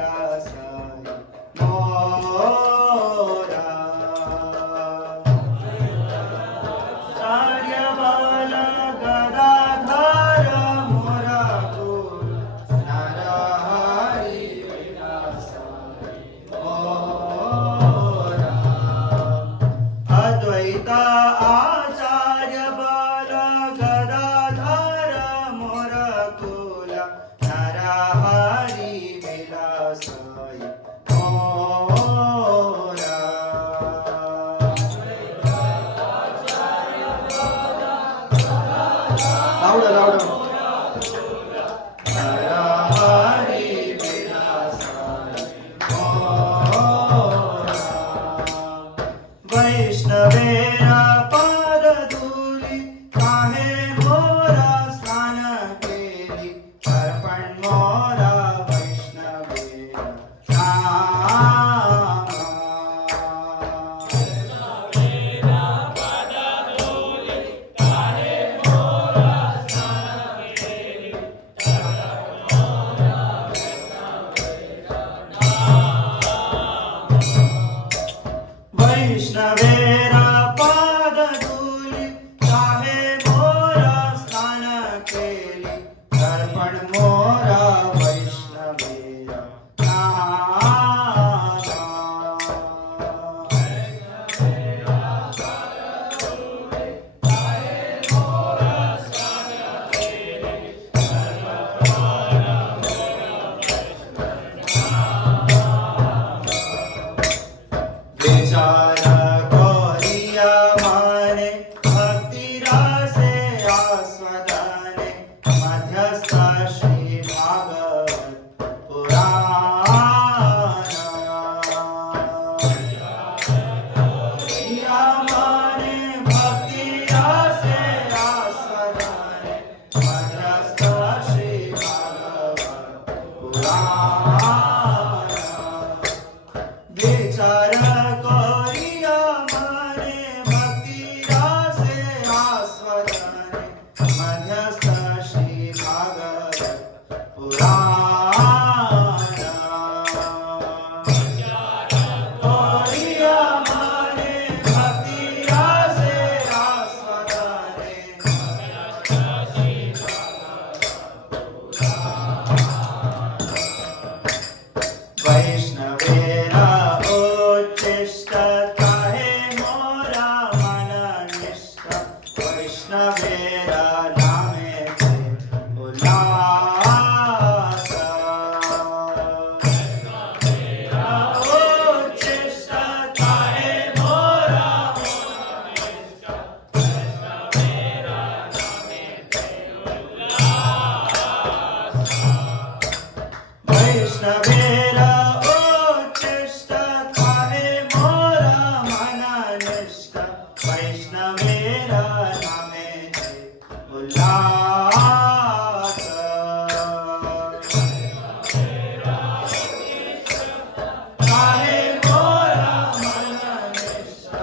विलासाय मोरा आचार्य बाल गदाधर मोरा कुल नरहरि विलासाय मोरा अद्वैत आचार्य बाल गदाधर मोरा कुल नरहरि विलासाय मोरा लाउडर लाउडर नरहरि विलासाय मोरा वैष्णवेरा पादधूली काहे मोरा स्नान केली अर्पण मोरा वैष्णवेरा नामा वैष्णवेरा पादधूली काहे मोरा स्नान केली अर्पण मोरा वैष्णवेरा नामा विचार करिया माने भक्ति रसे आस्वादने मध्यस्थ श्री भागवत पुराण करिया माने भक्ति रसे आस्वादने मध्यस्थ श्री भागवत पुराण विचार करिया माने भक्ति रसे आस्वादने मध्यस्थ श्री भागवत पुराण करिया माने भक्ति रसे आस्वादने वैष्णवेरा उच्चिष्ट काहे मोरा मन निष्ठ वैष्णवेरा नामे ते उल्लास उच्चिष्ट काहे मोरा वैष्णवेरा उच्चिष्ट काहे मोरा मन निष्ठ वैष्णवेरा नामे ते उल्लास काहे मोरा मन निष्ठ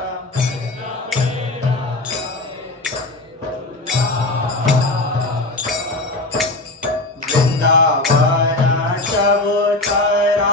वृंदावन चबूतरा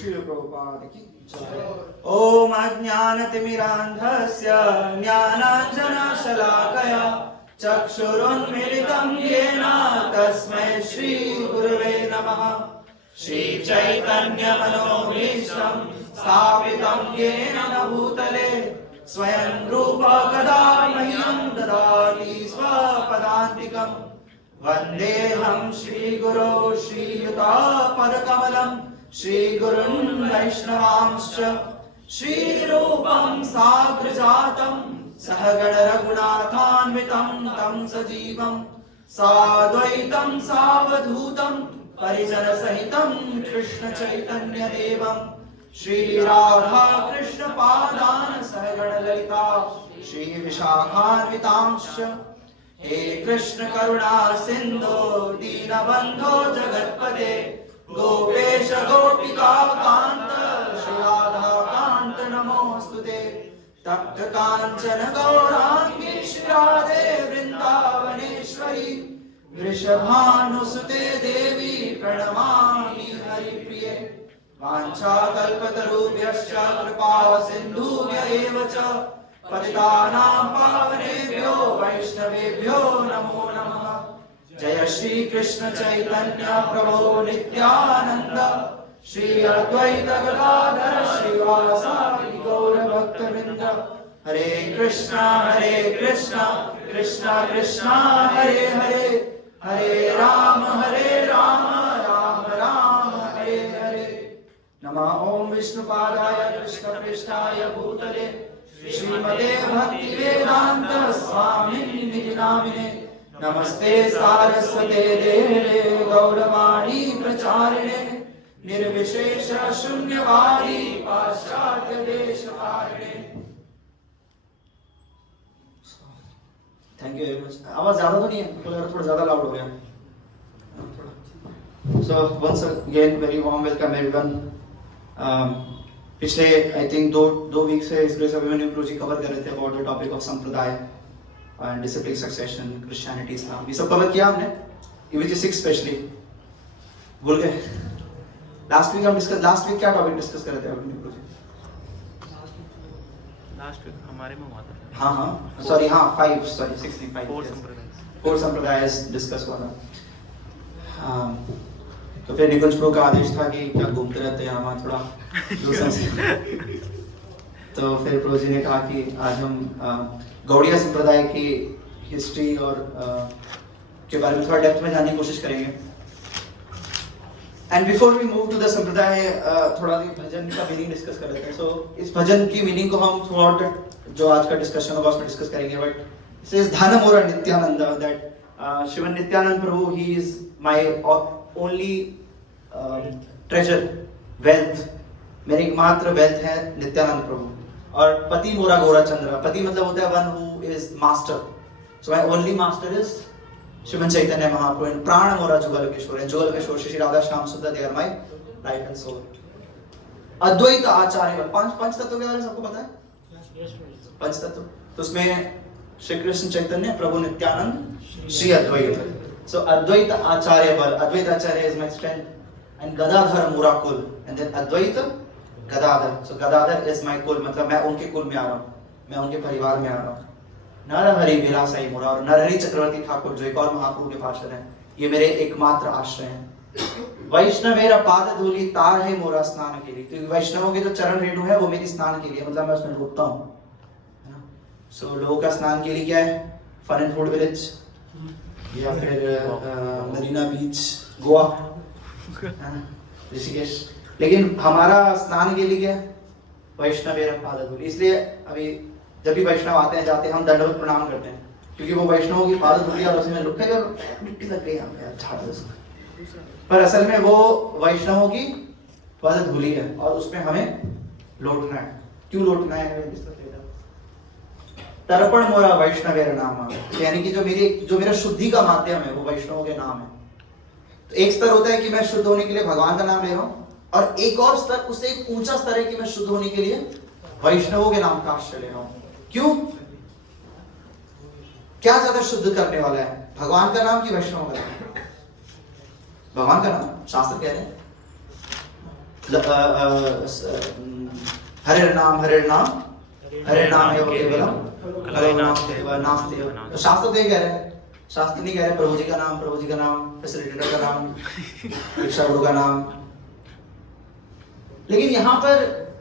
श्रील प्रभुपाद की जय। ॐ अज्ञानतिमिरान्धस्य ज्ञानाञ्जनशलाकया चक्षुरुन्मिलितं येन तस्मै श्रीगुरवे नमः। श्रीचैतन्यमनोभीष्टं स्थापितं येन भूतले स्वयं रूप कदा मह्यं ददाति स्वपदान्तिकम्। वन्देऽहं श्रीगुरो श्रीयुतापदकमलं श्रीगुरुन् वैष्णवांश्च श्रीरूपं साग्रजातं सहगण रघुनाथान्वितं तं सजीवं साद्वैतं सावधूतं परिजनसहितं कृष्ण चैतन्य देवं श्रीराधा कृष्ण पादान् सहगण ललिता श्री विशाखान्वितांश्च। हे कृष्ण करुणा सिंधु दीनबंधो जगत्पते गोपेश गोपिका कांत श्री राधा कांत नमोस्तुते। तप्त कांचन गौरांगी श्री राधे वृंदावनेश्वरी वृषभानुसुते देवी प्रणमामि हरिप्रिये। वाञ्छाकल्पतरुभ्यश्च कृपा सिन्धुभ्य एव च पतितानां पावनेभ्यो वैष्णवेभ्यो नमो नमः। जय श्री कृष्ण चैतन्य प्रभु नित्यानंद श्री अद्वैत गदाधर श्रीवासादि गौर भक्तवृंद। हरे कृष्णा कृष्णा कृष्णा हरे हरे हरे राम राम राम हरे हरे। नमः ओम विष्णुपादाय कृष्णप्रेष्ठाय भूतले श्रीमते भक्तिवेदांत स्वामिनि नामिने। नमस्ते सारस्वते देवे गौरवाणी प्रचारिणे निर्विशेष शून्यवादी पाश्चात्य देशकारिणे। Thank you very much. आवाज ज्यादा तो नहीं है, थोड़ा ज्यादा लाउड हो गया। So once again very warm welcome everyone. पिछले आई थिंक दो वीक से his grace Abhimanyu Prabhu ji cover कर रहे थे about the topic of sampradaya and disciplic succession Christianity Islam. ये सब कवर किया हमने, यूवीजी 6 स्पेशली भूल गए। लास्ट वीक क्या टॉपिक डिस्कस कर रहे थे अभिमन्यु प्रभु जी? लास्ट वीक हमारे में हुआ था। हाँ सॉरी 65 फोर संप्रदाय डिस्कस हुआ था। तो फिर निकुंज प्रभु का आदेश था कि क्या घूमते रहते हैं वहाँ थोड़ा दूसरों से। तो फिर प्रभु जी ने कहा कि आज हम गौड़िया संप्रदाय की हिस्ट्री और के बारे में थोड़ा डेप्थ में जानने की कोशिश करेंगे। And before we move to the sampradaya थोड़ा भजन का मीनिंग डिस्कस कर लेते हैं। सो इस भजन की मीनिंग को हम थ्रू आउट जो आज का डिस्कशन होगा उसमें डिस्कस करेंगे। बट सेज धन मोर नित्यानंद दैट शिवन Nityananda Prabhu he is my only treasure wealth. मेरी एकमात्र वेल्थ है नित्यानंद प्रभु। और पति मोरा गौरा चंद्र, पति मतलब होता है one who is master. So my only master is शिवन चैतन्य महाप्रभु एंड प्राण मोरा Jugal Kishore. Jugal Kishore Shri Radha Shyam Sundar they are my life and soul. Advaita Acharya पंच तत्व के बारे में सबको पता है? पंच तत्व तो उसमें श्री कृष्ण चैतन्य प्रभु नित्यानंद श्री अद्वैत। सो अद्वैत आचार्य बल, Advaita Acharya is my strength and Gadadhar मुरा कुल and then Advaita Gadadhar. So Gadadhar is my कुल, मतलब मैं उनके कुल में आ रहा हूँ, मैं उनके परिवार में आ रहा हूँ। नरहरि विलासाई मुरा और नरहरि चक्रवर्ती ठाकुर जो एक और महाप्रभु के पार्षद हैं, ये मेरे एकमात्र आश्रय हैं। वैष्णवेर पाद धूलि तार है मोरा स्नान के लिए। तो वैष्णवों के जो चरण रेणु है वो मेरी स्नान के लिए, मतलब मैं उसमें डूबता हूँ। सो लोगों का स्नान के लिए क्या है? फन एंड फूड विलेज या फिर मरीना बीच गोवा ऋषिकेश। लेकिन हमारा स्नान के लिए क्या है? वैष्णवेर पाद धूलि। इसलिए अभी जब भी वैष्णव आते हैं जाते हैं हम दंडवत प्रणाम करते हैं, क्योंकि वो वैष्णवों की पाद धूलि और उसमें लुक है मिट्टी लग गई यहाँ पे झाड़ दो। पर असल में वो वैष्णवों की पद धूलि है और उसमें हमें लौटना है। क्यों लौटना है? तर्पण मोरा वैष्णवेर नाम, यानी कि जो मेरा शुद्धि का माध्यम है वो वैष्णवों के नाम है। तो एक स्तर होता है कि मैं शुद्ध होने के लिए भगवान का नाम ले रहा हूँ, और एक और स्तर, उससे एक ऊंचा स्तर है कि मैं शुद्ध होने के लिए वैष्णवों के नाम का आश्रय ले रहा हूँ। क्यों? क्या ज्यादा शुद्ध करने वाला है, भगवान का नाम कि वैष्णव का नाम? भगवान का नाम। शास्त्र कह रहे हैं हरे नाम एव केवलम कलौ नास्त्येव। तो शास्त्र तो ये कह रहे हैं, शास्त्र नहीं कह रहे प्रभु जी का नाम, फैसिलिटेटर का नाम, रिक्शा गुरु का नाम। लेकिन यहाँ पर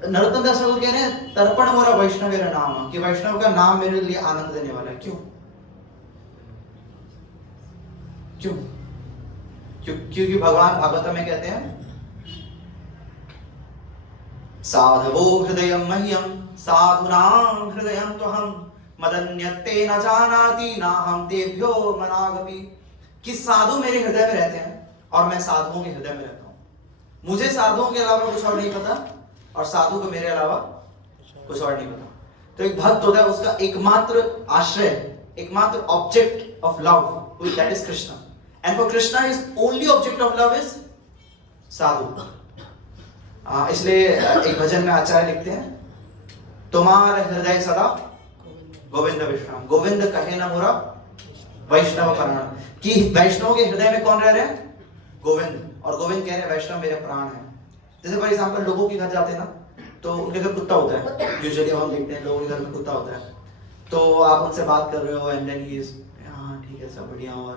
नरोत्तम दास ठाकुर कह रहे हैं तर्पण मोरा वैष्णव नाम, कि वैष्णव का नाम मेरे लिए आनंद देने वाला है। क्यों? क्योंकि भगवान भागवत में कहते हैं साधवो हृदयं मह्यं साधुनां हृदयं त्वहं मदन्यते न जानाति नाहं तेभ्यो मनागपि। कि साधु मेरे हृदय में रहते हैं और मैं साधुओं के हृदय में रहता हूं। मुझे साधुओं के अलावा कुछ और नहीं पता और साधु को मेरे अलावा कुछ और नहीं पता। तो एक भक्त होता है, उसका एकमात्र आश्रय, एकमात्र object of love, that is Krishna. And for Krishna his only object of love is साधु। इसलिए एक भजन में आचार्य लिखते हैं तुम्हार हृदय सदा गोविंद विश्राम, गोविंद कहे न मोरा वैष्णव प्राण। कि वैष्णव के हृदय में कौन रह रहे हैं? गोविंद। और गोविंद कह रहे हैं वैष्णव मेरे प्राण हैं। जैसे फॉर एग्जांपल लोगों के घर जाते हैं ना, तो उनके घर कुत्ता होता है, यूजुअली हम देखते हैं लोगों के घर में कुत्ता होता है। तो आप उनसे बात कर रहे हो एंड देन ही इज हाँ ठीक है सब बढ़िया, और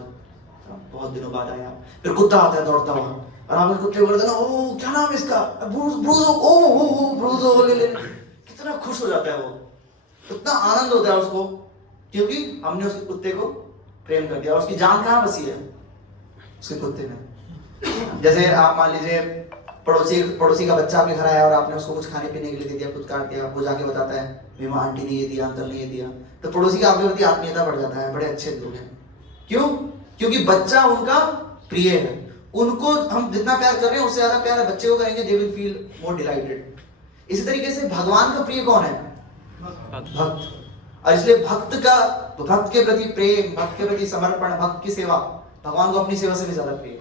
बहुत दिनों बाद आया, फिर कुत्ता आता है दौड़ता हुआ और आप कुत्ते को बोलते हैं ओ क्या नाम है इसका, ब्रूजो, ओ ब्रूजो ले, कितना खुश हो जाता है वो, कितना आनंद होता है उसको, क्योंकि हमने उसके कुत्ते को प्रेम कर दिया। उसकी जान कहाँ बसी है? उसके कुत्ते में। जैसे आप मान लीजिए पड़ोसी का बच्चा आपके घर आया और आपने उसको कुछ खाने पीने के लिए दे दिया, कुछ काट दिया, वो जाके बताता है बीमा आंटी ने ये दिया, अंकल ने ये दिया, तो पड़ोसी का आपके प्रति आत्मीयता बढ़ जाता है, बड़े अच्छे लोग हैं। क्यों? क्योंकि बच्चा उनका प्रिय है। उनको हम जितना प्यार कर रहे हैं उससे ज्यादा प्यार बच्चे को करेंगे, they will feel more dilated. इसी तरीके से भगवान का प्रिय कौन है? भक्त। और इसलिए भक्त के प्रति प्रेम, भक्त के प्रति समर्पण, भक्त की सेवा भगवान को अपनी सेवा से भी ज्यादा प्रिय है।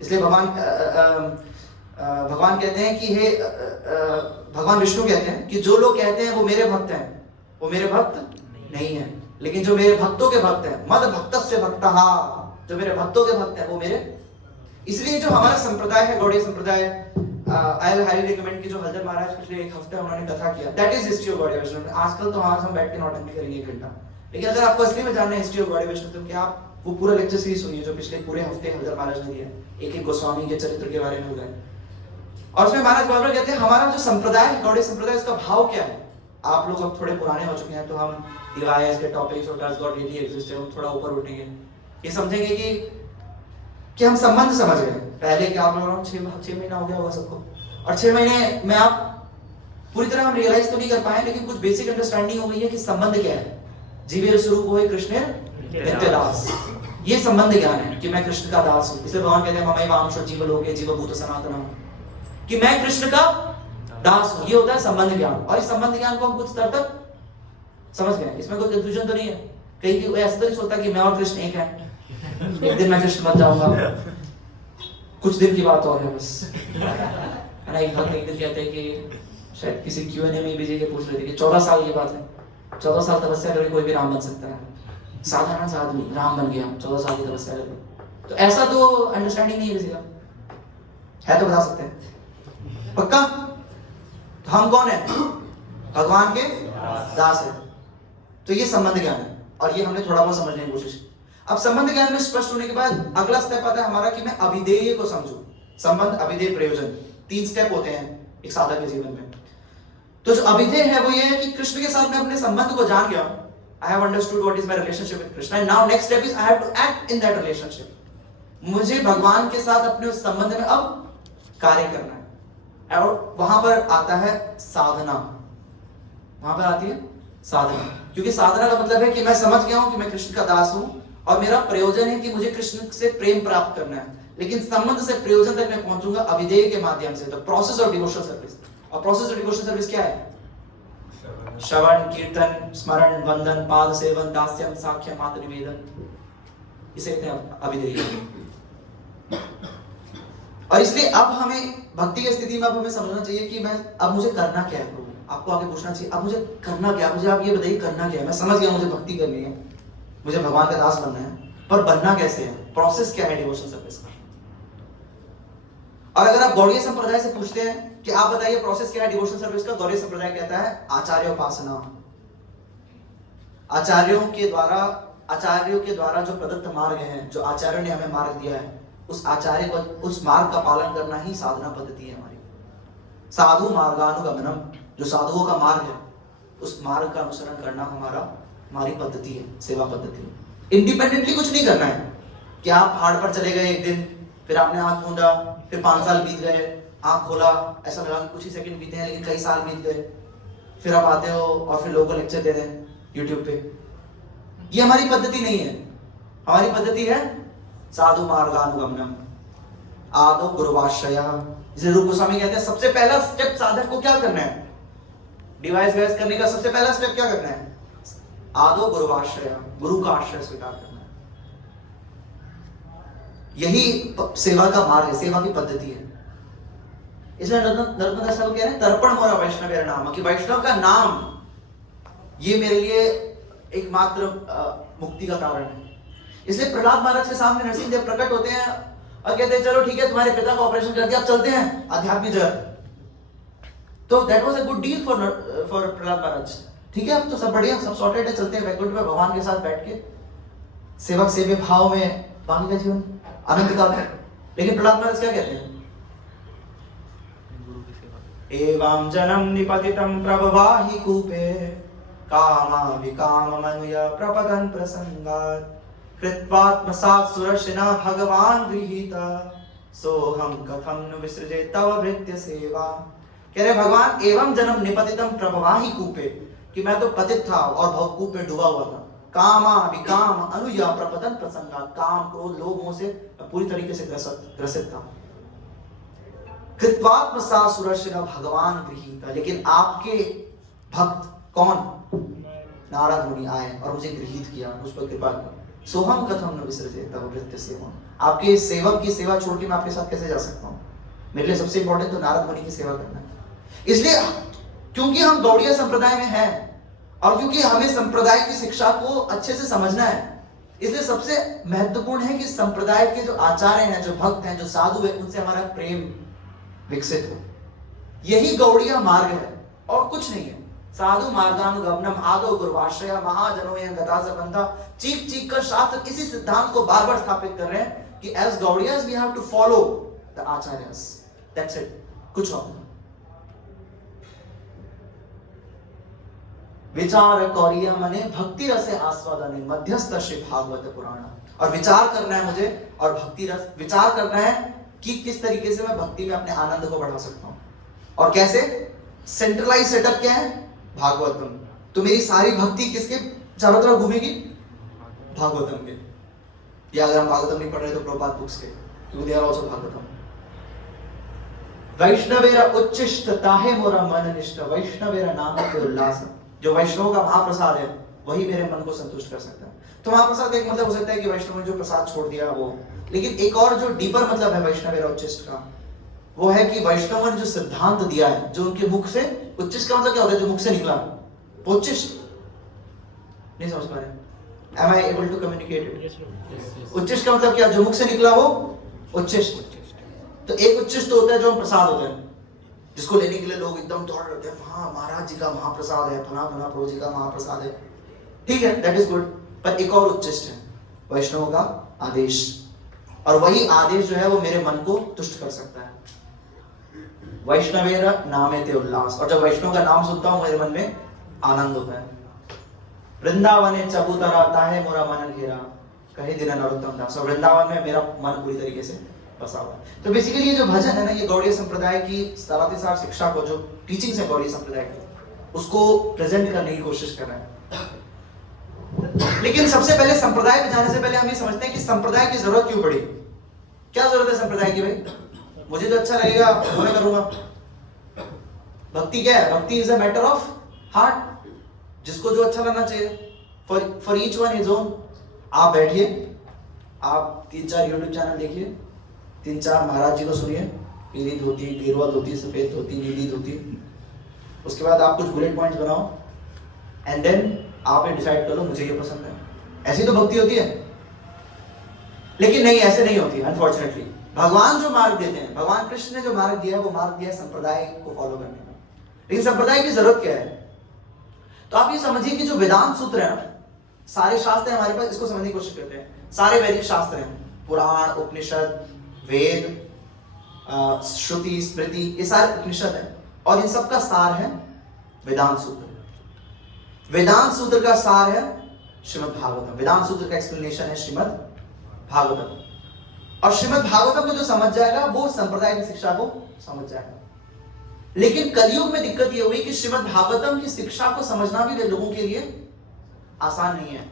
इसलिए भगवान कहते हैं कि हे भगवान विष्णु कहते हैं कि जो लोग कहते हैं वो मेरे भक्त हैं, वो मेरे भक्त नहीं है। लेकिन जो मेरे भक्तों के भक्त हैं, मद भक्तस्य भक्तः, जो मेरे भक्तों के भक्त हैं वो मेरे। इसलिए जो हमारा संप्रदाय है, गौड़ीय संप्रदाय, आई विल हाईली रिकमेंड कि जो हलदर महाराज पिछले एक हफ्ते उन्होंने कथा किया, that is history of Gaudiya Vaishnava. आजकल तो आज हम बैठ के नौटंकी करेंगे 1 घंटा, लेकिन अगर आपको असली में जानना है हिस्ट्री ऑफ गौड़ीय वैष्णव तो क्या आप वो पूरा लेक्चर सीरीज सुनिए जो पिछले पूरे हफ्ते हलदर महाराज ने दिया, एक गोस्वामी के चरित्र के बारे में हो गए। और उसमें महाराज बाबा कहते हैं हमारा जो संप्रदाय है, गौड़ीय संप्रदाय, उसका भाव क्या है। आप लोग अब थोड़े पुराने हो चुके हैं तो हम डिवाइस के टॉपिक्स और डज गॉड रियली एग्जिस्ट है, हम थोड़ा ऊपर उठेंगे, ये समझेंगे कि हम संबंध समझ गए। पहले क्या आप लोगों 6 महीना हो गया होगा सबको, और 6 महीने में आप पूरी तरह हम रियलाइज तो नहीं कर पाए, लेकिन कुछ बेसिक अंडरस्टैंडिंग हो गई है कि संबंध क्या है। जीवेर स्वरूप होए कृष्ण नित्य दास, ये संबंध ज्ञान है कि मैं कृष्ण का दास हूं। इसलिए भगवान कहते हैं ममैव वांशो जीवलोके जीवभूत सनातनम, कि मैं कृष्ण का दास हूं। ये होता है संबंध ज्ञान। और इस संबंध ज्ञान को हम कुछ स्तर तक समझ गए, इसमें कोई कंफ्यूजन तो नहीं है। कहीं ऐसा तो नहीं सोचता कि मैं और कृष्ण एक है, एक दिन मैं कृष्ण बन जाऊंगा, कुछ दिन की बात और है बस। है ना, एक भक्त एक दिन कहते हैं कि शायद किसी Q&A में भी जी पूछ रहे थे कि 14 साल की बात है, 14 साल तपस्या करके कोई भी राम बन सकता है, साधारण सा आदमी राम बन गया 14 साल की तपस्या करके। तो ऐसा तो अंडरस्टैंडिंग नहीं है किसी का, है तो बता सकते हैं पक्का। तो हम कौन है? भगवान के दास है। तो ये संबंध ज्ञान है और ये हमने थोड़ा बहुत समझने की कोशिश। अब संबंध ज्ञान में स्पष्ट होने के बाद अगला स्टेप आता है हमारा कि मैं अभिधेय को समझूं। संबंध, अभिधेय, प्रयोजन, 3 स्टेप होते हैं एक साधक के जीवन में। तो जो अभिधेय है वो ये है कि कृष्ण के साथ मैं अपने संबंध को जान गया, I have understood what is my relationship with Krishna, and now next step is I have to act in that relationship. मुझे भगवान के साथ अपने उस संबंध में अब कार्य करना है। और वहां पर आता है साधना, वहां पर आती है साधना। क्योंकि साधना का मतलब है कि मैं समझ गया हूं कि मैं कृष्ण का दास हूं और मेरा प्रयोजन है कि मुझे कृष्ण से प्रेम प्राप्त करना है, लेकिन संबंध से प्रयोजन तक मैं पहुंचूंगा अभिधेय के माध्यम से। The process of devotional service. और प्रोसेस ऑफ डिवोशनल सर्विस क्या है? श्रवण, कीर्तन, स्मरण, वंदन, पाद सेवन, दास्यम, साख्यम, मात्र निवेदन, इसे कहते हैं अभिधेय। और इसलिए अब हमें भक्ति की स्थिति में अब हमें समझना चाहिए कि मैं अब मुझे करना क्या है। प्रभु आपको आगे पूछना चाहिए अब मुझे करना क्या है, मुझे आप ये बताइए करना क्या है। मैं समझ गया मुझे भक्ति करनी है, मुझे भगवान का दास बनना है, पर बनना कैसे है? प्रोसेस क्या है डिवोशन सर्विस का? और अगर आप गौड़ीय संप्रदाय से पूछते हैं कि आप बताइए प्रोसेस क्या है डिवोशनल सर्विस का, गौड़ीय संप्रदाय कहता है आचार्योपासना। आचार्यों के द्वारा जो प्रदत्त मार्ग है, जो आचार्यों ने हमें मार्ग दिया है, उस आचार्य को, उस मार्ग का पालन करना ही साधना पद्धति है हमारी। साधु मार्गानुगमनम, जो साधुओं का मार्ग है, उस मार्ग का अनुसरण करना हमारी पद्धति है, सेवा पद्धति। इंडिपेंडेंटली कुछ नहीं करना है कि आप पहाड़ पर चले गए एक दिन, फिर आपने आंख मूंदा, फिर 5 साल बीत गए, आंख खोला, ऐसा लगा कि कुछ ही सेकंड बीते हैं लेकिन कई साल बीत गए, फिर आप आते हो और फिर लोगों को लेक्चर दे रहे हैं यूट्यूब पे। ये हमारी पद्धति नहीं है। हमारी पद्धति है साधु मार्गानुगमनम आदो गुरुवाश्रय। जिसे रूप गोस्वामी कहते हैं सबसे पहला स्टेप साधक को क्या करना है, डिवाइस वेस करने का सबसे पहला स्टेप क्या करना है, आदो गुरुवाश्रय, गुरु का आश्रय स्वीकार करना है। यही सेवा का मार्ग है, सेवा की पद्धति है। इसलिए नर्मदा साहब कह रहे हैं तर्पण मोरा वैष्णव नाम, कि वैष्णव का नाम ये मेरे लिए एकमात्र मुक्ति का कारण है। इसलिए प्रहलाद महाराज के सामने नरसिंह देव प्रकट होते हैं और कहते हैं चलो ठीक है, तुम्हारे पिता का ऑपरेशन कर दिया, अब चलते हैं आध्यात्मिक जगत। तो that was a good deal for Prahlad Maharaj. ठीक है, अब तो सब बढ़िया, सब सॉर्टेड है, चलते हैं वैकुंठ में भगवान के साथ बैठ के सेवक सेवे भाव में बाकी का जीवन आनंद का है। लेकिन प्रहलाद महाराज क्या कहते हैं, एवं जनम निपतितम प्रभवाहि कूपे कामा विकाममनुय प्रपदन प्रसंगात् कृत्वात्मसात् सुरशिना भगवान गृहीता सोहम कथम नु विसृजे तव भृत्य सेवा। कह रहे भगवान एवं जन्म निपतितम प्रभवाहि कूपे, कि मैं तो पतित था और भवकूप में डूबा हुआ था। कामा विकाम अनुया प्रपदन प्रसंगात्, काम क्रोध लोभों से पूरी तरीके से ग्रसित था। कृत्वात्मसात् सुरशिना भगवान गृहीता, लेकिन आपके भक्त कौन, नारद मुनि आए और मुझे गृहीत किया, मुझ पर कृपा की। सोहम कथम न विसृजे तव भृत्य सेवा, आपके सेवक की सेवा छोड़ के मैं आपके साथ कैसे जा सकता हूँ। मेरे लिए सबसे इंपॉर्टेंट तो नारद मुनि की सेवा करना है। इसलिए क्योंकि हम गौड़ीय संप्रदाय में हैं और क्योंकि हमें संप्रदाय की शिक्षा को अच्छे से समझना है, इसलिए सबसे महत्वपूर्ण है कि संप्रदाय के जो आचार्य हैं, जो भक्त हैं, जो साधु हैं, उनसे हमारा प्रेम विकसित हो। यही गौड़ीय मार्ग है और कुछ नहीं है। साधु मार्गानुगमनम आदो गुरुवाश्रय महाजनों यह गता संबंधा, चीख चीख कर शास्त्र इसी सिद्धांत को बार बार स्थापित कर रहे हैं कि as Gaudiyans we have to follow the acharyas, that's it, कुछ और। विचार कौरिया मने भक्ति रस आस्वादने मध्यस्थ श्री भागवत पुराण। और विचार करना है मुझे, और भक्ति रस विचार करना है कि किस तरीके से मैं भक्ति में अपने आनंद को बढ़ा सकता हूं। और कैसे, सेंट्रलाइज सेटअप क्या है, भागवतम। तो मेरी सारी भक्ति किसके चारों तरफ घूमेगी, भागवतम के। या अगर हम भागवतम नहीं पढ़ रहे तो प्रभुपाद बुक्स के, क्योंकि दे आर आल्सो भागवतम। वैष्णवेरा उच्चिष्ट ताहे मोरा मन निष्ठ, वैष्णवेरा नाम के उल्लास। जो वैष्णव का महाप्रसाद है वही मेरे मन को संतुष्ट कर सकता है। तो महाप्रसाद एक मतलब हो सकता है कि वैष्णव ने जो प्रसाद छोड़ दिया वो, लेकिन एक और जो डीपर मतलब है वैष्णवेरा उच्चिष्ट का, वो है कि वैष्णव ने जो सिद्धांत दिया है, जो उनके मुख से, उच्चिष्ट का मतलब क्या होता है, जो मुख से निकला, उच्चिष्ट नहीं समझ पा रहे, am I able to communicate it? उच्चिष्ट का मतलब क्या, जो मुख से निकला वो उच्चिष्ट। तो एक उच्चिष्ट होता है जो हम प्रसाद होता है, जिसको लेने के लिए लोग एकदम दौड़ रहे हैं, हाँ महाराज जी का महाप्रसाद है, फला फला प्रभु जी का महाप्रसाद है, ठीक है, दैट इज गुड। पर एक और उच्चिष्ट है वैष्णव का आदेश, और वही आदेश जो है वो मेरे मन को तुष्ट कर सकता है। वैष्णवेर नामे ते उल्लास, और जब वैष्णव का नाम सुनता हूं मेरे मन में आनंद होता है। वृंदावने चबूतरा ताहे मोरा मन घेरा, कहे दिन नरोत्तम दास। वृंदावन में मेरा मन पूरी तरीके से बसा हुआ है। तो बेसिकली ये जो भजन है ना, ये गौड़ीय संप्रदाय की सारातिसार शिक्षा को, जो टीचिंग्स है गौड़ीय संप्रदाय की, उसको प्रेजेंट करने की कोशिश कर रहे हैं। लेकिन सबसे पहले संप्रदाय पे जाने से पहले हम ये समझते हैं कि संप्रदाय की जरूरत क्यों पड़ी। क्या जरूरत है संप्रदाय की भाई, मुझे जो अच्छा लगेगा वो मैं करूंगा। भक्ति क्या है, भक्ति is a matter of heart, जिसको जो अच्छा लगना चाहिए, for each one is own. आप बैठिए, आप 3-4 यूट्यूब चैनल देखिए, 3-4 महाराज जी को सुनिए, पीली धोती, गेरुआ धोती, सफेद धोती, नीली धोती। उसके बाद आप कुछ बुलेट पॉइंट्स बनाओ एंड देन आप ये डिसाइड करो मुझे ये पसंद है। ऐसी तो भक्ति होती है। लेकिन नहीं, ऐसे नहीं होती अनफॉर्चुनेटली। भगवान जो मार्ग देते हैं, भगवान कृष्ण ने जो मार्ग दिया है, वो मार्ग दिया है संप्रदाय को फॉलो करने का। लेकिन संप्रदाय की जरूरत क्या है? तो आप ये समझिए कि जो वेदांत सूत्र है ना, सारे शास्त्र हैं हमारे पास, इसको समझने की कोशिश करते हैं। सारे वैदिक शास्त्र हैं, पुराण, उपनिषद, वेद, श्रुति, स्मृति, ये सारे उपनिषद हैं, और इन सब का सार है वेदांत सूत्र। वेदांत सूत्र का सार है श्रीमद् भागवतम। वेदांत सूत्र का एक्सप्लेनेशन है श्रीमद् भागवतम। और श्रीमद् भागवतम को जो समझ जाएगा वो संप्रदाय की शिक्षा को समझ जाएगा। लेकिन कलयुग में दिक्कत ये हुई कि श्रीमद् भागवतम की शिक्षा को समझना भी लोगों के लिए आसान नहीं है।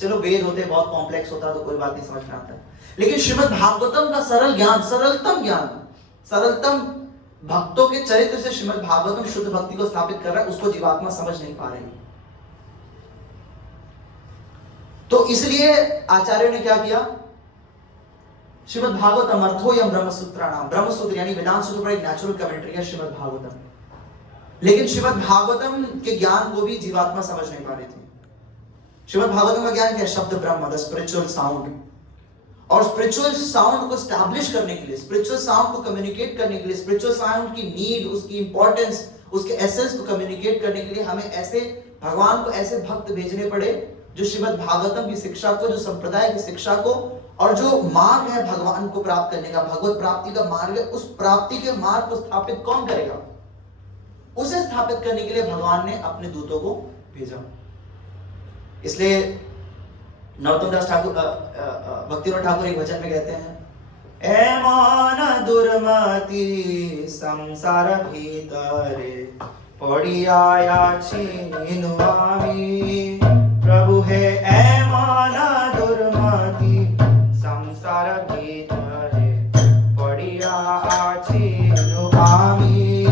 चलो वेद होते बहुत कॉम्प्लेक्स होता तो कोई बात नहीं, समझ में आता है, लेकिन श्रीमद् भागवतम का सरल ज्ञान, सरलतम भक्तों के चरित्र से श्रीमद् भागवतम शुद्ध भक्ति को स्थापित कर रहा है, उसको जीवात्मा समझ नहीं पा रही। तो इसलिए आचार्यों ने क्या किया? श्रीमद् भागवतम अर्थोयम ब्रह्मसूत्राणाम, ब्रह्मसूत्र यानी वेदांत सूत्र पर एक नेचुरल कमेंट्री है श्रीमद् भागवतम। लेकिन श्रीमद् भागवतम के ज्ञान को भी जीवात्मा समझ नहीं पा रही थी। श्रीमद् भागवतम का ज्ञान क्या है? शब्द ब्रह्म, द स्पिरिचुअल साउंड। और स्पिरिचुअल साउंड को स्टैब्लिश करने के लिए, स्पिरिचुअल साउंड को कम्युनिकेट करने के लिए, स्पिरिचुअल साउंड की नीड, उसकी इंपॉर्टेंस, उसके एसेंस को कम्युनिकेट करने के लिए हमें ऐसे भगवान को ऐसे भक्त भेजने पड़े जो श्रीमद् भागवतम की शिक्षा को, जो संप्रदाय की शिक्षा को, और जो मार्ग है भगवान को प्राप्त करने का, भगवत प्राप्ति का मार्ग है, उस प्राप्ति के मार्ग को स्थापित कौन करेगा? उसे स्थापित करने के लिए भगवान ने अपने दूतों को भेजा। इसलिए नरोत्तम दास ठाकुर, भक्तिविनोद ठाकुर एक भजन में कहते हैं, एमान दुर्मति संसार भीतरे पड़िया छिनु आमी, प्रभु है एमान दुर्मति संसार भीतरे पड़िया छिनु आमी,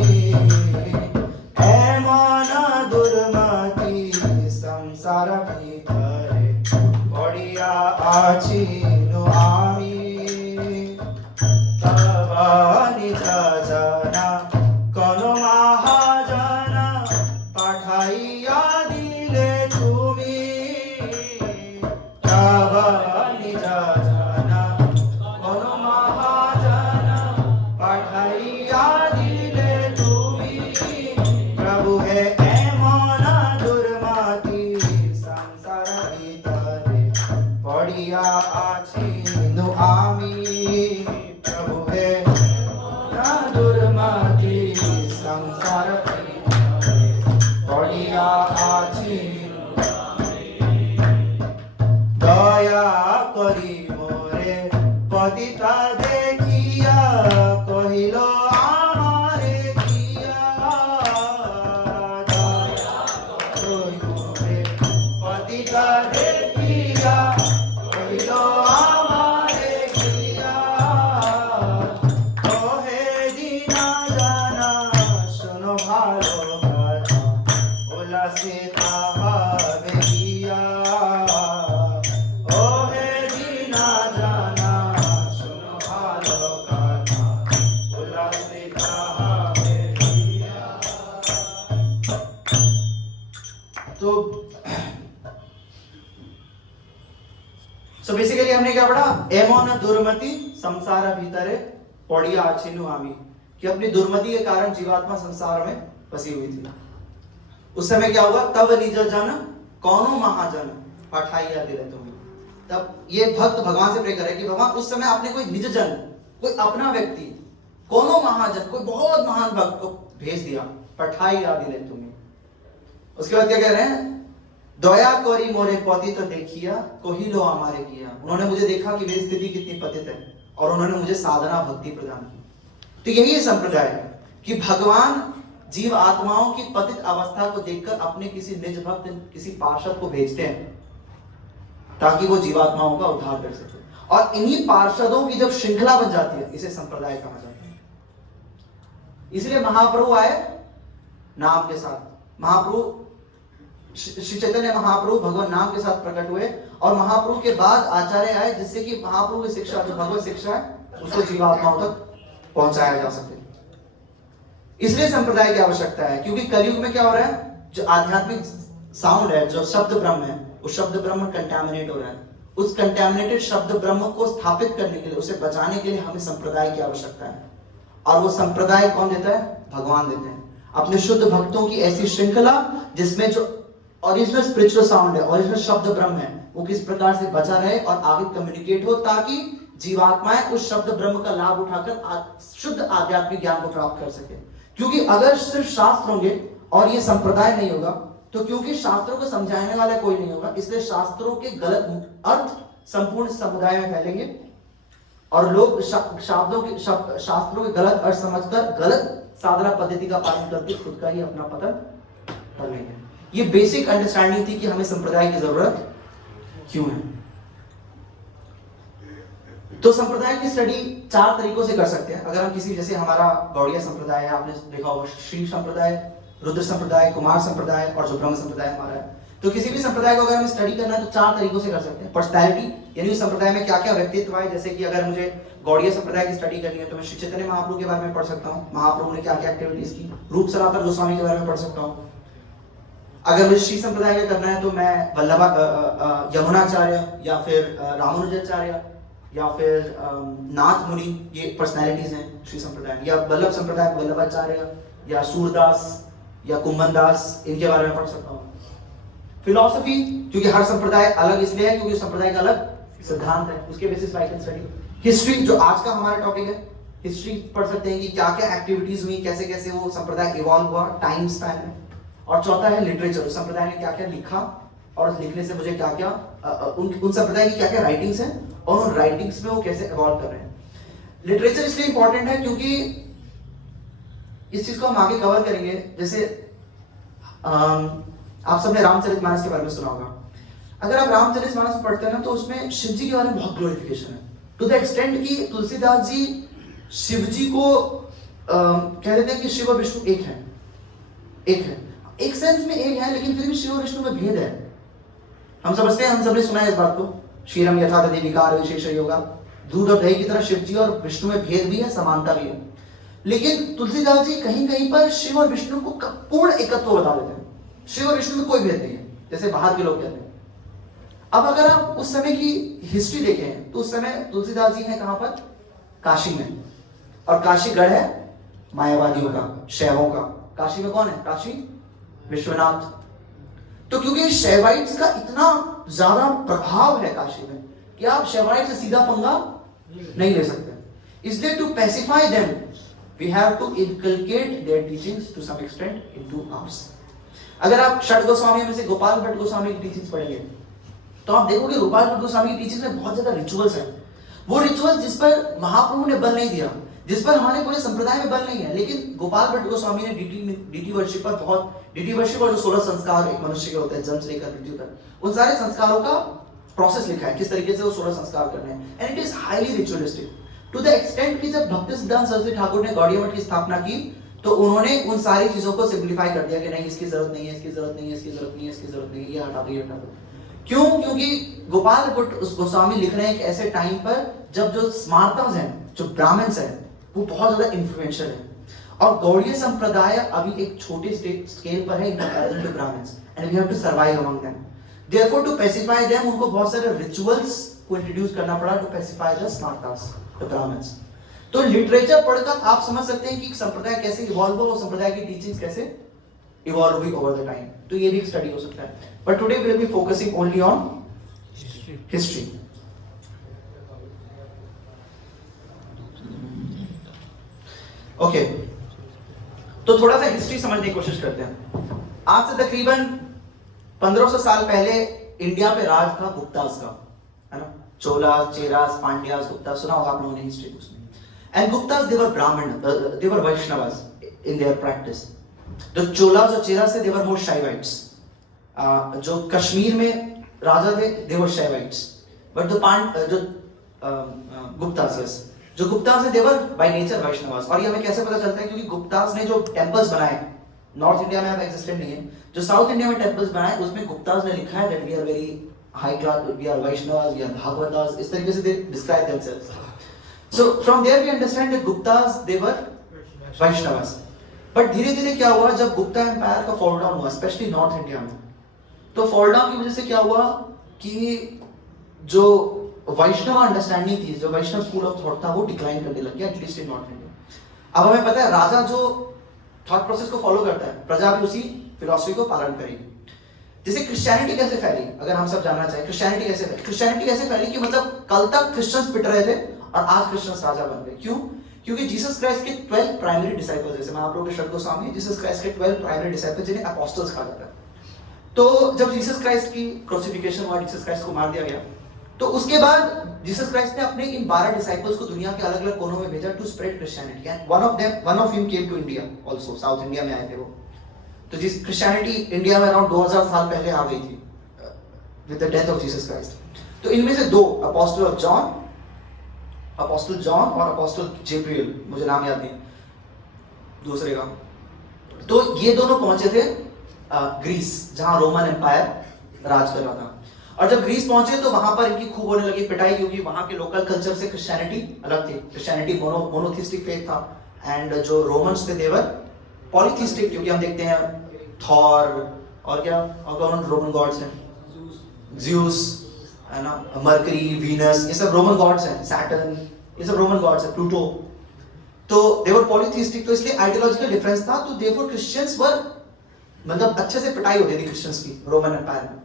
एमान दुर्मति संसार भीतरे पड़िया छिनु आमी, तब निज जना कोनो महाजन पाठाइया दिले तुमी, तब निज जना कोनो महाजन पाठाइया दिले तुमी, प्रभु है एमन दुर्मति संसार भीतरे पड़िया छिनु आमी, प्रभु है दुर्मति संसार भीतरे पड़िया छिनु आमी, दया करी मोरे पतिता देखिया कहिलो आमारे किया, दया करी मोरे पतिता देखिया कहिलो आमारे किया, ओहे दीना जाना सुनो भालो कथा उल्लासिता भावे किया, ओहे दीना जाना सुनो भालो कथा उल्लासिता भावे किया। तो बेसिकली हमने क्या पढ़ा? एमोन दुर्मति संसार भीतरे पड़िया छिनु आमी, कि अपनी दुर्मति के कारण जीवात्मा संसार में फंसी हुई थी। उस समय क्या हुआ? तब निज जन कौनो महाजन पठाइया दिले तुम्हें। तब ये भक्त भगवान से प्रे करे कि भगवान उस समय आपने कोई निज जन, कोई अपना व्यक्ति, कोनो महाजन, कोई बहुत महान भक्त को भेज दिया, पठाइया दिले तुम्हें। उसके बाद क्या कह रहे हैं? दया करी मोरे पतित देखिया कहिलो हमारे किया, उन्होंने मुझे देखा कि मेरी स्थिति कितनी पतित है और उन्होंने मुझे साधना भक्ति प्रदान की। तो यही संप्रदाय है कि भगवान जीव आत्माओं की पतित अवस्था को देखकर अपने किसी निज भक्त, किसी पार्षद को भेजते हैं ताकि वो जीवात्माओं का उद्धार कर सके। और इन्हीं पार्षदों की जब श्रृंखला बन जाती है, इसे संप्रदाय कहा जाता है। इसलिए महाप्रभु आए नाम के साथ, महाप्रभु श्री चैतन्य महाप्रभु भगवान नाम के साथ प्रकट हुए, और महाप्रभु के बाद आचार्य आए जिससे कि महाप्रभु की शिक्षा, जो भगवत शिक्षा है, उसको जीवात्माओं तक पहुंचाया जा सके। इसलिए संप्रदाय की आवश्यकता है, क्योंकि कलयुग में क्या हो रहा है? जो आध्यात्मिक साउंड है, जो शब्द ब्रह्म है, वो शब्द ब्रह्म कंटामिनेट हो रहा है, उस कंटेमिनेटेड शब्द ब्रह्म को स्थापित करने के लिए, उसे बचाने के लिए हमें संप्रदाय की आवश्यकता है। और वो संप्रदाय कौन देता है? भगवान देते हैं। अपने शुद्ध भक्तों की ऐसी श्रृंखला जिसमें जो ओरिजिनल स्पिरिचुअल साउंड है, ओरिजिनल शब्द ब्रह्म है, वो किस प्रकार से बचा रहे और आगे कम्युनिकेट हो, ताकि जीवात्माएं उस शब्द ब्रह्म का लाभ उठाकर शुद्ध आध्यात्मिक ज्ञान को प्राप्त कर सके। क्योंकि अगर सिर्फ शास्त्र होंगे और ये संप्रदाय नहीं होगा, तो क्योंकि शास्त्रों को समझाने वाला कोई नहीं होगा, इसलिए शास्त्रों के गलत अर्थ संपूर्ण समुदाय में फैलेंगे और लोग शास्त्रों के गलत अर्थ समझकर गलत साधना पद्धति का पालन करके खुद का ही अपना पतन कर लेंगे। ये बेसिक अंडरस्टैंडिंग थी कि हमें संप्रदाय की जरूरत क्यों है। तो संप्रदाय की स्टडी 4 तरीकों से कर सकते हैं। अगर हम किसी, जैसे हमारा गौड़िया संप्रदाय है, आपने देखा होगा श्री संप्रदाय, रुद्र संप्रदाय, कुमार संप्रदाय और जो ब्रह्म संप्रदाय हमारा है, तो किसी भी संप्रदाय को अगर हमें स्टडी करना है तो 4 तरीकों से कर सकते हैं। पर्सनैलिटी, यानी उस संप्रदाय में क्या क्या व्यक्तित्व है। जैसे कि अगर मुझे गौड़िया संप्रदाय की स्टडी करनी है तो मैं श्री चैतन्य महाप्रभु के बारे में पढ़ सकता हूँ, महाप्रभु ने क्या क्या एक्टिविटीज की। रूप सनातन गोस्वामी के बारे में पढ़ सकता हूँ। अगर मुझे श्री संप्रदाय का करना है तो मैं वल्लभा यमुनाचार्य या फिर रामानुजाचार्य या फिर नाथ मुनि, ये पर्सनैलिटीज हैं श्री संप्रदाय। या वल्लभ संप्रदाय वल्लभाचार्य या सूरदास या कुम्भन दास, इनके बारे में पढ़ सकता हूँ। फिलॉसफी, क्योंकि हर संप्रदाय अलग इसलिए है क्योंकि संप्रदाय का अलग सिद्धांत है, उसके बेसिस पर आई कैन स्टडी। हिस्ट्री, जो आज का हमारा टॉपिक है, हिस्ट्री पढ़ सकते हैं कि क्या क्या एक्टिविटीज हुई, कैसे कैसे वो संप्रदाय इवॉल्व हुआ टाइम स्पैन में। और चौथा है लिटरेचर, संप्रदाय ने क्या क्या लिखा और उस लिखने से मुझे क्या क्या उन संप्रदाय की क्या क्या राइटिंग्स हैं और उन राइटिंग्स में वो कैसे इवॉल्व कर रहे हैं। लिटरेचर इसलिए इंपॉर्टेंट है क्योंकि इस चीज को हम आगे कवर करेंगे। जैसे आप सबने रामचरितमानस के बारे में सुना होगा। अगर आप रामचरितमानस पढ़ते हैं ना तो उसमें शिव जी के बारे में बहुत ग्लोरिफिकेशन है, टू द एक्सटेंट कि तुलसीदास जी शिव जी को कह देते हैं कि शिव और विष्णु एक है। एक सेंस में एक है, लेकिन फिर भी शिव और विष्णु में भेद है। हम समझते हैं, हम सबने सुना है इस बात को, क्षीरम यथा तदि विकार विशेष योगा। दूध और दही की तरह शिव जी और विष्णु में भेद भी है, समानता भी है। लेकिन तुलसीदास जी कहीं कहीं पर शिव और विष्णु को पूर्ण एकत्व बता देते हैं। शिव और विष्णु में कोई भेद नहीं है, जैसे बाहर के लोग कहते हैं। अब अगर आप उस समय की हिस्ट्री देखें तो उस समय तुलसीदास जी हैं कहां पर? काशी में। और काशी गढ़ है मायावादियों का, शैवों का। काशी में कौन है? काशी विश्वनाथ। तो क्योंकि शैवाइट्स का इतना ज्यादा प्रभाव है काशी में कि आप शैवाइट से सीधा पंगा नहीं ले सकते। इसलिए to pacify them we have to inculcate their teachings to some extent into ours. अगर आप षट गोस्वामी में से गोपाल भट्ट गोस्वामी की टीचिंग्स पढ़ेंगे तो आप देखोगे गोपाल भट्ट गोस्वामी की टीचिंग्स में बहुत ज्यादा रिचुअल्स हैं। वो रिचुअल्स जिस पर महाप्रभु ने बल नहीं दिया, जिस पर हमारे पूरे संप्रदाय में बल नहीं है, लेकिन गोपाल भट्ट गोस्वामी ने डीटी वर्शिप पर बहुत, डीटी वर्शिप और जो 16 संस्कार एक मनुष्य के होते हैं जन्म से लेकर मृत्यु तक, उन सारे संस्कारों का प्रोसेस लिखा है, किस तरीके से वो 16 संस्कार करने हैं। And it is highly ritualistic to the extent कि जब भक्ति सिद्धांत सरस्वती ठाकुर ने गौड़िया मठ की स्थापना की तो उन्होंने उन सारी चीजों को सिंप्लीफाई कर दिया कि नहीं, इसकी जरूरत नहीं है, इसकी जरूरत नहीं है, इसकी जरूरत नहीं है, इसकी जरूरत नहीं है, ये हटा दो, ये हटा दो। क्यों? क्योंकि गोपाल भट्ट गोस्वामी लिख रहे हैं एक ऐसे टाइम पर जब जो स्मार्तास हैं, जो ब्राह्मण्स हैं, वो बहुत ज्यादा इन्फ्लुएंशियल है। और गौड़ीय संप्रदाय अभी एक छोटे स्केल पर है in comparison to Brahmins, and we have to survive among them. Therefore to pacify them उनको बहुत सारे रिचुअल्स को इंट्रोड्यूस करना पड़ा to pacify the Smartas, the Brahmins. तो लिटरेचर पढ़कर आप समझ सकते हैं कि संप्रदाय कैसे इवॉल्व हुआ, संप्रदाय की टीचिंग्स कैसे इवॉल्व हुई ओवर द टाइम। तो ये भी एक स्टडी हो सकता है। But today we will be focusing only on history. Okay, तो थोड़ा सा हिस्ट्री समझने की कोशिश करते हैं। आज से तकरीबन 1500 साल पहले इंडिया पे राज था गुप्तास का, है ना? चोलास, चेरास, पांड्यास, गुप्ता, सुना होगा आप लोगों ने हिस्ट्री उसमें। And Guptas, they were Brahmin, they were Vaishnavas in their practice. The Cholas और चेरास थे, they were more Shaivites. जो कश्मीर में राजा थे, they were Shaivites. But the Guptas, yes, जो गुप्तास थे, they were by nature Vaishnavas. और ये हमें कैसे पता चलता है? क्योंकि गुप्तास ने जो टेम्पल्स बनाए, नॉर्थ इंडिया में अब एग्जिस्टेंट नहीं है, जो साउथ इंडिया में टेम्पल्स बनाए उसमें गुप्तास ने लिखा है that we are very high class, we are Vaishnavas, we are Bhagavatas, इस तरीके से they describe themselves. So from there we understand that Guptas they were Vaishnavas. But धीरे धीरे क्या हुआ, जब गुप्ता एम्पायर का फॉल डाउन हुआ, स्पेशली नॉर्थ इंडिया में, तो फॉल डाउन की वजह से क्या हुआ कि जो वैष्णव अंडरस्टैंडिंग थी, जो वैष्णव स्कूल ऑफ थॉट था, वो डिक्लाइन करने लग गया, एटलीस्ट इन नॉर्थ इंडिया। अब हमें पता है राजा जो थॉट प्रोसेस को फॉलो करता है, प्रजा भी उसी फिलॉसफी को पालन करेगी। जैसे क्रिश्चियनिटी कैसे फैली, अगर हम सब जानना चाहें क्रिश्चियनिटी कैसे फैली कि मतलब कल तक क्रिश्चियंस पिट रहे थे और आज क्रिश्चियंस राजा बन गए। क्यों? क्योंकि जीसस क्राइस्ट के 12 प्राइमरी डिसाइपल्स, जैसे मैं आप लोगों के शब्दों सामने, जीसस क्राइस्ट के 12 प्राइमरी डिसाइपल्स जिन्हें अपोस्टल्स कहा जाता है। तो जब जीसस क्राइस्ट की क्रूसिफिक्शन हुआ, जीसस क्राइस्ट को मार दिया गया, तो उसके बाद जीसस क्राइस्ट ने अपने इन 12 डिसाइपल्स को दुनिया के अलग-अलग कोनों में भेजा to spread Christianity, and one of him came to India also, South India में आए थे वो। तो जिस क्रिश्चियनिटी इंडिया में अराउंड 2000 साल पहले आ गई थी with the death of Jesus Christ. तो इनमें से दो, अपोस्टल जॉन और अपोस्टल जेब्रियल, मुझे नाम याद नहीं दूसरे का। तो ये दोनों पहुंचे थे ग्रीस, जहां रोमन एम्पायर राज कर रहा था। और जब ग्रीस पहुंचे तो वहां पर इनकी खूब होने लगी पिटाई, क्योंकि वहां के लोकल कल्चर से क्रिश्चियनिटी अलग थी। क्रिश्चियनिटी मोनोथिस्टिक फेथ था, एंड जो रोमन्स थे देवर पॉलीथिस्टिक, क्योंकि हम देखते हैं थॉर और क्या और कौन रोमन गॉड्स हैं, ज़्यूस है ना, मरकरी, वीनस, ये सब रोमन गॉड्स हैं, सैटर्न, ये सब रोमन गॉड्स हैं, प्लूटो। तो देवर पॉलीथिस्टिक, तो इसलिए आइडियोलॉजिकल डिफरेंस था। तो देवर क्रिश्चियंस वर मतलब अच्छे से पिटाई होती थी क्रिश्चियंस की रोमन एम्पायर में।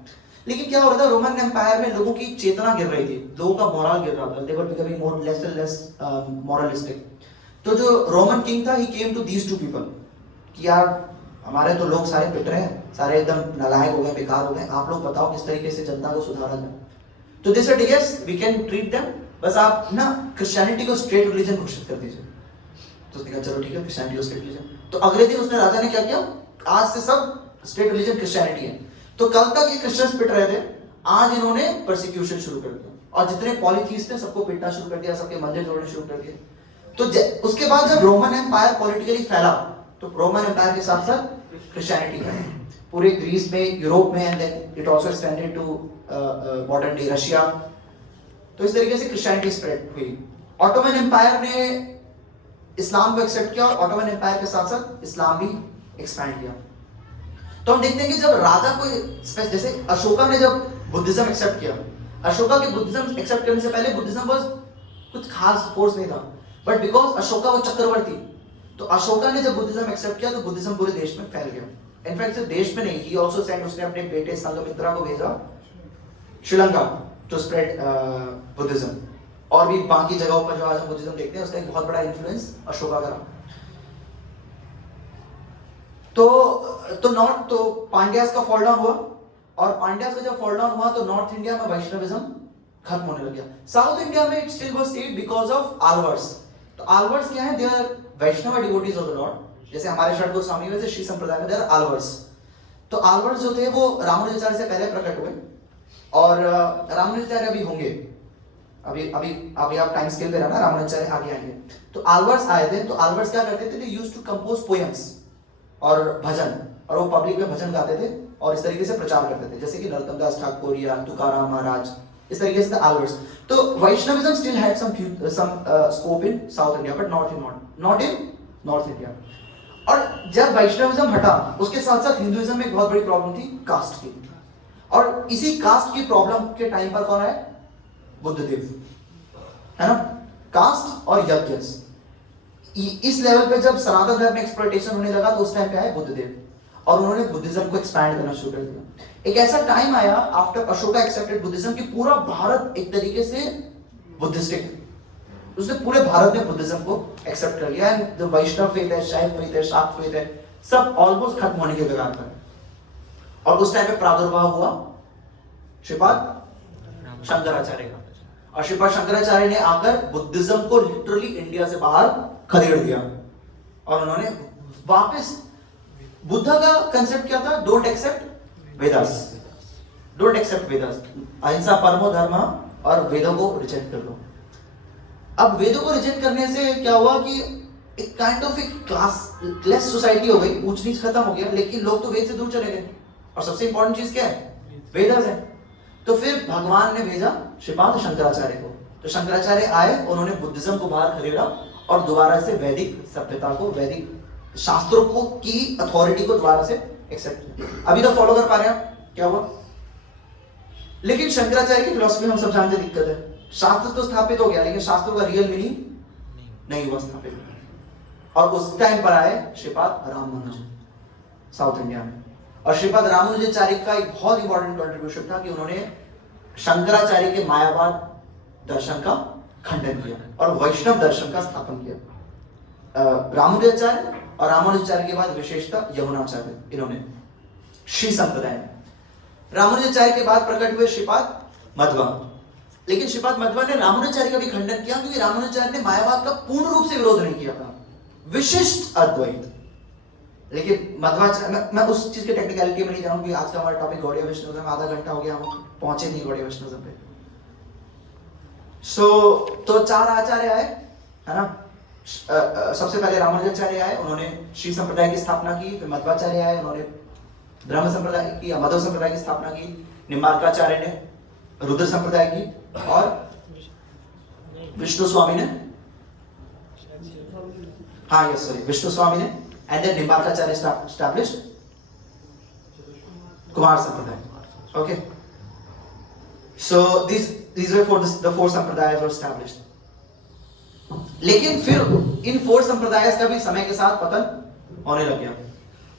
लेकिन क्या हो रहा था, रोमन एम्पायर में लोगों की चेतना गिर रही थी, लोगों का मोरल गिर रहा था, they were becoming more less and less moralistic. तो जो रोमन किंग था, he came to these two people कि यार हमारे तो लोग सारे पिट रहे हैं, सारे एकदम नालायक हो गए, बेकार हो गए, आप लोग बताओ किस तरीके से जनता को सुधारा जाए। तो they said yes we can treat them, बस आप ना क्रिश्चियनिटी को स्टेट रिलीजन घोषित कर दीजिए। तो उसने कहा चलो ठीक है, क्रिश्चियनिटी को स्टेट रिलीजन। तो अगले दिन उसने राजा ने क्या किया, आज से सब स्टेट रिलीजन क्रिश्चियनिटी है। तो कल तक ये क्रिश्चियंस पिट रहे थे, आज इन्होंने परसिक्यूशन शुरू कर दिया और जितने पॉलीथीस्ट थे सबको पिटना शुरू कर दिया, सबके मंदिर तोड़ने शुरू कर दिए। तो उसके बाद जब रोमन एम्पायर पॉलिटिकली फैला, तो रोमन एम्पायर के साथ साथ क्रिश्चियनिटी का पूरे ग्रीस में, यूरोप में, and then it also extended to modern day Russia. तो इस तरीके से क्रिश्चियनिटी स्प्रेड हुई। ऑटोमन एम्पायर ने इस्लाम को एक्सेप्ट किया और ऑटोमन एम्पायर के साथ साथ इस्लाम भी एक्सपैंड किया। तो हम देखते हैं कि जब राजा को, जैसे अशोका ने जब बुद्धिज्म एक्सेप्ट किया, अशोका के बुद्धिज्म एक्सेप्ट करने से पहले बुद्धिज्म वाज कुछ खास फोर्स नहीं था, बट बिकॉज अशोका वो चक्रवर्ती, तो अशोका ने जब बुद्धिज्म एक्सेप्ट किया तो बुद्धिज्म पूरे देश में फैल गया। इनफैक्ट सिर्फ देश में नहीं, ही आल्सो सेंट, उसने अपने बेटे संघमित्रा को भेजा श्रीलंका टू स्प्रेड बुद्धिज्म, और भी बाकी जगहों पर जो आज हम बुद्धिज्म देखते हैं उसका एक बहुत बड़ा इन्फ्लुएंस अशोका का रहा। तो पांड्यास का फॉल डाउन हुआ, और पांड्यास का जब फॉल डाउन हुआ तो नॉर्थ इंडिया में वैष्णविज्म खत्म होने लग गया। साउथ इंडिया में it still was stayed because of Alvars. तो आल्वर्स क्या है, they are Vaishnava devotees of the Lord, जैसे हमारे षड गोस्वामी वैसे श्री संप्रदाय में दे आर आल्वर्स। तो आल्वर्स जो थे वो रामानुजाचार्य से पहले प्रकट हुए, और रामानुजाचार्य अभी होंगे, अभी आप टाइम स्केल पे रहना, रामानुजाचार्य आगे आएंगे। तो आल्वर्स आए थे, तो आल्वर्स क्या करते थे, they used to compose poems और भजन, और वो पब्लिक में भजन गाते थे और इस तरीके से प्रचार करते थे, जैसे कि नरोत्तम दास ठाकुर या तुकाराम महाराज, इस तरीके से आल्वर्स। तो Vaishnavism still had some scope in South India, but not in North India. और जब वैष्णविज्म हटा, उसके साथ साथ हिंदुइज्म में एक बहुत बड़ी प्रॉब्लम थी कास्ट की, और इसी कास्ट की प्रॉब्लम के टाइम पर कौन आए, बुद्धदेव, है ना। कास्ट और यज्ञ, इस लेवल पे जब सनातन धर्म में एक्सप्लॉयटेशन होने लगा तो उस टाइम पे आए बुद्धदेव, और उन्होंने बुद्धिज्म को एक्सपैंड करना शुरू कर दिया। एक ऐसा टाइम आया आफ्टर अशोका एक्सेप्टेड बुद्धिज्म कि पूरा भारत एक तरीके से बुद्धिस्टिक, उसने पूरे भारत में बुद्धिज्म को एक्सेप्ट कर लिया, एंड जो वैष्णव फेथ है, शैव फेथ है, शाक्त फेथ है, सब ऑलमोस्ट खत्म होने के कगार पर। और उस टाइम पे प्रादुर्भाव हुआ श्रीपाद शंकराचार्य का, और श्रीपाद शंकराचार्य ने आकर बुद्धिज्म को लिटरली इंडिया से बाहर खदेड़ दिया, और उन्होंने वापस, बुद्धा का कंसेप्ट क्या था, don't accept Vedas, don't accept Vedas, अहिंसा परमो धर्म, और वेदों को रिजेक्ट कर लो। अब वेदों को रिजेक्ट करने से क्या हुआ कि एक काइंड ऑफ एक क्लासलेस सोसाइटी हो गई, ऊंच नीच खत्म हो गया, लेकिन लोग तो वेद से दूर चले गए, और सबसे इंपॉर्टेंट चीज क्या है, वेदास है। तो फिर भगवान ने भेजा श्रीपाद शंकराचार्य को, तो शंकराचार्य आए, उन्होंने बुद्धिज्म को बाहर खदेड़ा और दोबारा से वैदिक सभ्यता को, वैदिक शास्त्रों को की अथॉरिटी को दोबारा से एक्सेप्ट किया। अभी तो फॉलो कर पा रहे हैं क्या हुआ, लेकिन शंकराचार्य की फिलॉसफी हम सब जानते दिक्कत है, शास्त्र तो स्थापित हो गया लेकिन शास्त्रों का रियल मीनिंग नहीं हुआ स्थापित। और उस टाइम पर आए श्रीपाद रामानुज साउथ इंडिया में, और श्रीपाद रामानुजाचार्य का एक बहुत इंपॉर्टेंट कंट्रीब्यूशन था कि उन्होंने शंकराचार्य के मायावाद दर्शन का खंडन किया और वैष्णव दर्शन का स्थापन किया। रामानुजाचार्य और रामानुजाचार्य के बाद विशेषतः यमुनाचार्य, इन्होंने श्री संप्रदाय में। रामानुजाचार्य के बाद प्रकट हुए श्रीपाद मध्वा, लेकिन श्रीपाद मध्वा ने रामानुजाचार्य का भी खंडन किया क्योंकि रामानुजाचार्य ने मायावाद का पूर्ण रूप से विरोध नहीं किया था, विशिष्ट अद्वैत। लेकिन मध्वाचार्य, मैं उस चीज के टेक्निकलिटी में नहीं जाऊंगा क्योंकि आज का हमारा टॉपिक गौड़ीय वैष्णविज्म, आधा घंटा हो गया हम पहुंचे नहीं गौड़ीय वैष्णविज्म पे। तो चार आचार्य आए, है ना। सबसे पहले रामानुजाचार्य आए, उन्होंने श्री संप्रदाय की स्थापना की। फिर मध्वाचार्य आए, उन्होंने ब्रह्म संप्रदाय की या मध्व संप्रदाय की स्थापना की। निम्बार्काचार्य ने रुद्र संप्रदाय की, और विष्णु स्वामी ने, हाँ यस सॉरी, विष्णु स्वामी ने, and then Nimbarkacharya established Kumar Sampradaya. Okay, so these were the four संप्रदाय were established. लेकिन फिर इन फोर संप्रदाय का भी समय के साथ पतन होने लग गया,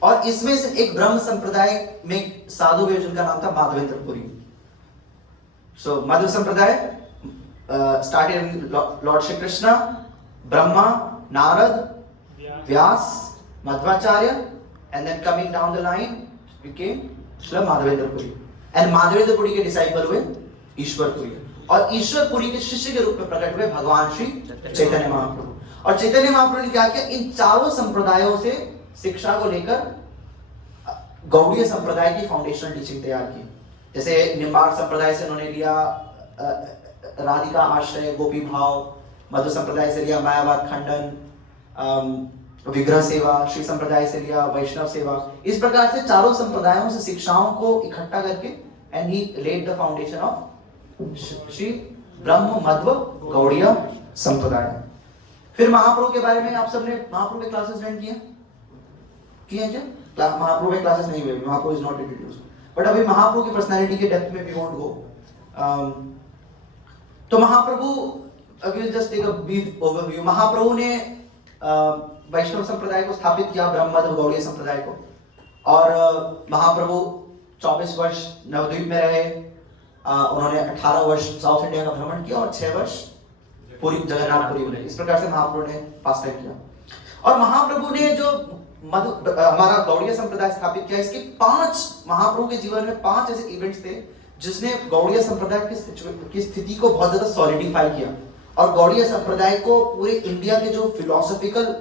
और इसमें से एक ब्रह्म संप्रदाय में साधु हुए जिनका नाम था माधवेंद्रपुरी। सो माधव संप्रदाय started Lord Shri Krishna, Brahma, Narad, Vyas, Madhvacharya, and then coming down the line became Shri Madhavendrapuri, and Madhavendrapuri के डिसाइपल हुए ईश्वरपुरी, और ईश्वरपुरी के शिष्य के रूप में प्रकट हुए भगवान श्री चैतन्य महाप्रभु। और चैतन्य महाप्रभु ने क्या किया, इन चारों संप्रदायों से शिक्षा को लेकर गौड़ीय संप्रदाय की फाउंडेशनल टीचिंग तैयार की। जैसे निम्बार्क संप्रदाय से उन्होंने लिया राधिका आश्रय, गोपी भाव। मध्व संप्रदाय से लिया मायावाद खंडन, विग्रह सेवा। श्री संप्रदाय से लिया वैष्णव सेवा। इस प्रकार से चारों संप्रदायों से शिक्षाओं को इकट्ठा करके and he laid the foundation of Shri Brahma Madhva Gaudiya संप्रदाय। फिर महाप्रभु के बारे में आप सबने महाप्रभु के क्लासेस ज्वाइन किए हैं क्या? महाप्रभु के क्लासेस नहीं हुए, महाप्रभु इज नॉट इंट्रोड्यूस्ड, बट अभी महाप्रभु की पर्सनालिटी के डेप्थ में वी वोंट गो। तो महाप्रभु, अभी will just take a brief overview. Mahaprabhu ने वैष्णव संप्रदाय को स्थापित किया, ब्रह्म मध्व गौड़ीय संप्रदाय को, और महाप्रभु 24 वर्ष नवद्वीप में रहे। उन्होंने 18 वर्ष साउथ इंडिया का भ्रमण किया और 6 वर्ष पूरी जगन्नाथपुरी में रहे। इस प्रकार से महाप्रभु ने पास टाइम किया। और महाप्रभु ने जो हमारा गौड़ीय संप्रदाय स्थापित किया, इसके 5 महाप्रभु के जीवन में 5 ऐसे इवेंट्स थे जिसने गौड़ीय संप्रदाय की स्थिति को बहुत ज्यादा सॉलिडिफाई किया, और गौड़ीय संप्रदाय को पूरे इंडिया के जो फिलोसॉफिकल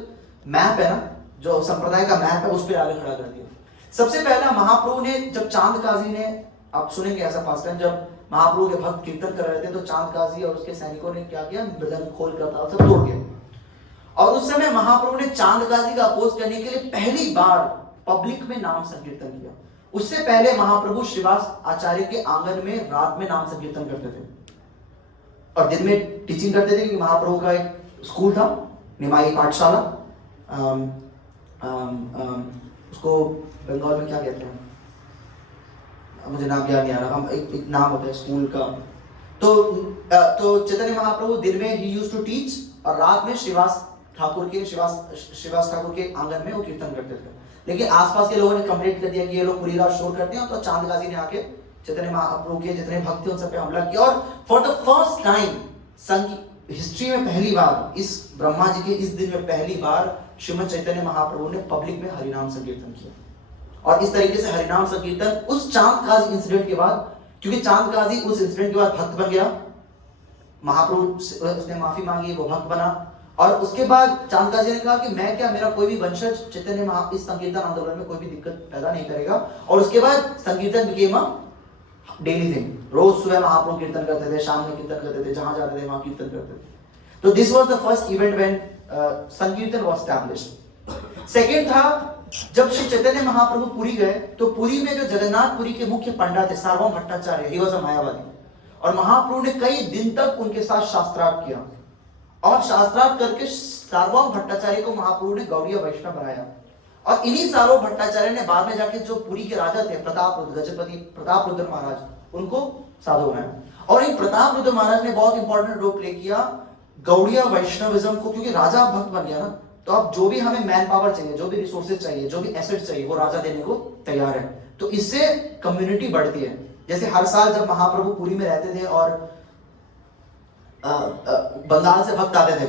मैप है ना, जो संप्रदाय का मैप है, उस पर आगे खड़ा कर दिया। सबसे पहला महाप्रभु ने, जब चांद काजी ने, आप सुनेंगे ऐसा पास्ट टाइम, जब महाप्रभु के भक्त कीर्तन कर रहे थे तो चांद काजी और उसके सैनिकों ने क्या किया, मृदंग खोल कर ताल सब तोड़ दिया। और उस समय महाप्रभु ने चांद काजी का अपोज करने के लिए पहली बार पब्लिक में नाम संकीर्तन किया। उससे पहले महाप्रभु श्रीवास आचार्य के आंगन में रात में नाम संकीर्तन करते थे और दिन में टीचिंग करते थे, क्योंकि महाप्रभु का एक स्कूल था, निमाई पाठशाला। उसको बंगाल में क्या कहते हैं, मुझे नाम याद नहीं आ रहा, हम एक नाम होता है स्कूल का। तो चैतन्य महाप्रभु दिन में ही यूज्ड टू टीच, और रात में श्रीवास ठाकुर के आंगन में वो कीर्तन करते थे। लेकिन आसपास के लोगों ने कंप्लेंट कर दिया कि ये लोग पूरी रात शोर करते हैं, तो चांद काजी ने आके चैतन्य महाप्रभु के जितने भक्त थे उन सब पे हमला किया, और for the first time history में पहली बार, इस ब्रह्मा जी के इस दिन में पहली बार श्रीमद चैतन्य महाप्रभु ने पब्लिक में हरिनाम संकीर्तन किया। और इस तरीके से हरिनाम संकीर्तन उस चांद काजी इंसिडेंट के बाद, क्योंकि चांद काजी उस इंसिडेंट के बाद भक्त बन गया, महाप्रभु से उसने माफी मांगी, वो भक्त बना, और उसके बाद चांद काजी ने कहा कि मैं क्या, मेरा कोई भी वंशज चैतन्य इस संकीर्तन आंदोलन में कोई भी दिक्कत पैदा नहीं करेगा। और उसके बाद संकीर्तन बिकेम अ डेली थिंग। रोज सुबह महाप्रभु कीर्तन करते थे, शाम में कीर्तन करते थे, जहां जाते थे वहां कीर्तन करते थे। तो this was the first event when संकीर्तन वाज एस्टैब्लिश्ड। सेकंड था, जब श्री चैतन्य महाप्रभु पुरी गए, तो पुरी में जो जगन्नाथपुरी के मुख्य पंडित थे सार्वभौम भट्टाचार्य, ही वाज अ मायावादी, और महाप्रभु ने कई दिन तक उनके साथ शास्त्रार्थ किया, और शास्त्रार्थ करके सार्वभौम भट्टाचार्य को महाप्रभु ने गौड़ीय वैष्णव बनाया। और इन्हीं सार्वभौम भट्टाचार्य ने बाद में जाके जो पुरी के राजा थे, गजपति प्रताप रुद्र महाराज, उनको साधु बनाया। और एक प्रताप रुद्र महाराज ने बहुत इंपॉर्टेंट रोल प्ले किया गौड़िया वैष्णविज्म को, क्योंकि राजा भक्त बन गया ना, तो अब जो भी हमें मैन पावर चाहिए, जो भी रिसोर्सेज चाहिए, जो भी एसेट चाहिए, वो राजा देने को तैयार है। तो इससे कम्युनिटी बढ़ती है। जैसे हर साल जब महाप्रभु पुरी में रहते थे और बंगाल से भक्त आते थे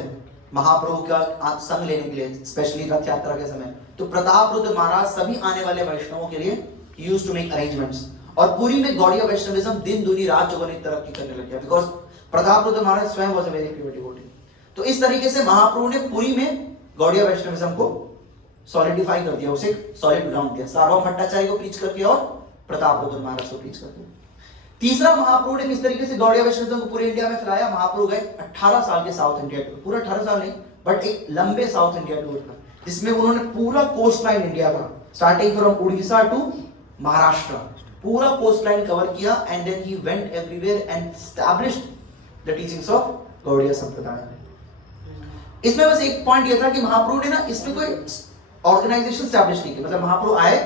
महाप्रभु का संग लेने के लिए, स्पेशली रथ यात्रा के समय, तो प्रताप रुद्र महाराज सभी आने वाले वैष्णवों के लिए यूज्ड टू मेक अरेंजमेंट्स। और पुरी में गौड़िया वैष्णविज्म दिन दुनी रात चौगुनी तरक्की करने लग गया, बिकॉज प्रताप रुद्र महाराज स्वयं was a very pure devotee. तो इस तरीके से महाप्रभु ने पुरी में गौड़िया वैष्णविज्म को सॉलिडिफाई कर दिया, उसे सॉलिड ग्राउंड दिया, सार्वभौम भट्टाचार्य को प्रीच करके और प्रताप रुद्र महाराज को प्रीच करके। तीसरा, महाप्रभु ने किस तरीके से गौड़िया वैष्णविज्म को पूरे इंडिया में फैलाया। महाप्रभु गए 18 साल के साउथ इंडिया टूर, पूरा 18 साल नहीं बट एक लंबे साउथ इंडिया टूर था, जिसमें उन्होंने पूरा कोस्ट लाइन इंडिया का, starting from Orissa to Maharashtra, पूरा कोस्ट लाइन कवर किया। And then he went everywhere and established the teachings of Gaudiya sampradaya. इसमें बस एक पॉइंट ये था कि महाप्रभु ने ना इसमें कोई ऑर्गेनाइजेशन स्टैब्लिश नहीं की, मतलब महाप्रभु आए,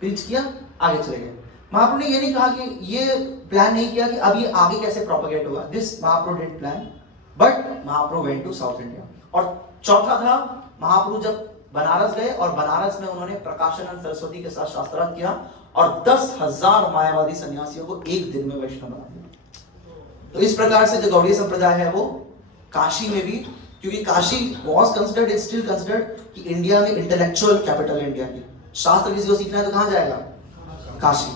प्रीच किया, आगे चले गए। महाप्रभु ने ये नहीं कहा कि ये प्लान नहीं किया कि अब ये आगे कैसे प्रोपेगेट होगा। This Mahaprabhu did plan, but Mahaprabhu went to south India. और चौथा था, महाप्रभु जब बनारस गए और बनारस में उन्होंने प्रकाशानंद सरस्वती के साथ शास्त्रार्थ किया और 10,000 मायावादी सन्यासियों को एक दिन में वैष्णव बना दिया। तो इस प्रकार से जो गौड़ीय संप्रदाय है वो काशी में भी, क्योंकि Kashi was considered, is still considered कि इंडिया में इंटेलेक्चुअल कैपिटल है इंडिया की। शास्त्र किसी को सीखना है तो कहां जाएगा? काशी।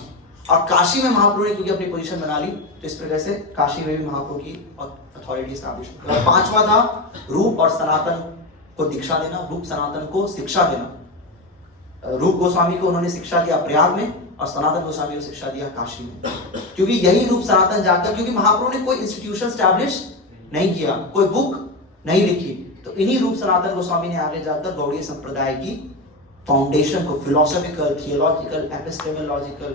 और काशी में महाप्रभु ने क्योंकि अपनी पोजीशन बना ली, तो इस प्रकार से काशी में भी महाप्रभु की अथॉरिटी स्टैब्लिश हुई। और पांचवा था रूप और सनातन को दीक्षा देना, रूप सनातन को शिक्षा देना। रूप गोस्वामी को उन्होंने शिक्षा दिया प्रयाग में और सनातन गोस्वामी को शिक्षा दिया काशी में, क्योंकि यही रूप सनातन जाकर, क्योंकि महाप्रभु ने कोई इंस्टीट्यूशन स्टैब्लिश नहीं किया, कोई बुक नहीं लिखी, तो इन्हीं रूप सनातन गोस्वामी ने आगे जाकर गौड़ीय संप्रदाय की फाउंडेशन को, फिलोसॉफिकल, थियोलॉजिकल, एपिस्टेमोलॉजिकल,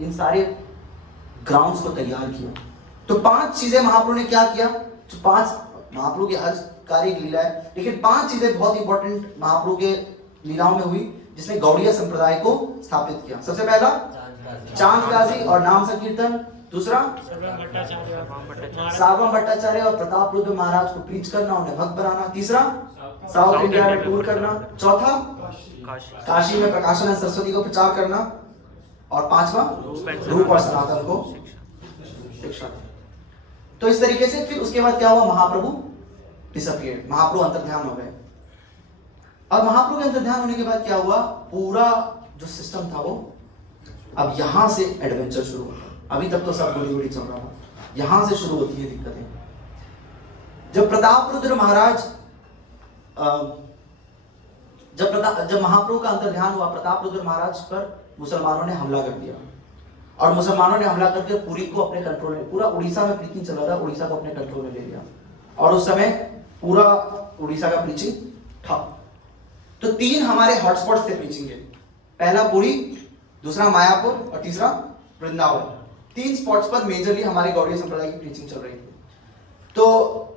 इन सारे ग्राउंड्स को तैयार किया। तो 5 चीजें महाप्रभु ने क्या किया, जो 5 महाप्रभु के हर कार्य की लीला है, लेकिन 5 चीजें बहुत इंपॉर्टेंट महाप्रभु के लीलाओं में हुई जिसने गौड़ीय संप्रदाय को स्थापित किया। सबसे पहला चांदगाजी और नाम संकीर्तन, दूसरा सार्वभौम भट्टाचार्य और प्रताप रुद्र महाराज को प्रीच करना, उन्हें भक्त बनाना, तीसरा साउथ इंडिया में टूर करना, चौथा काशी में प्रकाशानंद सरस्वती को प्रचार करना, और पांचवा रूप और सनातन को शिक्षा देना। तो इस तरीके से फिर उसके बाद क्या हुआ, महाप्रभु डिसअपीयर्ड, महाप्रभु अंतर्ध्यान हो गए। और महाप्रभु के अंतर्ध्यान होने के बाद क्या हुआ, पूरा जो सिस्टम था वो अब यहां से एडवेंचर शुरू हुआ। अभी तक तो सब गोली गोली चल रहा था, यहां से शुरू होती है दिक्कतें। जब प्रताप रुद्र महाराज जब महाप्रभु का अंतर्ध्यान हुआ, प्रताप रुद्र महाराज पर मुसलमानों ने हमला कर दिया और मुसलमानों ने हमला करके पुरी को अपने कंट्रोल में, पूरा उड़ीसा में प्रीचिंग चल रहा था, उड़ीसा को अपने कंट्रोल में ले लिया और उस समय पूरा उड़ीसा का प्रीचिंग ठप। तो 3 हमारे हॉटस्पॉट्स थे प्रीचिंग के, पहला पुरी, दूसरा मायापुर और तीसरा वृंदावन। 3 स्पॉट्स पर मेजरली हमारी गौड़ीय संप्रदाय की प्रीचिंग चल रही थी। तो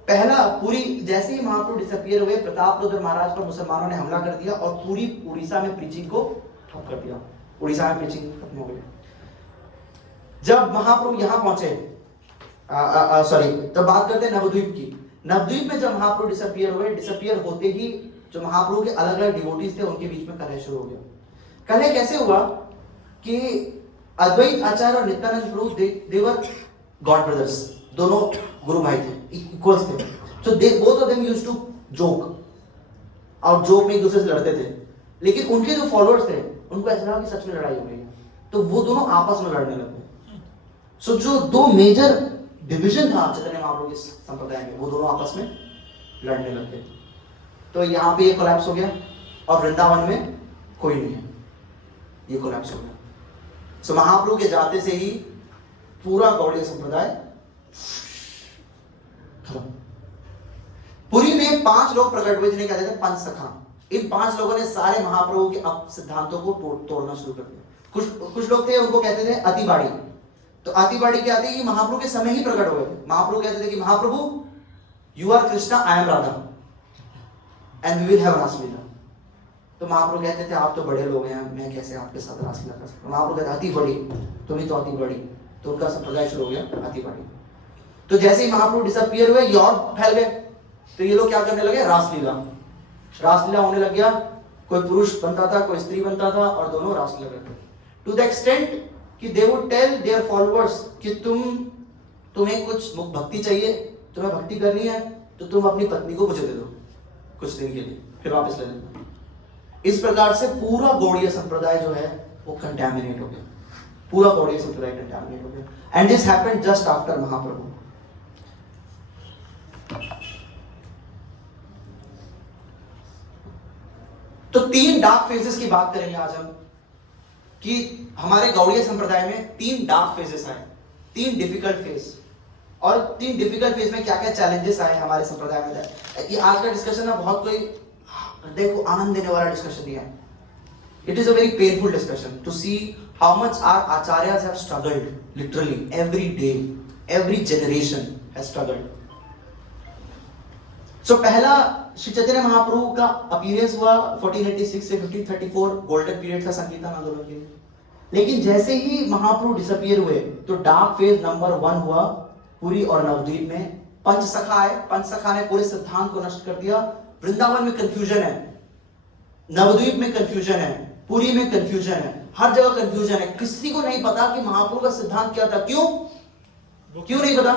पहला पुरी, जैसे ही महाप्रभु डिसअपीयर हुए, प्रताप रुद्र महाराज पर मुसलमानों ने हमला कर दिया और पूरी उड़ीसा में प्रीचिंग को ठप कर दिया, उड़ीसा में प्रीचिंग खत्म हो गई। जब महाप्रभु यहां पहुंचे, तब बात करते हैं नवद्वीप की। नवद्वीप में जब महाप्रभु डिसअपीयर हुए, डिसअपीयर होते ही जो महाप्रभु के अलग अलग डिवोटीज थे उनके बीच में कलह शुरू हो गया। कलह कैसे हुआ कि अद्वैत आचार्य और Nityananda Prabhu they were god brothers, दोनों गुरु भाई थे, इक्वल्स थे। So they both of them used to joke और जोक में एक दूसरे से लड़ते थे, लेकिन उनके जो फॉलोअर्स थे उनको ऐसा लगा कि सच में लड़ाई हो गई है, तो वो दोनों आपस में लड़ने लगे। सो जो 2 मेजर डिवीजन था चैतन्य महाप्रभु के संप्रदाय में, वो दोनों आपस में लड़ने लगे। तो यहाँ पे ये कोलैप्स हो गया और वृंदावन में कोई नहीं है, ये कोलैप्स हो गया। सो महाप्रभु के जाते से ही पूरा गौड़ीय संप्रदाय खत्म। पुरी में 5 लोग प्रकट हुए जिन्हें कहते थे पंच सखा। इन 5 लोगों ने सारे महाप्रभु के सिद्धांतों को तोड़ना शुरू कर दिया। कुछ लोग थे, उनको कहते थे अतिबाड़ी। तो अतिबाड़ी क्या थी, महाप्रभु के समय ही प्रकट हुए थे। महाप्रभु कहते थे कि Mahaprabhu you are Krishna, I am Radha and we will have raslila. तो महाप्रभु कहते थे आप तो बड़े लोग हैं, मैं कैसे आपके साथ रासलीला कर सकता हूं। महाप्रभु कहते अति बड़ी, तुम ही तो अति बड़ी, तो उनका संप्रदाय शुरू हो गया हाथी पार्टी। तो जैसे ही महाप्रभु डिसअपियर हुए ये और फैल गए, तो ये लोग क्या करने लगे, रासलीला होने लग गया। कोई पुरुष बनता था, कोई स्त्री बनता था और दोनों रासलीला करते, टू द एक्सटेंट कि they would tell their followers कि तुम्हें कुछ भक्ति चाहिए, तुम्हें भक्ति करनी है तो तुम अपनी पत्नी को मुझे दे दो कुछ दिन के लिए, फिर वापस ले लेना। इस प्रकार से पूरा गौड़ीय संप्रदाय जो है वो कंटैमिनेट हो गया, पूरा गौड़ीय संप्रदाय कंटैमिनेट हो गया। And this happened just after Mahaprabhu. तो 3 डार्क फेजेस की बात करेंगे आज हम, कि हमारे गौड़ीय संप्रदाय में 3 डार्क फेजेस आए, 3 डिफिकल्ट फेज, और 3 डिफिकल्ट फेज में क्या क्या चैलेंजेस आए हमारे संप्रदाय में। ये आज का डिस्कशन ना बहुत कोई हृदय को आनंद देने वाला डिस्कशन नहीं है। It is a very painful discussion to see how much our acharyas have struggled, literally every day, every generation has struggled. So पहला श्री चैतन्य महाप्रभु का अपीयरेंस हुआ 1486 से 1534, गोल्डन पीरियड था संकीर्तन आंदोलन के लिए। लेकिन जैसे ही महाप्रभु डिसअपियर हुए तो डार्क फेज नंबर 1 हुआ पुरी और नवद्वीप में। पंचसखा आए, पंचसखा ने पूरे सिद्धांत को नष्ट कर दिया। वृंदावन में कंफ्यूजन है, नवद्वीप में कंफ्यूजन है, पुरी में कंफ्यूजन है, हर जगह कंफ्यूजन है। किसी को नहीं पता कि महाप्रभु का सिद्धांत क्या था। क्यों नहीं पता?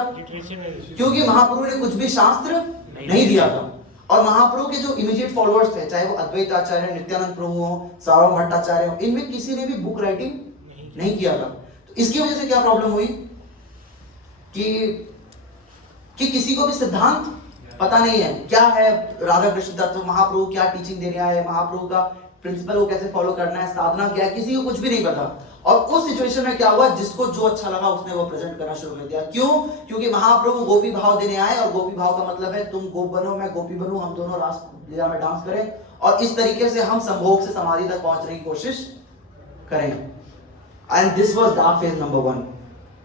क्योंकि महाप्रभु ने कुछ भी शास्त्र नहीं दिया था। और महाप्रभु के जो इमीडिएट फॉलोअर्स थे, चाहे वो अद्वैत आचार्य, नित्यानंद प्रभु हो, सार्वभौम भट्टाचार्य हो, इनमें किसी ने भी बुक राइटिंग नहीं किया था। तो इसकी वजह से क्या प्रॉब्लम हुई कि किसी को भी सिद्धांत पता नहीं है, क्या है राधा कृष्ण तत्व, महाप्रभु क्या टीचिंग देने आए, महाप्रभु का प्रिंसिपल को कैसे फॉलो करना है, साधना क्या है, किसी को कुछ भी नहीं पता। और उस सिचुएशन में क्या हुआ, जिसको जो अच्छा लगा उसने वो प्रेजेंट करना शुरू कर दिया। क्यों? क्योंकि महाप्रभु गोपी भाव देने आए, और गोपी भाव का मतलब है तुम गोप बनो, मैं गोपी बनूं, हम दोनों रास लीला में डांस करें, और इस तरीके से हम संभोग से समाधि तक पहुंचने की कोशिश करें। And this was dark phase number 1।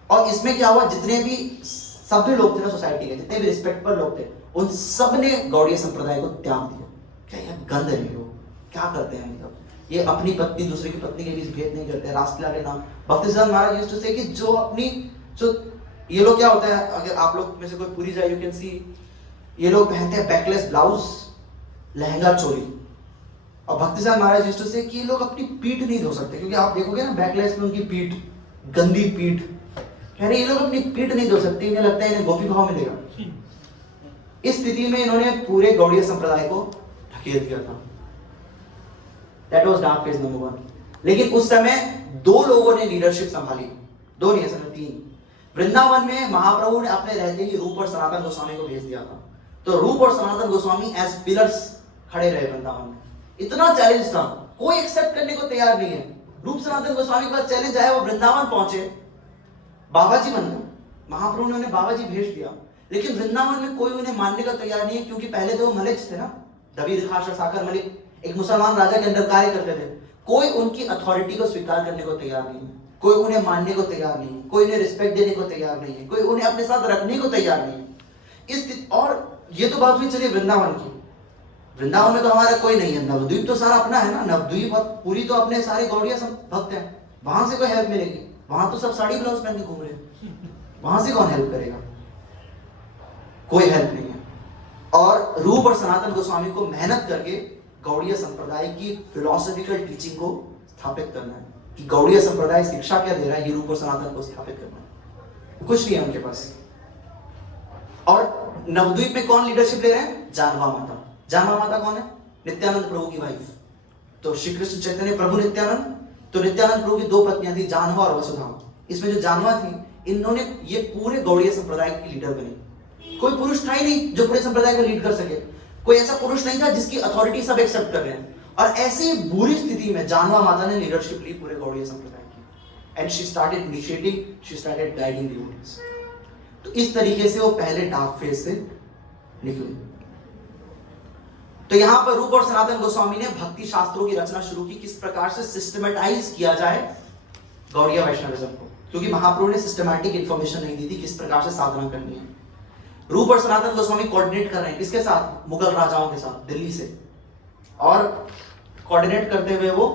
और इसमें क्या हुआ, जितने भी सभ्य लोग थे ना सोसाइटी के, जितने भी रिस्पेक्टेबल लोग थे, उन सब ने गौड़ीय संप्रदाय को त्याग दिया। क्या ये गंद है, ये लोग क्या करते हैं, मतलब ये अपनी पत्नी दूसरे की पत्नी के बीच भेद नहीं करते, रासलीला के नाम। भक्ति सिद्धांत महाराज यूज्ड टू से कि जो ये लोग क्या होता है, अगर आप लोग में से कोई पूरी जाए, यू कैन सी ये लोग पहनते हैं बैकलेस ब्लाउज, लहंगा चोली। और भक्ति सिद्धांत महाराज यूज्ड टू से कि ये लोग अपनी पीठ नहीं धो सकते, क्योंकि आप देखोगे ना बैकलेस में उनकी पीठ, गंदी पीठ, कह रहे ये लोग अपनी पीठ नहीं धो सकते, इन्हें लगता है इन्हें गोपी भाव मिलेगा। इस स्थिति में इन्होंने पूरे गौड़ीय संप्रदाय को ढकेल दिया था। That was dark phase number 1। लेकिन उस समय 2 लोगों ने लीडरशिप संभाली, 2 नहीं, असल में 3। वृंदावन में महाप्रभु ने अपने रहते ही रूप और सनातन गोस्वामी को भेज दिया था। तो रूप और सनातन गोस्वामी एज पिलर्स खड़े रहे वृंदावन में। इतना चैलेंज था, कोई एक्सेप्ट करने को तैयार नहीं है। रूप सनातन गोस्वामी के पास चैलेंज आया, वो वृंदावन पहुंचे, बाबा जी बन गए, महाप्रभु ने उन्हें बाबा जी भेज दिया। लेकिन वृंदावन में कोई उन्हें मानने का तैयार नहीं है, क्योंकि पहले तो वो मलिक थे ना, दबीर खास और साकर मलिक, एक मुसलमान राजा के अंदर कार्य करते थे। कोई उनकी अथॉरिटी को स्वीकार करने को तैयार नहीं है, कोई उन्हें मानने को तैयार नहीं है, कोई उन्हें रिस्पेक्ट देने को तैयार नहीं है, कोई उन्हें अपने साथ रखने को तैयार नहीं है। और ये तो बात हुई चलिए वृंदावन की। वृंदावन में तो हमारा कोई नहीं है, नवद्वीप तो सारा अपना है ना, नवद्वीप और पूरी तो अपने सारे गौड़िया भक्त हैं, वहां से कोई हेल्प मिलेगी? वहां तो सब साड़ी ब्लाउज पहन के घूम रहे हैं, वहां से कौन हेल्प करेगा? कोई हेल्प नहीं है। और रूप और सनातन गोस्वामी को मेहनत करके गौड़ीय संप्रदाय की फिलोसॉफिकल टीचिंग को स्थापित करना है, कि गौड़ीय संप्रदाय शिक्षा क्या दे रहा है, ये रूप और सनातन को स्थापित करना है। कुछ नहीं है उनके पास। और नवद्वीप में कौन लीडरशिप ले रहे हैं? जानवा माता। जानवा माता कौन है? नित्यानंद प्रभु की वाइफ। तो श्री कृष्ण चैतन्य प्रभु नित्यानंद, तो नित्यानंद प्रभु की 2 पत्नियां थी, जानवा और वसुधा। इसमें जो जानवा थी, इन्होंने ये पूरे गौड़ीय संप्रदाय की लीडर बनी। कोई पुरुष था ही नहीं जो पूरे संप्रदाय को लीड कर सके, कोई ऐसा पुरुष नहीं था जिसकी अथॉरिटी सब एक्सेप्ट कर रहे हैं। और ऐसी बुरी स्थिति में जानवा माता ने लीडरशिप ली पूरे गौड़ीय संप्रदाय की, and she started initiating, she started guiding devotees. तो इस तरीके से वो पहले डार्क फेज से निकले। तो यहां पर रूप और सनातन गोस्वामी ने भक्ति शास्त्रों की रचना शुरू की, किस प्रकार से सिस्टमेटाइज किया जाए गौड़ीय वैष्णविज्म को, क्योंकि महाप्रभु ने सिस्टमैटिक इंफॉर्मेशन नहीं दी थी किस प्रकार से साधना करनी है। रूप और सनातन गोस्वामी कोऑर्डिनेट कर रहे हैं किसके साथ? मुगल राजाओं के साथ, दिल्ली से। और कोऑर्डिनेट करते हुए वो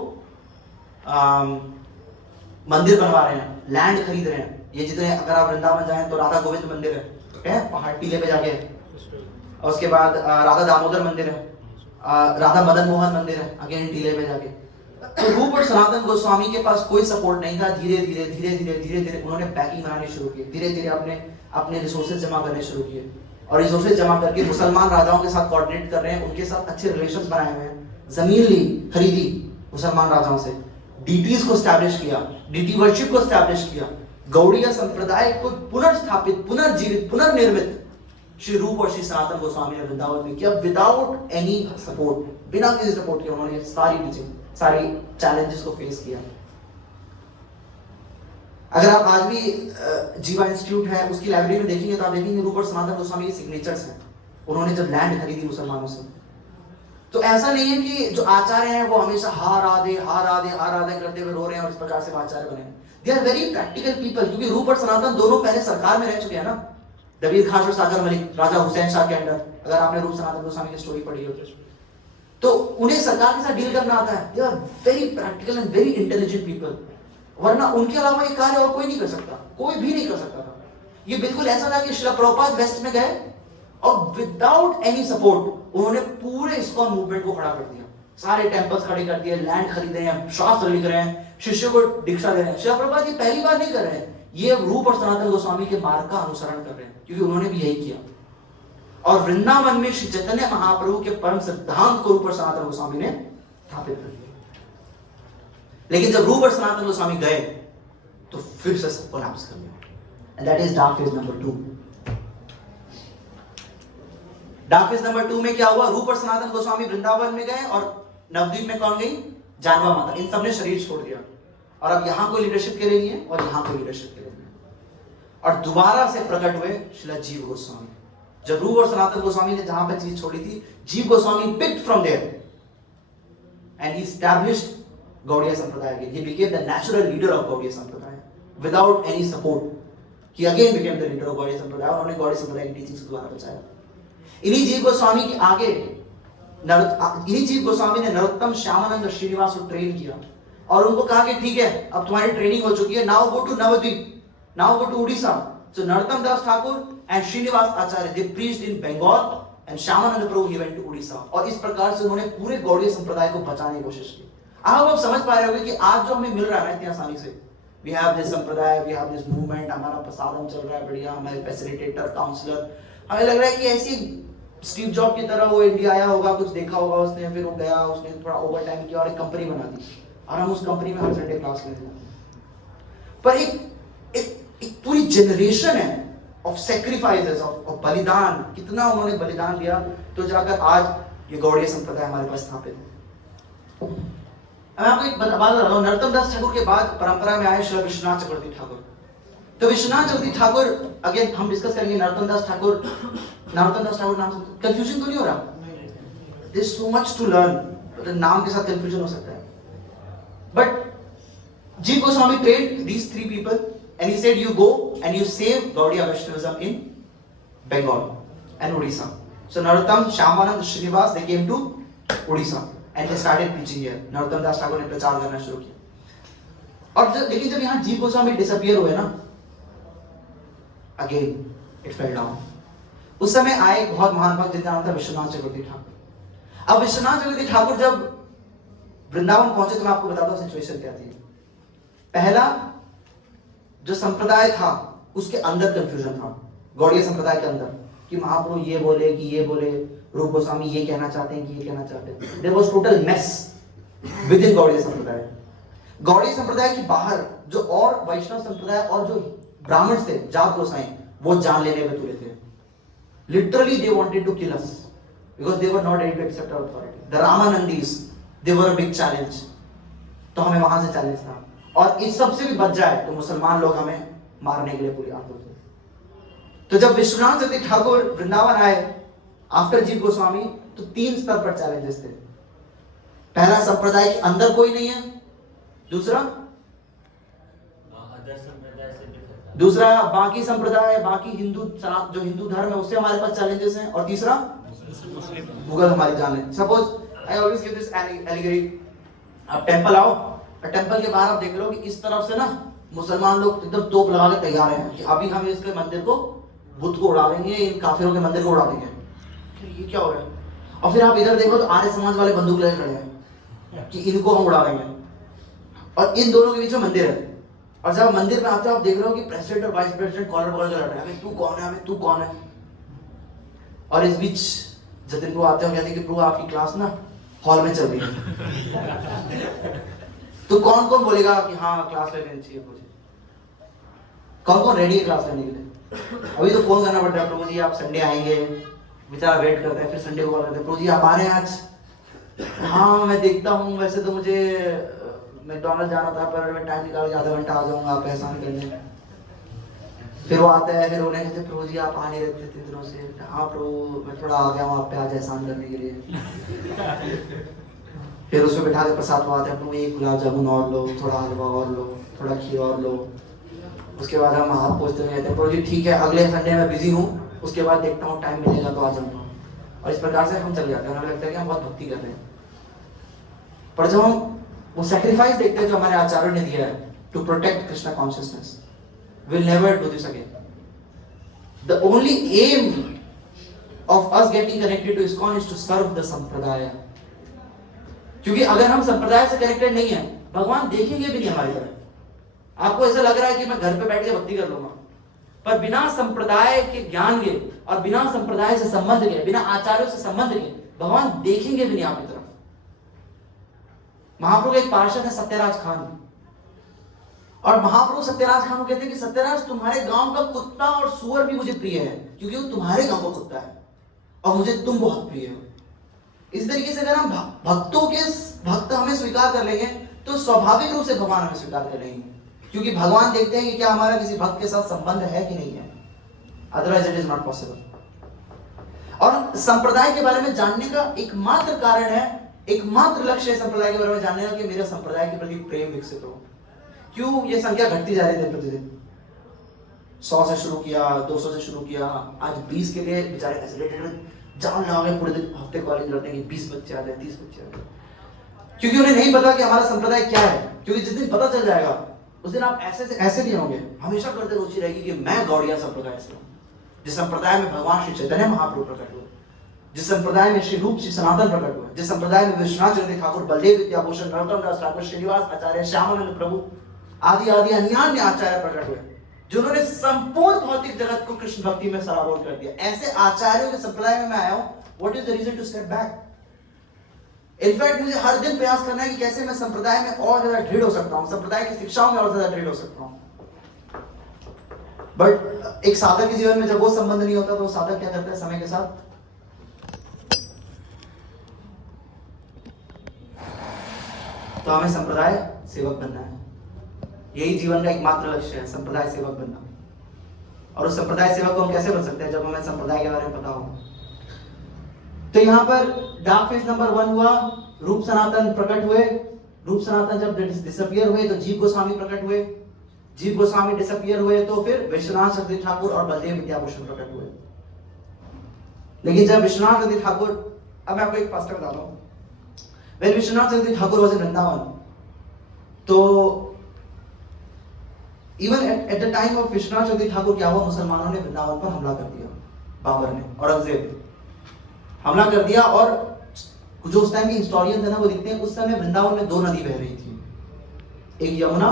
मंदिर बनवा रहे हैं, लैंड खरीद रहे हैं। ये जितने, अगर आप वृंदावन जाएं तो राधा गोविंद मंदिर है पहाड़ टीले पे जाके, और उसके बाद राधा दामोदर मंदिर है, राधा मदन मोहन मंदिर है अगेन टीले पे जाके। तो रूप और सनातन गोस्वामी के पास कोई सपोर्ट नहीं था। धीरे धीरे उन्होंने बैकिंग बनानी शुरू की, धीरे धीरे अपने रिसोर्सेज जमा करने शुरू किए, और रिसोर्सेज जमा करके मुसलमान राजाओं के साथ कोऑर्डिनेट कर रहे हैं, उनके साथ अच्छे रिलेशंस बनाए हुए हैं, जमीन ली, खरीदी मुसलमान राजाओं से, डीटीज को स्टैब्लिश किया, डीटी वर्शिप को स्टैब्लिश किया, गौड़ीय संप्रदाय को पुनर्स्थापित, पुनर्जीवित, पुनर्निर्मित श्री रूप और श्री सनातन गोस्वामी ने वृंदावन में किया, विदाउट एनी सपोर्ट, बिना किसी सपोर्ट के उन्होंने सारी टीचिंग, सारी चैलेंजेस को फेस किया। अगर आप आज भी जीवा इंस्टीट्यूट है उसकी लाइब्रेरी में देखेंगे तो आप देखेंगे रूप और सनातन गोस्वामी के सिग्नेचर्स हैं। उन्होंने जब लैंड खरीदी मुसलमानों से, तो ऐसा नहीं है कि जो आचार्य हैं वो हमेशा हा राधे करते हुए रो रहे हैं और इस प्रकार से आचार्य बने। They are very practical people, क्योंकि रूप और सनातन दोनों पहले सरकार में रह चुके हैं ना, दबीर खान और सागर मलिक, राजा हुसैन शाह के अंडर, अगर आपने रूप सनातन गोस्वामी की स्टोरी पढ़ी हो तो उन्हें सरकार के साथ डील करना आता है। They are very practical and very intelligent people, वरना उनके अलावा ये कार्य और कोई नहीं कर सकता, कोई भी नहीं कर सकता था। ये बिल्कुल ऐसा था कि श्रील प्रभुपाद वेस्ट में गए और विदाउट एनी सपोर्ट उन्होंने पूरे इस्कॉन मूवमेंट को खड़ा कर दिया, सारे टेंपल्स खड़े कर दिए, लैंड खरीदे हैं, शास्त्र लिख रहे हैं, शिष्यों को दीक्षा दे रहे हैं। श्रील प्रभुपाद ये पहली बार नहीं कर रहे हैं, ये रूप और सनातन गोस्वामी के मार्ग का अनुसरण कर रहे हैं, क्योंकि उन्होंने भी यही किया। और वृंदावन में श्री चैतन्य महाप्रभु के परम सिद्धांत को रूप और सनातन गोस्वामी ने स्थापित कर दिया। लेकिन जब रूप और सनातन गोस्वामी गए तो फिर से सब कोलैप्स कर गया, and that is dark phase number 2। Dark phase number 2 में क्या हुआ? रूप और सनातन गोस्वामी वृंदावन में गए और नवद्वीप में कौन गई? जानवा माता। इन सबने शरीर छोड़ दिया और अब यहां कोई लीडरशिप के लिए नहीं है और यहां कोई लीडरशिप के लिए नहीं है। और दोबारा से प्रकट हुए श्रील जीव गोस्वामी। जब रूप और सनातन गोस्वामी ने जहां पर चीज छोड़ी थी, जीव Goswami picked from there and he established Gaudiya Sampradaya again. He became the natural leader of Gaudiya Sampradaya without any support. He again became the leader of Gaudiya Sampradaya और उन्होंने Gaudiya Sampradaya की टीचिंग्स को दोबारा बचाया। इन्हीं जीव गोस्वामी के आगे इन्हीं जीव गोस्वामी ने नरोत्तम श्यामानंद श्रीनिवास को ट्रेन किया और उनको कहा कि ठीक है, अब तुम्हारी ट्रेनिंग हो चुकी है, now go to Navadwip, now go to Orissa. So Narottam Das Thakur and Srinivas Acharya, they preached in Bengal and Shyamananda Prabhu he went to Odisha। और इस प्रकार से उन्होंने पूरे गौड़ीय संप्रदाय को बचाने की कोशिश की। आप समझ पा रहे होंगे कि आज जो हमें मिल रहा है इतनी आसानी से, we have this संप्रदाय, we have this movement, हमारा प्रसारण चल रहा है बढ़िया, हमारे फैसिलिटेटर, काउंसलर, हमें लग रहा है कि ऐसी स्टीव जॉब की तरह वो इंडिया आया होगा, कुछ देखा होगा उसने, फिर वो गया, उसने थोड़ा ओवर टाइम किया और एक कंपनी बना दी और हम उस कंपनी में हर संडे क्लास लेते हैं। पर एक पूरी जनरेशन है ऑफ सैक्रिफाइसेस, ऑफ बलिदान, कितना उन्होंने बलिदान दिया तो जाकर आज ये गौड़ीय संप्रदाय हमारे पास स्थापित है। मैं आपको एक बात बता रहा हूं, नरोत्तम दास ठाकुर के बाद परंपरा में आए श्री विश्वनाथ चक्रवर्ती ठाकुर। तो विश्वनाथ चक्रवर्ती ठाकुर, अगेन हम डिस्कस करेंगे नरोत्तम दास ठाकुर नाम से कंफ्यूजन तो नहीं हो रहा? There is so much to learn, नाम के साथ कंफ्यूजन हो सकता है। But Jiva Goswami trained these 3 people and he said, you go and you save Gaudiya Vaishnavism in Bengal and Odisha. So Narottam, Shyamanand, Srinivas, they came to Odisha and they started preaching here. Narottam Das Thakur ने प्रचार करना शुरू किया। और लेकिन जब यहाँ जीव गोस्वामी डिसअपियर हुए ना, again it fell down। उस समय आए एक बहुत महान भक्त जिनका नाम था विश्वनाथ चक्रवर्ती ठाकुर। अब विश्वनाथ चक्रवर्ती ठाकुर जब वृंदावन पहुंचे तो मैं आपको बताता हूँ सिचुएशन क्या थी। पहला जो संप्रदाय था उसके अंदर कंफ्यूजन था, गौड़ीय संप्रदाय के अंदर, कि महाप्रभु ये बोले कि ये बोले, रूप गोस्वामी ये कहना चाहते हैं कि ये कहना चाहते हैं। There was total mess within Gaudiya sampradaya. Gaudiya संप्रदाय के बाहर जो और वैष्णव संप्रदाय और जो ब्राह्मण थे, जात गोसाई, वो जान लेने में तुले थे। Literally they wanted to kill us because they were not ready to accept our authority. The Ramanandis, they were a big challenge. तो हमें वहां से चैलेंज था और इस सब से भी बच जाए तो मुसलमान लोग हमें मारने के लिए पूरी आतुर थे। तो जब विश्वनाथ चक्रवर्ती ठाकुर वृंदावन आए आफ्टर जीव गोस्वामी, तो 3 स्तर पर चैलेंजेस थे। पहला, संप्रदाय के अंदर कोई नहीं है। दूसरा बाकी संप्रदाय, बाकी हिंदू, जो हिंदू धर्म है उससे हमारे पास चैलेंजेस हैं। और तीसरा, मुगल हमारी जान लें। Suppose I always give this allegory, आप टेंपल आओ और टेंपल के बाहर आप देख लो कि इस तरफ से ना मुसलमान लोग एकदम तोप लगा के तैयार हैं कि अभी हम इसके मंदिर को, बुद्ध को उड़ा देंगे, इन काफिरों के मंदिर को उड़ा देंगे। फिर ये क्या हो रहा है? और फिर आप इधर देखो तो आर्य समाज वाले बंदूक लेकर खड़े हैं कि इनको हम उड़ा देंगे, और इन दोनों के बीच में मंदिर है। और जब मंदिर में आते हो आप देख रहे हो कि प्रेसिडेंट और वाइस प्रेसिडेंट कॉलर पकड़ के लड़ रहे हैं, तू कौन है, हमें तू कौन है। और इस बीच जतिन को आते हो कहते हैं कि प्रभु आपकी क्लास ना हॉल में चल रही है। तो कौन कौन बोलेगा कि हाँ क्लास ले लेनी चाहिए मुझे? कौन कौन रेडी है क्लास लेने के लिए? अभी तो फोन करना पड़ता है, प्रभु जी आप संडे आएंगे, बेचारा वेट करते हैं, फिर संडे को कॉल करते हैं, प्रभु जी आप आ रहे हैं आज? हाँ मैं देखता हूँ, वैसे तो मुझे मैकडॉनल्ड जाना था पर मैं टाइम निकाल के आधा घंटा आ जाऊंगा आप एहसान करने। फिर वो आता है, फिर उन्हें कहते हैं प्रभु जी आप आ नहीं रहे थे 3 दिनों से। हाँ प्रभु मैं थोड़ा आ गया हूँ आप पे आज एहसान करने के लिए। फिर उसको बिठा के प्रसाद पाते हैं, प्रभु एक गुलाब जामुन और लो, थोड़ा हलवा और लो, थोड़ा खीर और लो। उसके बाद हम हाथ पोछते हुए कहते हैं प्रभु जी ठीक है अगले संडे मैं बिजी हूँ, उसके बाद देखता हूँ टाइम मिलेगा तो आ जाऊंगा। और इस प्रकार से हम चले जाते हैं, हमें लगता है कि हम बहुत भक्ति कर रहे हैं। पर जब हम वो सैक्रिफाइस देखते हैं जो हमारे आचार्यों ने दिया है to protect Krishna consciousness, we'll never do this again. The only aim of us getting connected to ISKCON is to serve the संप्रदाय। क्योंकि अगर हम संप्रदाय से कनेक्टेड नहीं है, भगवान देखेंगे भी नहीं हमारी तरफ। आपको ऐसा लग रहा है कि मैं घर पे बैठ के भक्ति कर लूंगा, पर बिना संप्रदाय के ज्ञान के और बिना संप्रदाय से संबंध के, बिना आचार्यों से संबंध के भगवान देखेंगे भी नहीं आपकी तरफ। महाप्रभु के एक पार्षद है सत्यराज खान, और महाप्रभु सत्यराज खान को कहते हैं कि सत्यराज तुम्हारे गांव का कुत्ता और सुअर भी मुझे प्रिय है, क्योंकि वो तुम्हारे गांव का कुत्ता है और मुझे तुम बहुत प्रिय हो। इस तरीके से अगर हम भक्तों के भक्त हमें स्वीकार कर लेंगे तो स्वाभाविक रूप से भगवान हमें स्वीकार कर लेंगे, क्योंकि भगवान देखते हैं कि क्या हमारा किसी भक्त के साथ संबंध है कि नहीं है, otherwise it is not possible. और संप्रदाय के बारे में जानने का एकमात्र कारण है, एकमात्र लक्ष्य है संप्रदाय के बारे में जानने का कि मेरे संप्रदाय के प्रति प्रेम विकसित हो। क्यों ये संख्या घटती जा रही है दिन प्रतिदिन? 100 से शुरू किया, 200 से शुरू किया, आज 20 के लिए बेचारे एसोलेटेड जान लगा के पूरे दिन हफ्ते कॉलेज लौटने की 20 बच्चे आ जाए, 30 बच्चे आ जाए, क्योंकि उन्हें नहीं पता कि हमारा संप्रदाय क्या है। क्योंकि जिस दिन पता चल जाएगा उस दिन आप ऐसे से ऐसे नहीं होंगे, हमेशा करते रुचि रहेगी कि मैं गौड़िया संप्रदाय से हूँ, जिस संप्रदाय में भगवान श्री चैतन्य महाप्रभु प्रकट हुए, जिस संप्रदाय में श्री रूप श्री सनातन प्रकट हुए, जिस संप्रदाय में विश्वनाथ चंद्र ठाकुर, बलदेव विद्याभूषण, नरोत्तम दास ठाकुर, श्रीनिवास आचार्य, श्यामानंद प्रभु आदि आदि अन्यान्य आचार्य प्रकट हुए, जिन्होंने संपूर्ण भौतिक जगत को कृष्ण भक्ति में सराबोर कर दिया। ऐसे आचार्यों के संप्रदाय में मैं आया हूं। What is the reason to step back? In fact मुझे हर दिन प्रयास करना है कि कैसे मैं संप्रदाय में और ज्यादा दृढ़ हो सकता हूं, संप्रदाय की शिक्षाओं में और ज्यादा दृढ़ हो सकता हूं। बट एक साधक के जीवन में जब वो संबंध नहीं होता तो साधक क्या करता है समय के साथ? तो हमें संप्रदाय सेवक बनना है, यही जीवन का एकमात्र लक्ष्य है, संप्रदाय सेवक बनना। और उस संप्रदाय सेवक को हम कैसे बन सकते हैं? जब हमें संप्रदाय के बारे में पता हो। तो यहाँ पर डार्क फेज नंबर 1 हुआ, रूप सनातन प्रकट हुए। रूप सनातन जब डिसअपियर हुए तो जीव गोस्वामी प्रकट हुए, जीव गोस्वामी डिसअपियर हुए तो फिर विश्वनाथ चक्रवर्ती ठाकुर और बलदेव विद्याभूषण प्रकट हुए। लेकिन जब विश्वनाथ चक्रवर्ती ठाकुर, अब मैं आपको एक पास्ट बताता हूँ, when Vishwanath Chakravarti Thakur was in Vrindavan, तो even at the time of Vishwanath Chakravarti Thakur क्या हुआ? मुसलमानों ने वृंदावन पर हमला कर दिया, बाबर ने, औरंगजेब हमला कर दिया। और जो उस टाइम के हिस्टोरियंस है ना वो लिखते हैं उस समय वृंदावन में 2 नदी बह रही थी, एक यमुना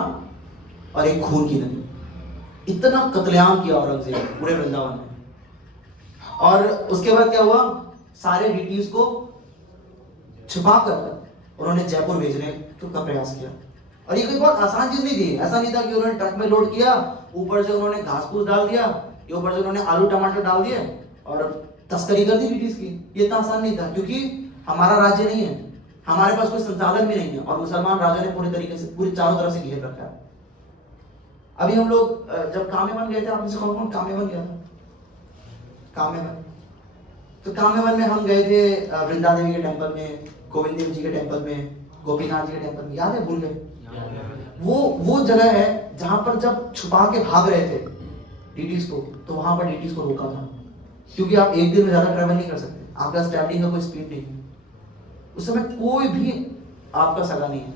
और एक खून की नदी। इतना कत्लेआम किया औरंगजेब पूरे वृंदावन में। और उसके बाद क्या हुआ? सारे डीटीज को छुपाकर उन्होंने जयपुर भेजने का प्रयास किया। और ये कोई बहुत आसान चीज नहीं थी, ऐसा नहीं था कि उन्होंने ट्रक में लोड किया, ऊपर से उन्होंने घास फूस डाल दिया, ये ऊपर से उन्होंने आलू टमाटर डाल दिए और तस्करी कर दी डीटीज की। ये इतना आसान नहीं था, क्योंकि हमारा राज्य नहीं है, हमारे पास कोई संसाधन भी नहीं है, और मुसलमान राजा ने पूरी तरीके से पूरी चारों तरफ से घेर रखा है। अभी हम लोग जब कामेवन गए थे, आप में से कौन कौन कामेवन गया था? कामेवन, तो कामेवन में हम गए थे वृंदा देवी के टेंपल में, गोविंद देव जी के टेंपल में, गोपीनाथ जी के टेंपल में, याद है? भूल गए? वो जगह है जहां पर जब छुपा के भाग रहे थे डीटीज को, तो वहां पर डीटीज को रोका था, क्योंकि आप एक दिन में ज्यादा ट्रैवल नहीं कर सकते, आपका ट्रैवलिंग का कोई स्पीड नहीं है। उस समय कोई भी आपका सगा नहीं है,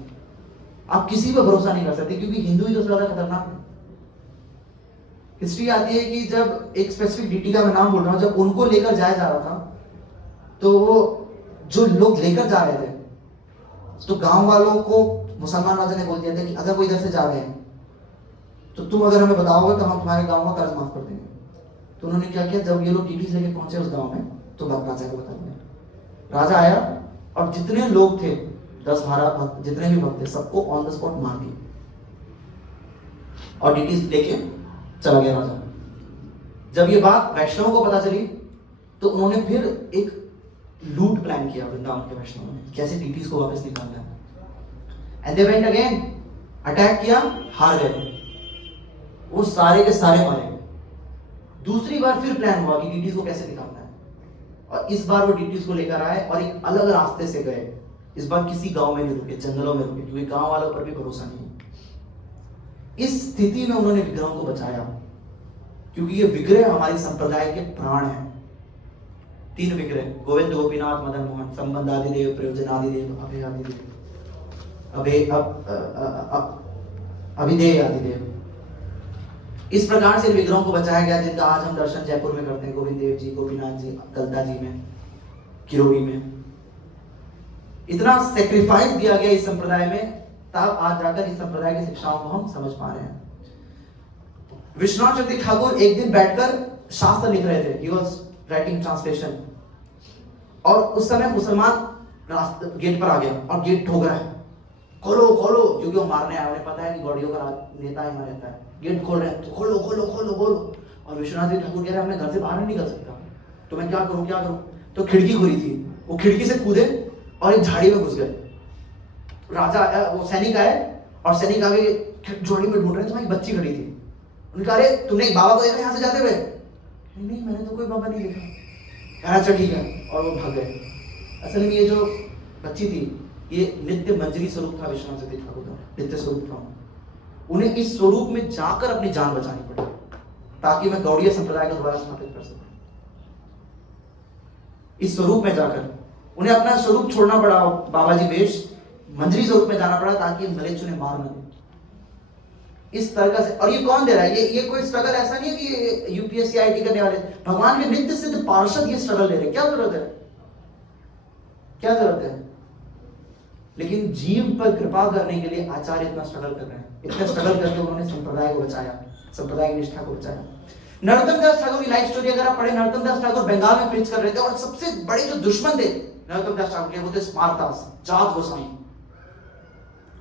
आप किसी पे भरोसा नहीं कर सकते, क्योंकि हिंदू ही तो ज्यादा खतरनाक है। हिस्ट्री आती है कि जब एक स्पेसिफिक डीटी का मैं नाम बोल रहा हूं, जब उनको लेकर जाया जा रहा था, तो वो जो लोग लेकर जा रहे थे, तो गांव वालों को मुसलमान राजा ने बोल दिया था कि अगर वो इधर से जा रहे हैं तो तुम अगर हमें बताओगे तो हम तुम्हारे गांव का कर्ज माफ कर देंगे। तो उन्होंने क्या किया, जब ये लोग डीटी लेके पहुंचे उस गांव में, तो बात राजा को बता दिया। राजा आया और जितने लोग थे, 10-12 भक्त, जितने भी भक्त थे, सबको ऑन द स्पॉट मार दिया और डीटी लेके चला गया राजा। जब ये बात वैष्णवों को पता चली तो उन्होंने फिर एक लूट प्लान किया वृंदावन के वैष्णवों ने, कैसे डीटीज को वापस निकालना है। And they went again, attack किया, हार गए, वो सारे के सारे मारे गए। दूसरी बार फिर प्लान हुआ कि डीटीज को कैसे निकालना है, और इस बार वो डीटीज को लेकर आए और एक अलग रास्ते से गए। इस बार किसी गांव में नहीं रुके, जंगलों में रुके, क्योंकि गांव वालों पर भी भरोसा नहीं है। इस स्थिति में उन्होंने विग्रहों को बचाया, क्योंकि ये विग्रह हमारी संप्रदाय के प्राण हैं। 3 विग्रह, गोविंद, गोपीनाथ, मदन मोहन, संबंध आदि देव, प्रयोजन आदि देव, अभय आदि देव, अभिधेय आदि देव। इस प्रकार से विग्रहों को बचाया गया, जिनका आज हम दर्शन जयपुर में करते हैं, गोविंद देव जी, गोपीनाथ जी, कलता जी में, किरोड़ी में। इतना सेक्रीफाइस दिया गया इस संप्रदाय में, तब आज जाकर इस संप्रदाय की शिक्षाओं को हम समझ पा रहे हैं। विश्वनाथ चक्रवर्ती ठाकुर एक दिन बैठकर शास्त्र लिख रहे थे, he was writing translation, और उस समय मुसलमान गेट पर आ गया और गेट ठोक रहा है, खोलो खोलो, क्योंकि वो मारने आया, उन्हें पता है कि गौड़ियों का नेता यहाँ रहता है। गेट खोल रहे हैं, तो खोलो खोलो खोलो बोलो। और विश्वनाथ जी ठाकुर कह रहे हैं मैं घर से बाहर नहीं निकल सकता, तो मैं क्या करूं क्या करूं। तो खिड़की खुली थी, वो खिड़की से कूदे और एक झाड़ी में घुस गए। राजा आया, वो सैनिक आए और सैनिक आगे झोड़ी में ढूंढ रहे, तो एक बच्ची खड़ी थी। उन्होंने कहा अरे तुमने एक बाबा को देखा यहाँ से जाते हुए? नहीं मैंने तो कोई बाबा नहीं देखा। अच्छा ठीक है, और वो भाग गए। असल में ये जो बच्ची थी, ये नित्य मंजरी स्वरूप था विश्वनाथ चक्रवर्ती ठाकुर का, नित्य स्वरूप था। उन्हें इस स्वरूप में जाकर अपनी जान बचानी पड़ी, ताकि मैं गौड़ीय संप्रदाय को दोबारा स्थापित कर सकूं। इस स्वरूप में जाकर उन्हें अपना स्वरूप छोड़ना पड़ा, बाबा जी वेश, मंजरी स्वरूप में जाना पड़ा, ताकि मलेच्छ उन्हें मार न दे। इस तरह से, और ये कौन दे रहा है? ये कोई स्ट्रगल ऐसा नहीं है कि यूपीएससी आईटी करने वाले, भगवान के नित्य सिद्ध पार्षद ये स्ट्रगल ले रहे। क्या जरूरत है? क्या जरूरत है? लेकिन जीव पर कृपा करने के लिए आचार्य इतना स्ट्रगल कर रहे हैं। इतना स्ट्रगल करके उन्होंने संप्रदाय को बचाया, संप्रदाय की निष्ठा को बचाया। नरोत्तम दास ठाकुर की लाइफ स्टोरी अगर आप पढ़े, नरोत्तम दास ठाकुर बंगाल में प्रीच कर रहे थे, और सबसे बड़े जो दुश्मन थे नरोत्तम दास ठाकुर के, वो थे स्मार्तास, जात गोसाई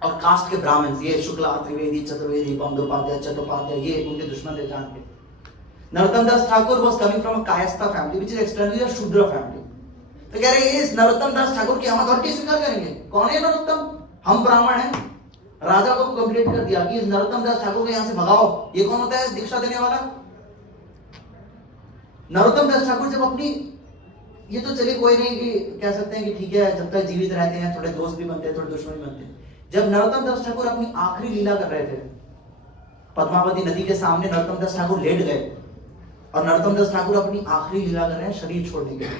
और कास्ट के ब्राह्मण। ये शुक्ला, त्रिवेदी, चतुर्वेदी, बंदोपाध्याय, चट्टोपाध्याय, ये उनके दुश्मन थे जान के। Narottam Das Thakur was coming from a Kayastha family which is externally a Shudra family. तो कह रहे हैं इस नरोत्तम दास ठाकुर की हम अथॉरिटी स्वीकार करेंगे। कौन है नरोत्तम? हम ब्राह्मण हैं। राजा को कंप्लेंट कर दिया कि इस नरोत्तम दास ठाकुर को यहां से भगाओ। ये कौन होता है दीक्षा देने वाला? नरोत्तम दास ठाकुर जब अपनी, ये तो चलिए कोई नहीं कि कह सकते हैं कि ठीक है, जब तक जीवित रहते हैं थोड़े दोस्त भी बनते हैं, थोड़े दुश्मन भी बनते हैं। जब नरोत्तम दास ठाकुर अपनी आखिरी लीला कर रहे थे, पद्मावती नदी के सामने नरोत्तम दास ठाकुर लेट गए, और नरोत्तम दास ठाकुर अपनी आखिरी लीला कर रहे हैं शरीर छोड़ने के लिए,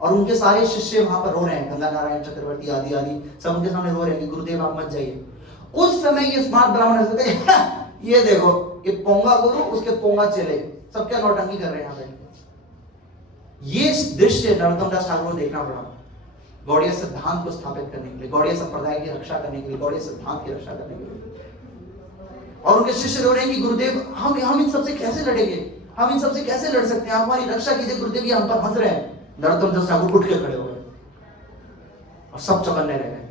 और उनके सारे शिष्य वहां पर रो रहे हैं, गंगा नारायण चक्रवर्ती आदि आदि सब उनके सामने रो रहे हैं कि गुरुदेव आप मत जाइए। उस समय ये स्मार्ट ब्राह्मण हंसते थे, ये देखो ये पोंगा गुरु, उसके पोंगा चले, सब क्या नौटंकी कर रहे हैं यहाँ पे। ये दृश्य नरोत्तम दास ठाकुर को देखना पड़ा, गौड़ीय सिद्धांत को स्थापित करने के लिए, गौड़ीय संप्रदाय की रक्षा करने के लिए, गौड़ीय सिद्धांत की रक्षा करने के लिए। और उनके शिष्य रो रहे हैं कि गुरुदेव हम इन सबसे कैसे लड़ेंगे, हम इन सबसे कैसे लड़ सकते हैं, आप हमारी रक्षा कीजिए गुरुदेव, ये हम पर हंस रहे हैं। नरोत्तम दास ठाकुर उठ के खड़े हो गए और सब चौकन्ने रह गए।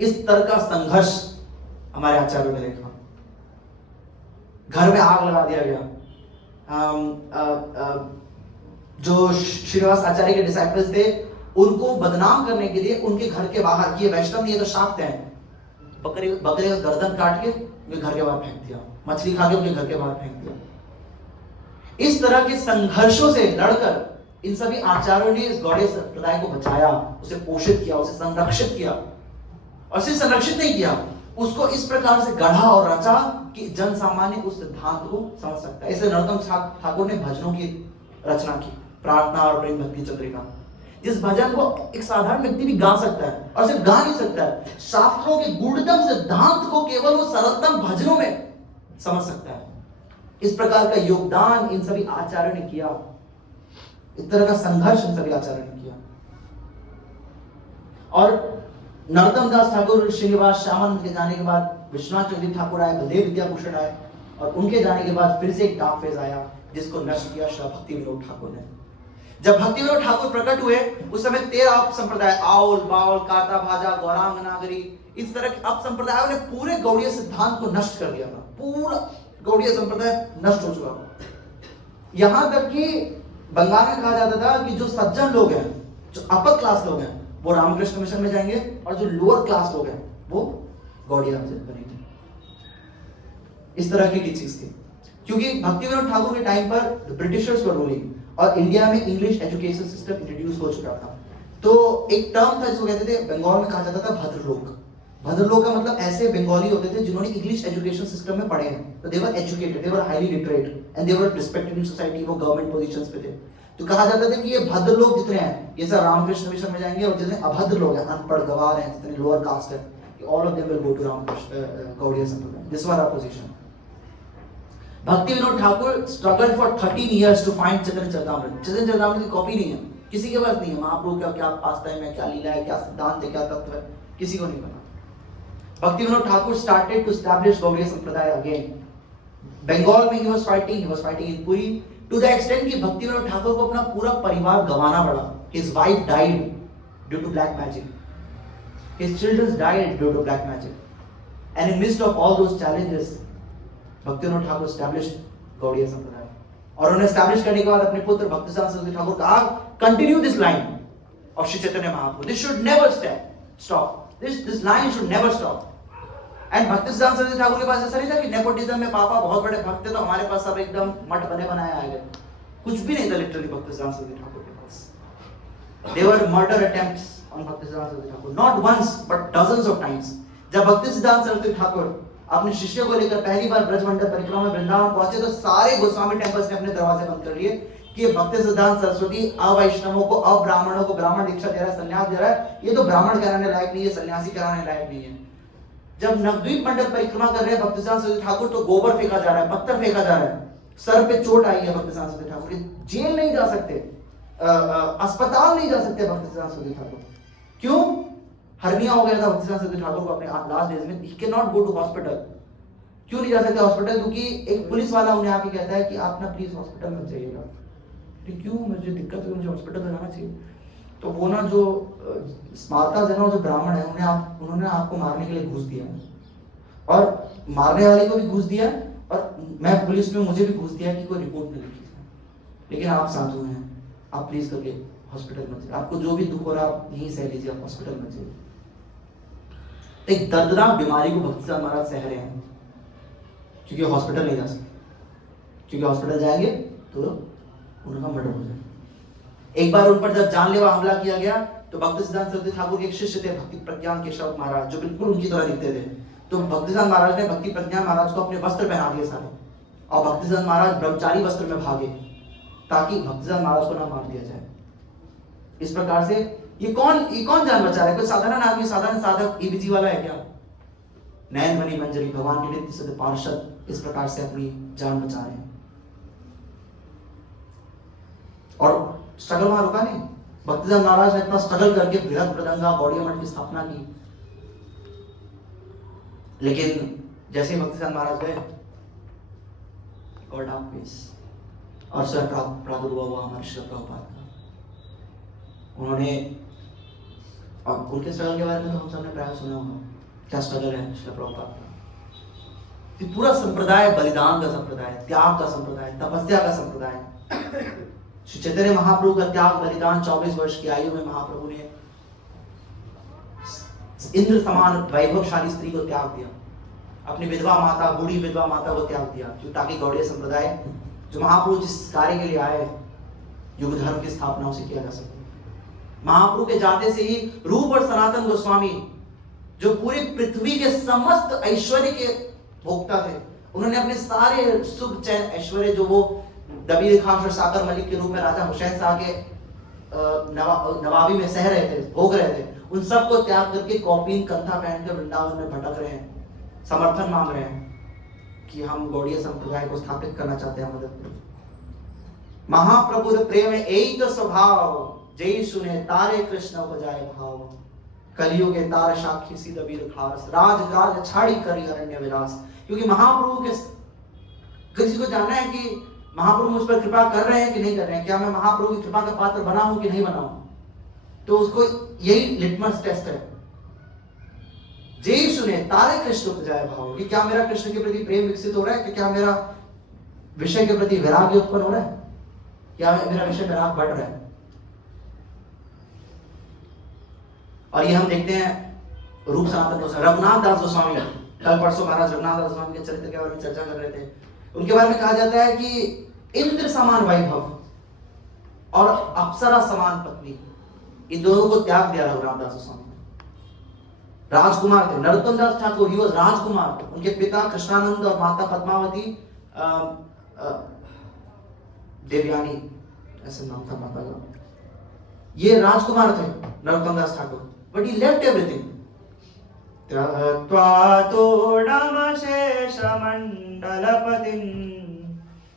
इस तरह का संघर्ष हमारे आचार्यों ने देखा। घर में आग लगा दिया गया। जो श्रीनिवास आचार्य के डिसाइपल्स थे, उनको बदनाम करने के लिए उनके घर के बाहर, ये वैष्णव नहीं है तो शाक्त हैं, बकरे का गर्दन काट के उनके घर के बाहर फेंक दिया, मछली खा के उनके घर के बाहर फेंक दिया। इस तरह के संघर्षों से लड़कर इन सभी आचार्यों ने इस गौड़ीय संप्रदाय को बचाया, उसे पोषित किया, उसे संरक्षित किया, और सिर्फ संरक्षित नहीं किया, उसको इस प्रकार से गढ़ा और रचा कि जन सामान्य उस सिद्धांत को समझ सकता है। इसलिए नरोत्तम ठाकुर ने भजनों की रचना की, प्रार्थना और प्रेम भक्ति चंद्रिका, जिस भजन को एक साधारण व्यक्ति भी गा सकता है, और सिर्फ गा नहीं सकता है, शास्त्रों के गूढ़तम सिद्धांत को केवल वो सरलतम भजनों में समझ सकता है। इस प्रकार का योगदान इन सभी आचार्यों ने किया, इस तरह का संघर्ष इन सभी आचार्यों ने किया। और नरोत्तम दास ठाकुर, श्रीनिवास श्यामानंद के जाने के बाद विश्वनाथ चौधरी ठाकुर आए, बलदेव विद्याभूषण आए, और उनके जाने के बाद फिर से एक डार्क फेज आया जिसको नष्ट किया श्री भक्ति विनोद ठाकुर ने। जब भक्ति विनोद ठाकुर प्रकट हुए उस समय 13 अप संप्रदाय, आउल, बाउल, काता, भाजा, गौरांग, नागरी, इस तरह के अप संप्रदायों ने पूरे गौड़ीय सिद्धांत को नष्ट कर दिया था। पूरा गौड़ीय संप्रदाय नष्ट हो चुका था। यहां तक कि बंगाल में कहा जाता था कि जो सज्जन लोग हैं, जो अपर क्लास लोग हैं, वो रामकृष्ण मिशन में जाएंगे, और जो लोअर क्लास लोग हैं वो गौड़िया से बनेंगे। इस तरह की चीज थी, क्योंकि भक्ति विनोद ठाकुर के टाइम पर ब्रिटिशर्स वर रूलिंग और इंडिया में इंग्लिश एजुकेशन सिस्टम इंट्रोड्यूस हो चुका था। तो एक टर्म था जिसको कहते थे, बंगाल में कहा जाता था भद्रलोक। भद्रलोक का मतलब ऐसे बंगाली होते थे जिन्होंने इंग्लिश एजुकेशन सिस्टम में पढ़े हैं, तो they were educated, they were highly literate and they were respected in society, वो गवर्नमेंट पोजीशंस पे थे। तो कहा जाता था कि ये भद्र लोग जितने हैं ये सब रामकृष्ण मिशन में जाएंगे, और जितने अभद्र लोग हैं, अनपढ़ गवार हैं, जितने लोअर कास्ट है, all of them will go to Ramakrishna Gaudiya sampradaya. This was our position. Bhakti Vinod Thakur struggled for 13 years to find Chaitanya Charitamrita. Chaitanya Charitamrita की कॉपी नहीं है, किसी के पास नहीं है। महाप्रभु का क्या पास टाइम है, क्या लीला है, क्या सिद्धांत है, क्या तत्व है, किसी को नहीं पता। Bhakti Vinod Thakur started to establish Gaudiya sampradaya again. Bengal में ही was fighting in Puri to the extent कि भक्ति विनोद ठाकुर को अपना पूरा परिवार गंवाना पड़ा। His wife died due to black magic, his children died due to black magic, and in midst of all those challenges Bhakti Vinod Thakur established Gaudiya संप्रदाय। और उन्होंने एस्टैब्लिश करने के बाद अपने पुत्र भक्तिसिद्धांत सरस्वती ठाकुर कहा, continue this line of Shri Chaitanya Mahaprabhu, this should never stop, this line should never stop. And Bhaktisiddhanta Saraswati Thakur के पास ऐसा नहीं था कि नेपोटिज्म में पापा बहुत बड़े भक्त थे तो हमारे पास सब एकदम मठ बने बनाए आ गए, कुछ भी नहीं था लिटरली भक्तिसिद्धांत सरस्वती ठाकुर के पास। There were murder attempts on भक्तिसिद्धांत Saraswati Thakur, not once but dozens of times। जब भक्तिसिद्धांत सरस्वती ठाकुर अपने शिष्यों को लेकर पहली बार ब्रजमंडल परिक्रमा में वृंदावन पहुंचे तो सारे गोस्वामी टेम्पल्स ने अपने दरवाजे बंद कर लिए कि भक्तिसिद्धांत सरस्वती अवैष्णवों को, अब्राह्मणों को ब्राह्मण दीक्षा दे रहा है, संन्यास दे रहा है, ये तो ब्राह्मण कहलाने लायक नहीं है, सन्यासी कहलाने लायक नहीं है। जब नवद्वीप मंडल परिक्रमा कर रहे हैं भक्तिसिद्धांत सरस्वती ठाकुर तो गोबर फेंका जा रहा है, पत्थर फेंका जा रहा है, सर पे चोट आई है भक्तिसिद्धांत सरस्वती ठाकुर, जेल नहीं जा सकते, अस्पताल नहीं जा सकते भक्तिसिद्धांत सरस्वती ठाकुर। क्यों? हर्निया हो गया था भक्तिसिद्धांत सरस्वती ठाकुर को अपने लास्ट डेज में। He can not go to hospital. क्यों नहीं जा सकते हॉस्पिटल? क्योंकि एक पुलिस वाला उन्हें आके कहता है कि आप ना प्लीज हॉस्पिटल मत जाइएगा। क्यों? मुझे दिक्कत है, मुझे हॉस्पिटल जाना चाहिए। तो वो ना जो स्मार्ता है ना, जो ब्राह्मण है, उन्होंने आपको मारने के लिए घूस दिया है, और मारने वाले को भी घूस दिया, और मैं पुलिस में मुझे भी घूस दिया कि कोई रिपोर्ट नहीं लिखी, लेकिन आप साधु हैं, आप प्लीज करके हॉस्पिटल मत जाइए, आपको जो भी दुख हो रहा है आप यहीं सह लीजिए, आप हॉस्पिटल मत जाइए। तो एक दर्दनाक बीमारी को भक्तिसिद्धांत महाराज सह रहे हैं क्योंकि हॉस्पिटल नहीं जा सकते, क्योंकि हॉस्पिटल जाएंगे तो उनका मर्डर हो जाएगा। एक बार उन पर जब जानलेवा हमला किया गया तो भक्तिसिद्धांत सरस्वती ठाकुर के एक शिष्य थे भक्ति प्रज्ञान केशव महाराज, जो बिल्कुल उनकी तरह दिखते थे। तो भक्तिसिद्धांत महाराज ने भक्ति प्रज्ञान महाराज को अपने वस्त्र पहना दिए सारे, और भक्तिसिद्धांत महाराज ब्रह्मचारी वस्त्र में भागे ताकि भक्तिसिद्धांत महाराज को ना मार दिया जाए। इस प्रकार से ये कौन जान बचा रहा है? कोई साधारण आदमी, साधारण साधक ईबीजी वाला है क्या? नयन मणि मंजरी भगवान के नित्य सिद्ध पार्षद इस प्रकार से अपनी जान बचा रहे हैं। और स्ट्रगल वहां रुका नहीं। भक्तिसिद्धांत महाराज ने इतना स्ट्रगल करके बृहद मृदंगा गौड़िया मठ की स्थापना की, लेकिन जैसे ही भक्तिसिद्धांत महाराज गए गॉड ऑफ पीस, और स्वयं प्रादुर्भाव हुआ हमारे श्री प्रभुपाद का। उन्होंने, और उनके स्ट्रगल के बारे में तो हम सबने प्राय सुना होगा, क्या स्ट्रगल है श्री प्रभुपाद का। पूरा संप्रदाय बलिदान का संप्रदाय, त्याग का संप्रदाय, तपस्या का संप्रदाय। श्री चैतन्य महाप्रभु का त्याग बलिदान, 24 वर्ष की आयु में महाप्रभु ने इंद्र समान वैभवशाली स्त्री को त्याग दिया, अपनी विधवा माता, बूढ़ी विधवा माता को त्याग दिया, क्यों? ताकि गौड़ीय संप्रदाय, जो महाप्रभु जिस कार्य के लिए आए, युग धर्म की स्थापना उसे किया जा सके। महाप्रभु के जाते से ही रूप और सनातन गोस्वामी, जो पूरी पृथ्वी के समस्त ऐश्वर्य के भोक्ता थे, उन्होंने अपने सारे सुख चैन ऐश्वर्य, जो वो दबीर खान और साकर मलिक के रूप में राजा हुसैन शाह के नवाबी में सह रहे थे, भोग रहे थे, उन सबको त्याग करके कौपीन कंथा पहन कर वृंदावन में भटक रहे हैं, समर्थन मांग रहे हैं कि हम गौड़ीय संप्रदाय को स्थापित करना चाहते हैं, मदद करो। महाप्रभु प्रेम यही तो स्वभाव, जय सुने तारे कृष्ण उपजाए भाव, कलियुगे तार साक्षी सीध वीर खास, राज काज छाड़ी करी अरण्य विलास। क्योंकि महाप्रभु के किसी को जानना है कि महाप्रभु मुझ पर कृपा कर रहे हैं कि नहीं कर रहे हैं, क्या मैं महाप्रभु की कृपा का पात्र बना हूं कि नहीं बना हूं, तो उसको यही लिटमस टेस्ट है। जय सुने तारे कृष्ण उपजाए भाव, कि क्या मेरा कृष्ण के प्रति प्रेम विकसित हो रहा है, कि क्या मेरा विषय के प्रति वैराग्य उत्पन्न हो रहा है, क्या मेरा विषय वैराग बढ़ रहा है। और ये हम देखते हैं रूप सनातन गोस्वामी, रघुनाथ दास गोस्वामी, कल परसों महाराज रघुनाथ दास गोस्वामी के चरित्र के बारे में चर्चा कर रहे थे। उनके बारे में कहा जाता है कि इंद्र समान वैभव और अप्सरा समान पत्नी, इन दोनों को त्याग दिया रघुनाथ दास गोस्वामी। राजकुमार थे, नरोत्तम दास ठाकुर, ही वाज राजकुमार, उनके पिता कृष्णानंद और माता पद्मावती देवयानी ऐसे नाम था माता का, ये राजकुमार थे Narottam Das Thakur, but he left everything. त्यक्त्वा तूर्णम शेषमण्डलपतिं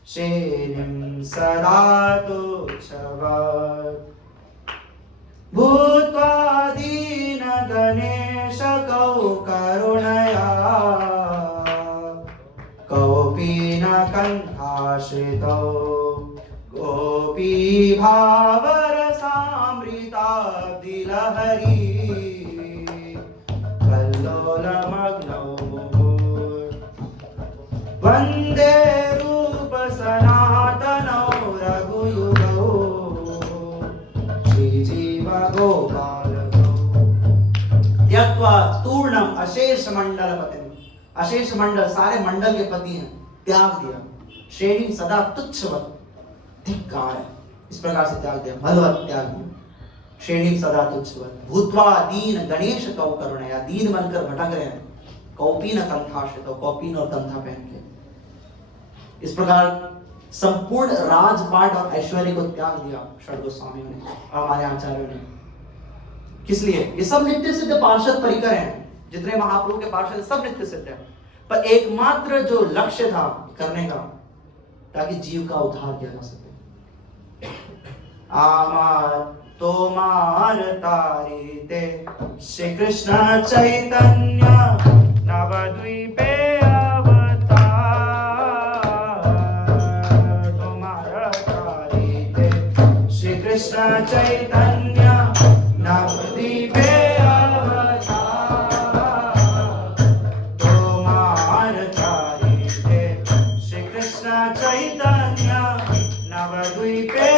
श्रेणिं सदा तुच्छवत्, भूत्वा दीनगणेशकौ करुणया, कौपीनकण्ठाश्रितौ गोपी भावरसामृताब्धिलहरी, कल्लोलमग्नौ वन्दे रूप सनातनौ रघुयुगौ, श्रीजीव गोपालकौ। त्यक्त्वा तूर्णम अशेष मंडलपतिं, अशेष मंडल सारे मंडल के पति हैं, त्याग दिया। श्रेणी सदा तुच्छवत्, धिक्कार, इस प्रकार से त्याग दिया, भलवत त्याग दिया। श्रेणी सदा तुच्छवत्, भूत्वा दीन गणेश कौ करुणया, दीन बनकर भटक रहे हैं, कौपीन कंठाश्रित, कौपीन और कंथा पहन के। इस प्रकार संपूर्ण राजपाट और ऐश्वर्य को त्याग दिया षड गोस्वामियों ने और हमारे आचार्यों ने। किस लिए? ये सब नित्य सिद्ध पार्षद परिकर हैं, जितने महाप्रभु के पार्षद सब नित्य सिद्ध हैं, पर एकमात्र जो लक्ष्य था करने का, ताकि जीव का उद्धार किया जा सके। आमार तोमार तारिते श्री कृष्ण चैतन्य नवद्वीपे अवतार, तोमार तारिते श्री कृष्ण चैतन्य नवद्वीपे अवतार, तोमार तारिते श्री कृष्ण चैतन्य नवद्वीपे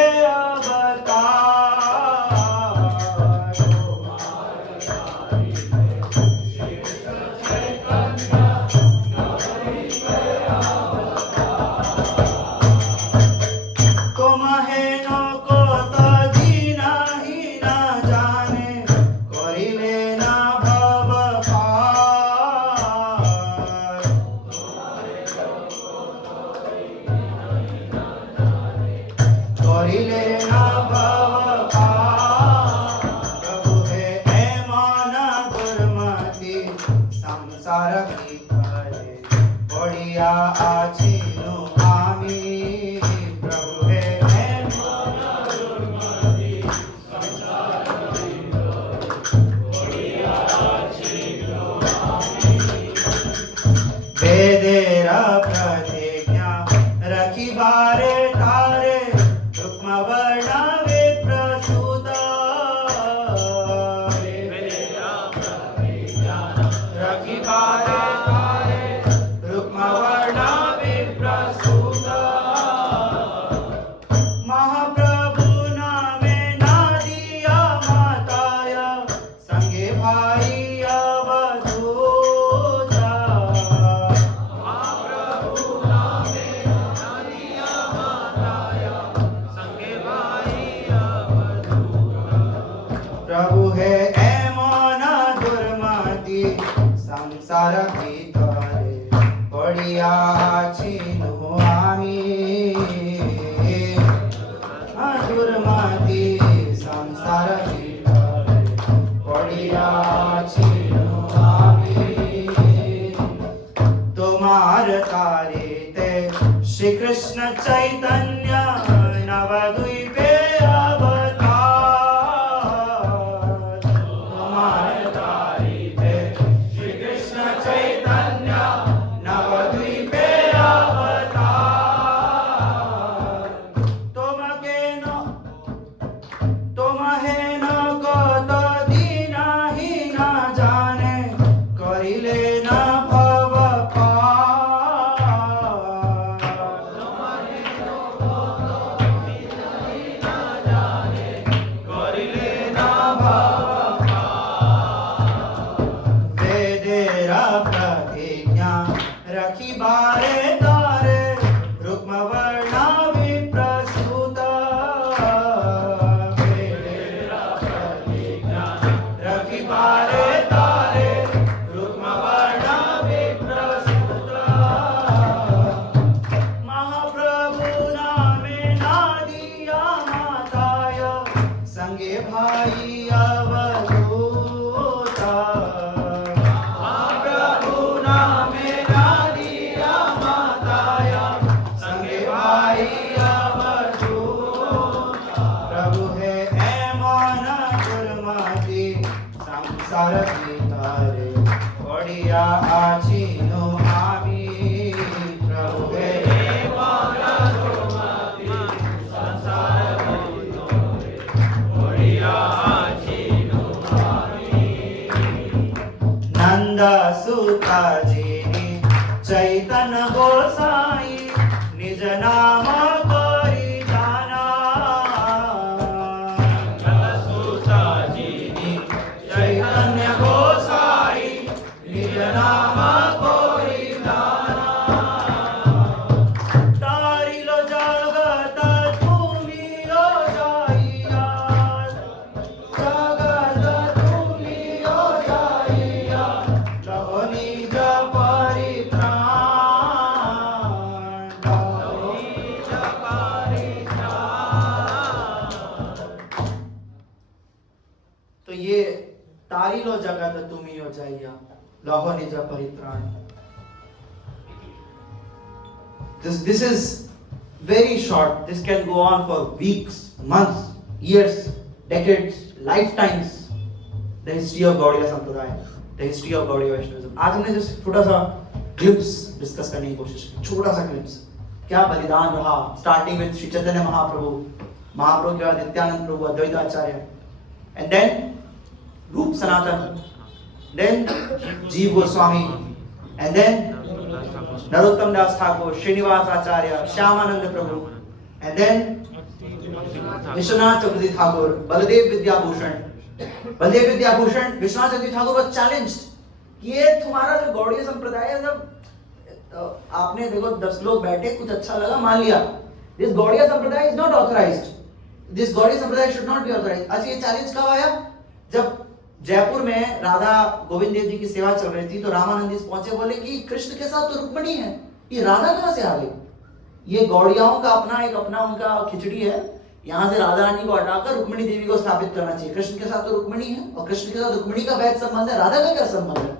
तुम्हार तारे ते श्री कृष्ण चैतन्य नवद्वीपे अवतार। तुम्हार तारे ते श्री कृष्ण चैतन्य नवद्वीपे अवतार। तुम्हें न कत दीना ही न जाने करिले न भव प्रतिज्ञा रखी बारे तारे रुक्म वर्णा विप्रसूत। रखी बारे तारे रुक्म वर्णा विप्रसूत। महाप्रभु नामे नादिया माताय संगे भाई अवधूता। तारे बढ़िया आचीनो आमी प्रभु हे नंद सुता जी चैतन्य गोसाई निज नाम करी जाना। चैतन्य गोसाई निज नाम कोई दाना। तारिलो जगत तुमी ओ जाइया। जगत तुमी ओ जाइया। लहो निज परित्राण। लहो निज परित्राण। तो ये तारी लो जगत तुमी हो जाइया लहो निज परित्राण। This is very short. This can go on for weeks, months, years, decades, lifetimes. The history of Gaudiya Sampradaya, the history of Gaudiya Vaishnavism. आज हमने just छोटा सा glimpse discuss करने की कोशिश की, छोटा सा glimpse। क्या बलिदान रहा, starting with श्री चैतन्य महाप्रभु, महाप्रभु के बाद नित्यानंद प्रभु, अद्वैताचार्य, and then रूप सनातन, then जीव Goswami, and then Narottam Das Thakur, Srinivas Acharya, Shyamanand Prabhu, and then Vishwanath Chakravarti Thakur, Baldev Vidyabhushan. Baldev Vidyabhushan, Vishwanath Chakravarti Thakur was challenged कि ये तुम्हारा जो गौड़ीय संप्रदाय है, सब आपने देखो 10 लोग बैठे, कुछ अच्छा लगा, मान लिया। This गौड़ीय संप्रदाय is not authorized. This Gaudiya संप्रदाय should not be authorized. अच्छा, ये चैलेंज कब आया? जब जयपुर में राधा गोविंद देव जी की सेवा चल रही थी, तो रामानंद जी पहुंचे, बोले कि कृष्ण के साथ तो रुक्मिणी है, ये राधा कहां से आ गई? ये गौड़ियाओं का अपना उनका खिचड़ी है। यहाँ से राधा रानी को हटाकर रुक्मिणी देवी को स्थापित करना चाहिए। कृष्ण के साथ तो रुक्मिणी है, और कृष्ण के साथ रुक्मिणी का वैध संबंध है, राधा का क्या संबंध है?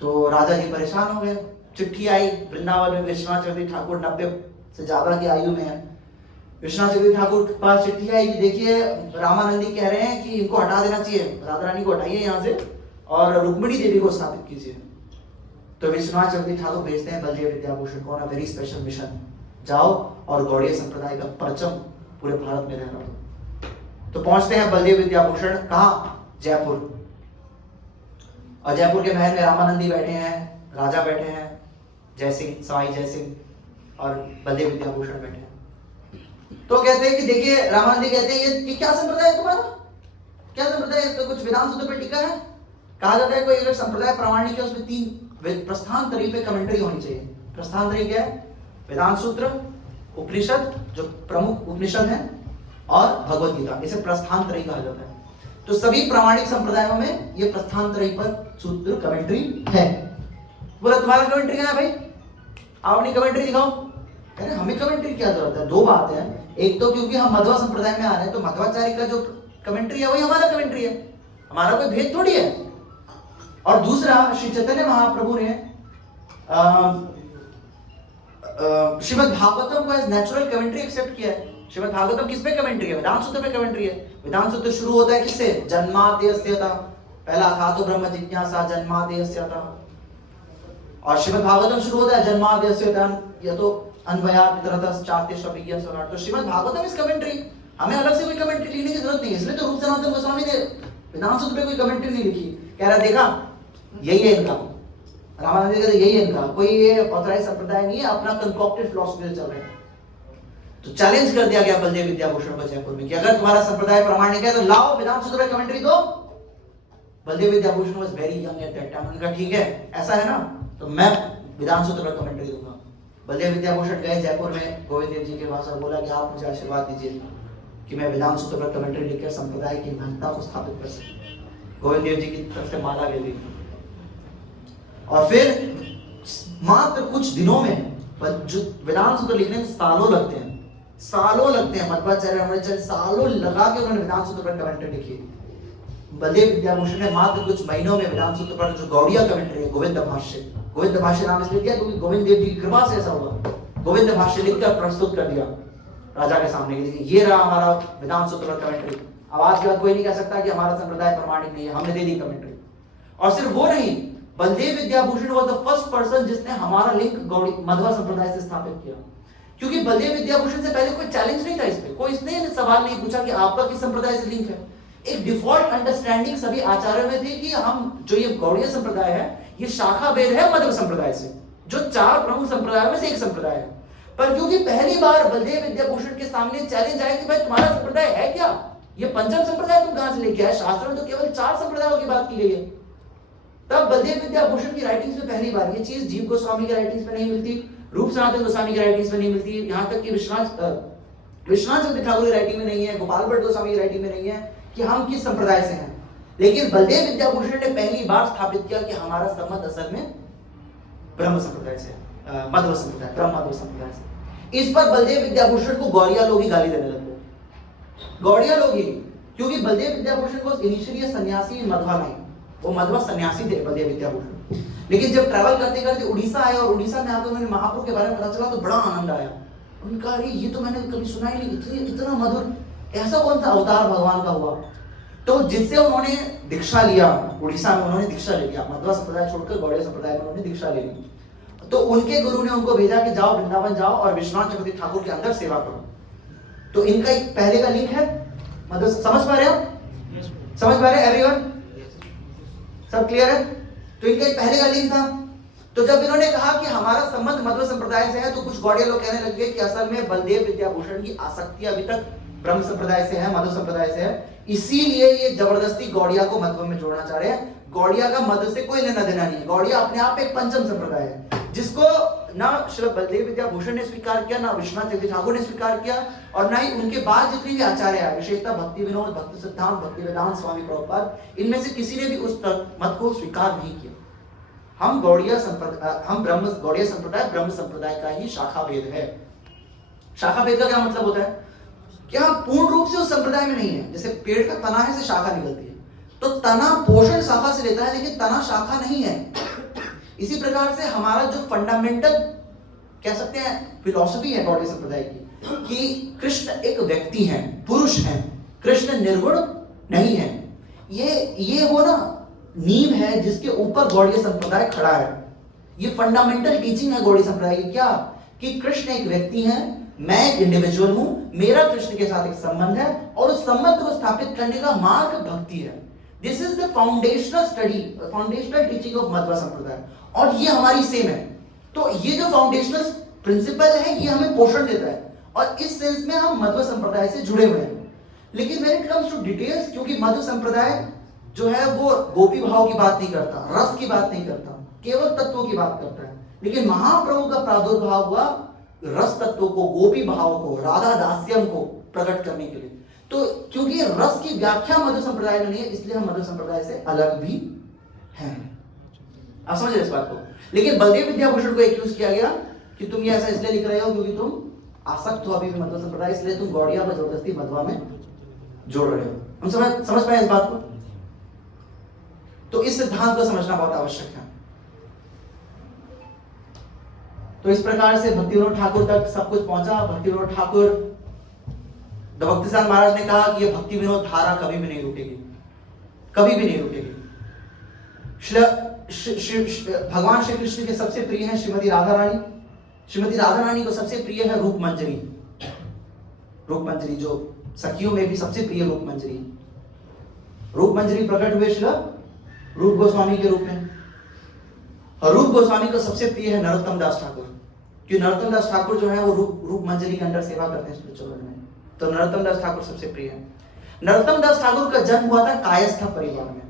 तो राजा जी परेशान हो गए। चिट्ठी आई वृंदावन में, विश्वनाथ चक्रवर्ती ठाकुर 90 से ज्यादा की आयु में है। विश्वनाथ चक्रवर्ती ठाकुर के पास चिट्ठी आई कि देखिए रामानंदी कह रहे हैं कि इनको हटा देना चाहिए, राधा रानी को हटाइए यहाँ से और रुक्मिणी देवी को स्थापित कीजिए। तो विश्वनाथ चक्रवर्ती ठाकुर भेजते हैं बलदेव विद्याभूषण को on a very special mission, जाओ और गौड़ीय संप्रदाय का परचम पूरे भारत में रहना। तो पहुंचते हैं बलदेव विद्याभूषण कहाँ? जयपुर। और जयपुर के महल में रामानंदी बैठे हैं, राजा बैठे हैं, जयसिंह, सवाई जयसिंह और बलदेव विद्याभूषण बैठे हैं। तो कहते हैं कि देखिए, रामानंदी कहते हैं ये क्या संप्रदाय है तुम्हारा? क्या संप्रदाय है? इस पे कुछ वेदांत सूत्र पे टीका है। कहा जाता है कोई अगर संप्रदाय प्रामाणिक है उसमें 3 प्रस्थानत्रयी पे कमेंट्री होनी चाहिए। प्रस्थानत्रयी क्या है? वेदांत सूत्र, उपनिषद जो प्रमुख उपनिषद हैं, और भगवत गीता, इसे प्रस्थानत्रयी कहा जाता है। तो सभी प्रामाणिक संप्रदायों में ये प्रस्थानत्रयी पर सूत्र कमेंट्री है। बोला तुम्हारा कमेंट्री क्या है भाई? आप अपनी कमेंट्री दिखाओ। कह रहे हमें कमेंट्री क्या जरूरत है? 2 बातें हैं। एक तो क्योंकि हम मध्वा संप्रदाय में आ रहे हैं, तो मध्वाचार्य का जो कमेंट्री है वही हमारा कमेंट्री है। हमारा कोई भेद थोड़ी है। और दूसरा, श्री चैतन्य महाप्रभु ने श्रीमद् भागवतम को एज नेचुरल कमेंट्री एक्सेप्ट किया है। श्रीमद् भागवतम किस पे कमेंट्री है? वेदांत सूत्र पे कमेंट्री है। वेदांत सूत्र शुरू होता है किससे? जन्माद्यस्यतः, पहला अथातो ब्रह्म जिज्ञासा जन्माद्यस्यतः। और श्रीमद् भागवतम शुरू होता है जन्माद्यस्यतः यतो अन्वयात् वितरतश्चार्तेषु अभिज्ञानस्वराट्। तो श्रीमद् भागवतम इज कमेंट्री, हमें अलग से कोई कमेंट्री लिखने की जरूरत नहीं है। इसलिए तो रूप सनातन गोस्वामी ने वेदांत सूत्र पे कोई कमेंट्री नहीं लिखी। कह रहा देखा यही है इनका, रामानंद जी कहते यही है इनका, कोई ये ऑथराइज संप्रदाय नहीं है, अपना कंकॉक्टेड फिलॉसफी चल रहा है। तो चैलेंज कर दिया गया बलदेव विद्याभूषण को जयपुर में कि अगर तुम्हारा संप्रदाय प्रामाणिक है तो लाओ वेदांत सूत्र पे कमेंट्री दो। Baldev Vidyabhushan was very young at that time. उनका ठीक है, ऐसा है ना, तो मैं वेदांत सूत्र पे कमेंट्री दूंगा। बलदेव विद्याभूषण गए जयपुर में गोविंद देव जी के पास और बोला कि आप मुझे आशीर्वाद दीजिए कि मैं वेदांत सूत्र पर कमेंट्री लिखकर संप्रदाय की महत्ता को स्थापित कर सकूं। गोविंद देव जी की तरफ से माला ले ली और फिर मात्र कुछ दिनों में, वेदांत सूत्र लिखने में सालों लगते हैं, मध्वाचार्य रामानुजाचार्य सालों लगा के उन्होंने वेदांत सूत्र पर कमेंट्री लिखी। बलदेव विद्याभूषण ने मात्र कुछ महीनों में वेदांत सूत्र पर जो गौड़िया कमेंट्री है, गोविंद भाष्य नाम इसलिए दिया क्योंकि गोविंद देव जी की कृपा से ऐसा हुआ। गोविंद भाष्य लिखकर प्रस्तुत कर दिया राजा के सामने, ये रहा हमारा वेदांत सूत्र पर कमेंट्री। अब आज के बाद कोई नहीं कह सकता कि हमारा संप्रदाय प्रमाणिक नहीं है, हमने दे दी कमेंट्री। और सिर्फ वो नहीं, Baldev Vidyabhushan was the first person जिसने हमारा लिंक गौड़ी मध्वा संप्रदाय से स्थापित किया। क्योंकि बलदेव विद्याभूषण से पहले कोई चैलेंज नहीं था इस पे, कोई इसने सवाल नहीं पूछा कि आपका किस संप्रदाय से लिंक है। एक डिफॉल्ट अंडरस्टैंडिंग सभी आचार्यों में थी कि हम जो ये गौड़ीय संप्रदाय है ये शाखा भेद है मध्व संप्रदाय से, जो चार प्रमुख संप्रदायों में से एक संप्रदाय है। पर क्योंकि पहली बार बलदेव विद्याभूषण के सामने चैलेंज आया कि भाई तुम्हारा संप्रदाय है क्या, ये पंचम संप्रदाय तुम कहां से लेके आए, शास्त्र में तो केवल 4 संप्रदायों की बात की गई है। तब बलदेव विद्याभूषण की राइटिंग्स में पहली बार ये चीज जीव गोस्वामी की राइटिंग्स में नहीं मिलती, रूप सनातन गोस्वामी की राइटिंग्स में नहीं मिलती, यहाँ तक कि विश्वनाथ चंद्र ठाकुर की राइटिंग में नहीं है, गोपाल भट्ट गोस्वामी की राइटिंग में नहीं है कि हम किस संप्रदाय से हैं। लेकिन बलदेव विद्याभूषण ने पहली बार स्थापित किया कि हमारा संबंध असल में ब्रह्म संप्रदाय से, मध्व संप्रदाय, ब्रह्म मध्व संप्रदाय से। इस पर बलदेव विद्याभूषण को गौड़िया लोग ही गाली देने लगे, गौड़िया लोग ही, क्योंकि बलदेव विद्याभूषण को इनिशियली सन्यासी मध्वा नहीं, वो मध्वा सन्यासी थे बलदेव विद्याभूषण। लेकिन जब ट्रैवल करते करते उड़ीसा आए और उड़ीसा में आकर उन्हें महाप्रभु के बारे में पता चला तो बड़ा आनंद आया। उनका अरे ये तो मैंने कभी सुना ही नहीं, इतना मधुर, ऐसा कौन सा अवतार भगवान का हुआ। तो जिससे उन्होंने दीक्षा लिया, उड़ीसा में उन्होंने दीक्षा ले लिया, मध्वा संप्रदाय छोड़कर गौड़िया संप्रदाय में उन्होंने दीक्षा ले ली। तो उनके गुरु ने उनको भेजा कि जाओ वृंदावन जाओ और विश्वनाथ चक्रवर्ती ठाकुर के अंदर सेवा करो। तो इनका एक पहले का लिंक है मतलब, समझ पा रहे हो, समझ पा रहे हैं एवरीवन, सब क्लियर है। तो इनका एक पहले का लिंक था। तो जब इन्होंने कहा कि हमारा संबंध मध्व संप्रदाय से है तो कुछ गौड़िया लोग कहने लगे कि असल में बलदेव विद्याभूषण की आसक्ति अभी तक ब्रह्म संप्रदाय से है, मध्व संप्रदाय से है, इसीलिए ये जबरदस्ती गौड़िया को मध्व में जोड़ना चाह रहे हैं। गौड़िया का मध्व से कोई लेना देना नहीं है, गौड़िया अपने आप एक पंचम संप्रदाय है जिसको ना श्री बलदेव विद्याभूषण ने स्वीकार किया, ना विश्वनाथ चक्रवर्ती ठाकुर ने स्वीकार किया, और ना ही उनके बाद जितने भी आचार्य हैं, विशेषतः भक्ति विनोद, भक्ति सिद्धांत, भक्ति वेदांत, स्वामी प्रभुपाद, इनमें से किसी ने भी उस मत को स्वीकार नहीं किया। हम गौड़िया संप्रदाय, हम ब्रह्म गौड़िया संप्रदाय ब्रह्म संप्रदाय का ही शाखा भेद है। शाखा भेद का क्या मतलब होता है? क्या पूर्ण रूप से उस संप्रदाय में नहीं है। जैसे पेड़ का तना है से शाखा निकलती है, तो तना पोषण शाखा से लेता है लेकिन तना शाखा नहीं है। इसी प्रकार से हमारा जो फंडामेंटल कह सकते हैं फिलॉसफी है गौड़िया संप्रदाय की कि कृष्ण एक व्यक्ति है, पुरुष है, कृष्ण निर्गुण नहीं है। ये वो ना नींव है जिसके ऊपर गौड़िया संप्रदाय खड़ा है। ये फंडामेंटल टीचिंग है गौड़िया संप्रदाय की, क्या कि कृष्ण एक व्यक्ति है, मैं एक इंडिविजुअल हूं, मेरा कृष्ण के साथ एक संबंध है और उस संबंध को स्थापित करने का मार्ग भक्ति है। This is the foundational study, foundational teaching of मध्वा संप्रदाय, और ये हमारी सेम है। तो ये जो फाउंडेशनल प्रिंसिपल है ये हमें पोषण देता है और इस सेंस में हम मध्व संप्रदाय से जुड़े हुए हैं। लेकिन when it comes to details, क्योंकि मध्व संप्रदाय जो है वो गोपी भाव की बात नहीं करता, रस की बात नहीं करता, केवल तत्वों की बात करता है। लेकिन महाप्रभु का प्रादुर्भाव हुआ रस तत्व को, गोपी भाव को, राधा दास्यम को प्रकट करने के लिए। तो क्योंकि रस की व्याख्या मध्व संप्रदाय में नहीं है, इसलिए हम मध्व संप्रदाय से अलग भी हैं। आप समझ रहे इस बात को। लेकिन बलदेव विद्याभूषण को एक्यूज किया गया कि तुम ये ऐसा इसलिए लिख रहे हो क्योंकि तुम आसक्त हो अभी भी मध्व संप्रदाय, इसलिए तुम गौड़िया पर जबरदस्ती मध्वा में जोड़ रहे हो। हम समझ पाए इस बात को। तो इस सिद्धांत को समझना बहुत आवश्यक है। तो इस प्रकार से भक्ति विनोद ठाकुर तक सब कुछ पहुंचा। भक्ति विनोद ठाकुर, भक्तिसार महाराज ने कहा कि यह भक्ति विनोद धारा कभी भी नहीं रुकेगी, कभी भी नहीं रुकेगी। भगवान श्री कृष्ण के सबसे प्रिय है श्रीमती राधा रानी। श्रीमती राधा रानी को सबसे प्रिय है रूप मंजरी। रूप मंजरी जो सखियों में भी सबसे प्रिय रूप मंजरी। रूप मंजरी प्रकट हुए श्री रूप गोस्वामी के रूप में। और रूप गोस्वामी को सबसे प्रिय है नरोत्तम दास ठाकुर, क्योंकि नरोत्तम दास ठाकुर जो है वो रूप मंजरी के अंदर सेवा करते हैं स्पिरिचुअल वर्ल्ड में। तो नरोत्तम दास ठाकुर सबसे प्रिय है। नरोत्तम दास ठाकुर का जन्म हुआ था कायस्थ परिवार में,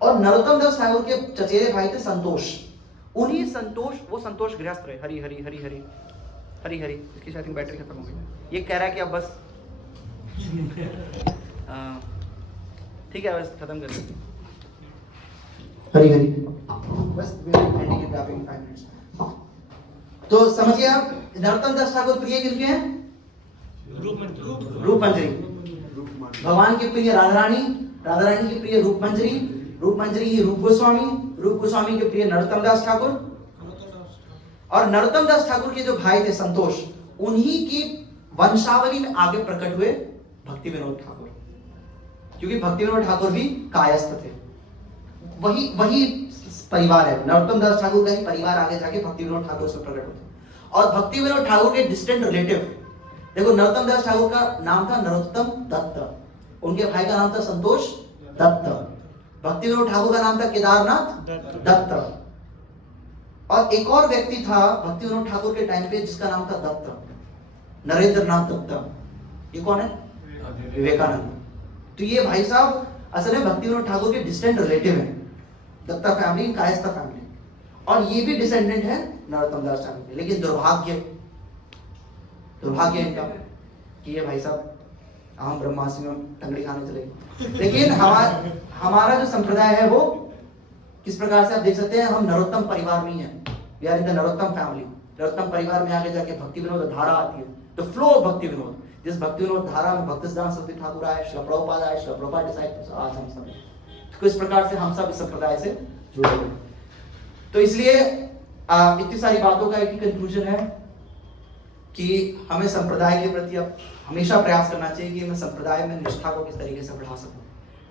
और नरोत्तम दास ठाकुर के चचेरे भाई थे संतोष। उन्हीं संतोष, वो संतोष गृहस्थ रहे। हरी हरी हरी हरी हरी हरी। इसकी शायद बैटरी खत्म हो गई। ये कह रहा है कि अब बस ठीक है, बस खत्म कर दो। हरी हरी बस ending it up in 5 minutes. तो समझिए आप, नरोत्तम दास ठाकुर प्रिय किसके हैं? रूप मंजरी। भगवान के प्रिय राधा रानी, राधा रानी के प्रिय रूप मंजरी, रूप मंजरी ही रूप गोस्वामी, रूप गोस्वामी के प्रिय नरोत्तम दास ठाकुर। और नरोत्तम दास ठाकुर के जो भाई थे संतोष, उन्हीं की वंशावली में आगे प्रकट हुए भक्ति विनोद ठाकुर, क्योंकि भक्ति विनोद ठाकुर भी कायस्थ थे। वही परिवार है। नरोत्तम दास ठाकुर का ही परिवार आगे जाके भक्ति विनोद ठाकुर से प्रकट होता। और भक्ति विनोद ठाकुर के डिस्टेंट रिलेटिव, देखो नरोत्तम दास ठाकुर का नाम था नरोत्तम दत्त, उनके भाई का नाम था संतोष दत्त। भक्ति विनोद ठाकुर का नाम था केदारनाथ दत्त। और एक और व्यक्ति था भक्ति विनोद ठाकुर के टाइम पे जिसका नाम था दत्त, नरेंद्र नाथ दत्त। ये कौन है? विवेकानंद। तो ये भाई साहब असल में भक्ति विनोद ठाकुर के डिस्टेंट रिलेटिव हैं, दत्ता फैमिली, कायस्था फैमिली। और ये भी डिसेंडेंट है नरोत्तम दास ठाकुर के। लेकिन दुर्भाग्य इनका कि ये भाई साहब हम ब्रह्मास्त्र में टंगड़ी खाने चले। लेकिन हमारा जो संप्रदाय है वो किस प्रकार से आप देख सकते हैं, हम नरोत्तम परिवार में ही हैं। We are in the Narottam family. Narottam परिवार में आगे जाके भक्ति विनोद धारा आती है, द फ्लो ऑफ भक्ति विनोद। जिस भक्ति विनोद धारा में भक्तिसिद्धांत सरस्वती ठाकुर आए, श्रील प्रभुपाद आए, श्रील प्रभुपाद डिसाइपल्स, आज हम सब। तो इस प्रकार से हम सब इस संप्रदाय से जुड़े हुए। तो इसलिए इतनी सारी बातों का एक ही कंक्लूजन है कि हमें संप्रदाय के प्रति अब हमेशा प्रयास करना चाहिए कि मैं संप्रदाय में निष्ठा को किस तरीके से बढ़ा सकूं।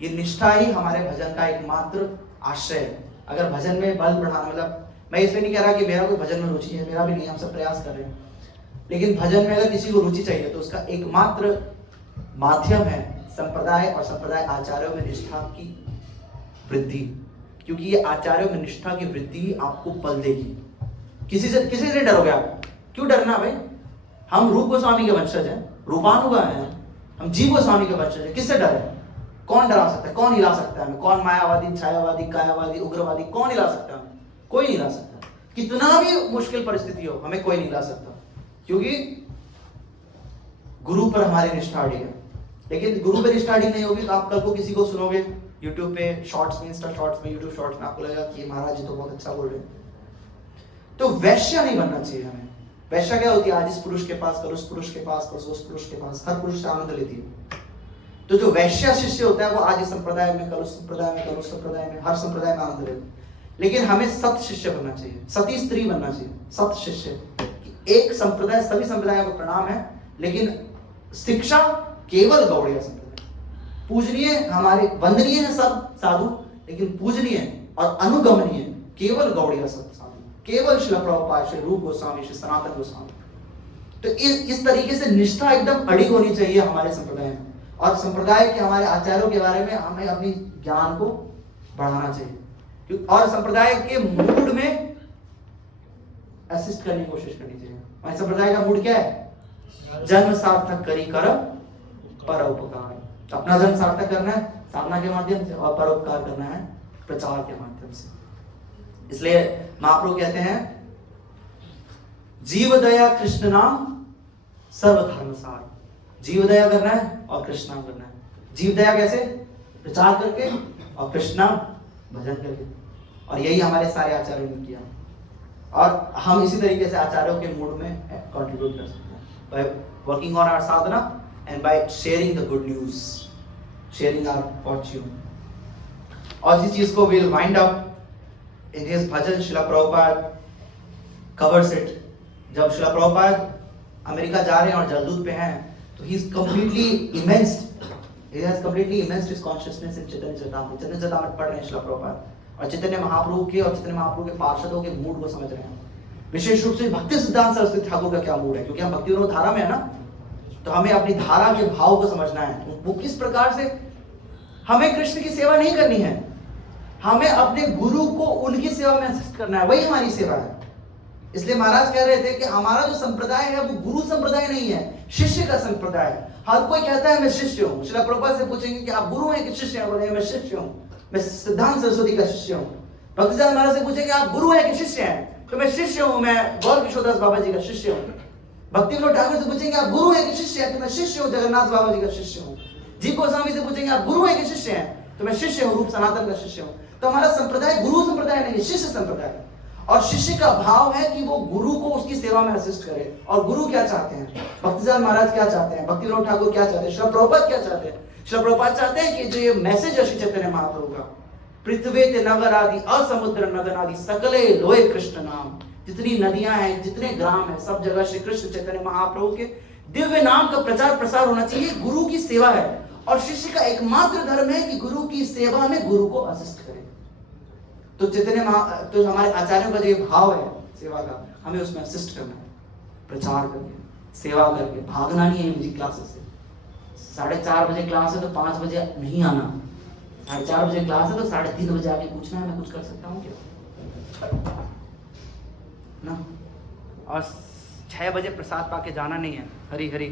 ये निष्ठा ही हमारे भजन का एकमात्र आश्रय है। अगर भजन में बल बढ़ाना, मतलब मैं इसमें नहीं कह रहा कि मेरा कोई भजन में रुचि है, मेरा भी नहीं, हम सब प्रयास कर रहे हैं। लेकिन भजन में अगर किसी को रुचि चाहिए तो उसका एकमात्र माध्यम है संप्रदाय और संप्रदाय आचार्यों में निष्ठा की वृद्धि, क्योंकि ये आचार्यों में निष्ठा की वृद्धि आपको बल देगी। किसी से डरोगे आप? क्यों डरना भाई? हम रूप गोस्वामी के वंशज हैं, रूपानुगा हैं, हम जीव गोस्वामी के वंशज हैं। किससे डर है? कौन डरा सकता है? कौन हिला सकता है हमें? कौन मायावादी, छायावादी, कायावादी, उग्रवादी, कौन हिला सकता है? कोई नहीं हिला सकता। कितना भी मुश्किल परिस्थिति हो, हमें कोई नहीं हिला सकता, क्योंकि गुरु पर हमारी निष्ठा अड़ी है। लेकिन गुरु पर निष्ठा अड़ी नहीं होगी तो आप कल को किसी को सुनोगे यूट्यूब पे शॉर्ट्स में, इंस्टा शॉर्ट्स में, यूट्यूब शॉर्ट्स में, आपको लगेगा कि महाराज जी तो बहुत अच्छा बोल रहे हैं। तो वैश्य नहीं बनना चाहिए हमें। वैश्य क्या होती है? आज इस पुरुष के पास, कल उस पुरुष के पास, परसों उस पुरुष के पास, हर पुरुष से आनंद लेती है। तो जो वैश्य शिष्य होता है वो आज इस संप्रदाय में, कल उस संप्रदाय में, कल उस संप्रदाय में, हर संप्रदाय में आनंद लेता है। लेकिन हमें सत शिष्य बनना चाहिए, सती स्त्री बनना चाहिए, सत शिष्य। एक संप्रदाय, सभी संप्रदायों को प्रणाम है, लेकिन शिक्षा केवल गौड़िया संप्रदाय। पूजनीय हमारे, वंदनीय है सब साधु, लेकिन पूजनीय और अनुगमनीय केवल गौड़िया साधु, केवल श्रील प्रभुपाद, श्री रूप गोस्वामी, श्री सनातन गोस्वामी। तो इस तरीके से निष्ठा एकदम अड़ी होनी चाहिए हमारे संप्रदाय में। और संप्रदाय के हमारे आचार्यों के बारे में हमें अपनी ज्ञान को बढ़ाना चाहिए, और संप्रदाय के मूड में असिस्ट करने की कोशिश करनी चाहिए। हमारे संप्रदाय का मूड क्या है? जन्म सार्थक करी कर परोपकार। अपना जन्म सार्थक करना है साधना के माध्यम से, और परोपकार करना है प्रचार के माध्यम से। इसलिए महाप्रभु कहते हैं जीव दया कृष्ण नाम सर्वधर्म सार। जीव दया करना है और कृष्ण नाम करना है। जीव दया कैसे? प्रचार करके, और कृष्ण नाम भजन करके। और यही हमारे सारे आचार्यों ने किया, और हम इसी तरीके से आचार्यों के मूड में कंट्रीब्यूट कर सकते हैं by working on our sadhana and by sharing the good news, sharing our fortune. और इस चीज को will wind up in his bhajan. Srila Prabhupada covers it. जब शिला प्रभुपाद अमेरिका जा रहे हैं और जलदूत पे हैं, तो he is completely immersed, he has completely immersed his consciousness in Chaitanya Charitamrita. Chaitanya Charitamrita पढ़ रहे हैं शिला प्रभुपाद, और चैतन्य महाप्रभु के और चैतन्य महाप्रभु के पार्षदों के मूड को समझ रहे हैं. विशेष रूप से भक्ति सिद्धांत सरस्वती ठाकुर का क्या मूड है, क्योंकि हम भक्ति विनोद धारा में है ना, तो हमें अपनी धारा के भाव को समझना है. वो किस प्रकार से हमें कृष्ण की सेवा नहीं करनी है, हमें अपने गुरु को उनकी सेवा में असिस्ट करना है, वही हमारी सेवा है. इसलिए महाराज कह रहे थे कि हमारा जो संप्रदाय है वो गुरु संप्रदाय नहीं है, शिष्य का संप्रदाय है. हर कोई कहता है मैं शिष्य हूँ. श्रील प्रभुपाद से पूछेंगे कि आप गुरु हैं कि शिष्य हैं, बोलेंगे मैं शिष्य हूँ, मैं सिद्धांत सरस्वती का शिष्य हूँ. भक्तिदास महाराज से पूछेंगे आप गुरु हैं कि शिष्य हैं, तो मैं शिष्य हूँ, मैं गौर किशोरदास बाबा जी का शिष्य हूँ. भक्ति विनोद ठाकुर से पूछेंगे आप गुरु हैं कि शिष्य हैं, तो मैं शिष्य हूँ, जगन्नाथ बाबा जी का शिष्य हूँ. जी गोस्वामी से पूछेंगे आप गुरु हैं कि शिष्य हैं, तो मैं शिष्य हूँ, रूप सनातन का शिष्य हूँ. तो हमारा संप्रदाय गुरु संप्रदाय नहीं है, शिष्य संप्रदाय. और शिष्य का भाव है कि वो गुरु को उसकी सेवा में असिस्ट करे. और गुरु क्या चाहते हैं, भक्तिदास महाराज क्या चाहते हैं, भक्ति विनोद ठाकुर क्या चाहते हैं, श्रील प्रभुपाद क्या चाहते हैं. श्रील प्रभुपाद चाहते हैं कि जो ये मैसेज है श्री चैतन्य महाप्रभु का, पृथ्वी ते नगर आदि असमुद्र नदन आदि सकले लोए कृष्ण नाम. जितनी नदियां हैं, जितने ग्राम हैं, सब जगह श्री कृष्ण चैतन्य महाप्रभु के दिव्य नाम का प्रचार प्रसार होना चाहिए. गुरु की सेवा है, और शिष्य का एकमात्र धर्म है कि गुरु की सेवा में गुरु को असिस्ट करे. तो तो हमारे आचार्यों का जो भाव है सेवा का, हमें उसमें असिस्ट करना है, प्रचार करके, सेवा करके. भागना नहीं है म्यूजिक क्लासेस से. 4:30 बजे क्लास है तो 5 बजे नहीं आना. 4:30 बजे क्लास है तो 3:30 बजे आके पूछना है मैं कुछ कर सकता हूँ क्या ना. और 6 बजे प्रसाद पाके जाना नहीं है. हरी हरी.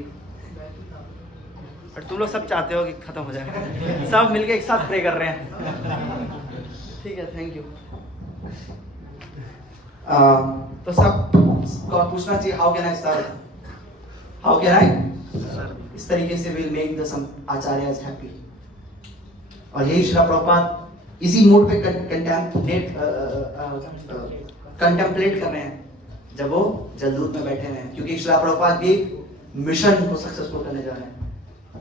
और तुम लोग सब चाहते हो कि खत्म हो जाए, सब मिलके एक साथ प्रे कर रहे हैं. ठीक है, थैंक यू. तो सब को पूछना चाहिए how can I start, how can I, इस तरीके से will make the some acharyas happy. और यही श्रील प्रभुपाद इसी मोड पे कंटेम्पलेट कर रहे हैं जब वो जलदूत में बैठे हैं, क्योंकि श्रील प्रभुपाद भी मिशन को सक्सेसफुल करने जा रहे हैं.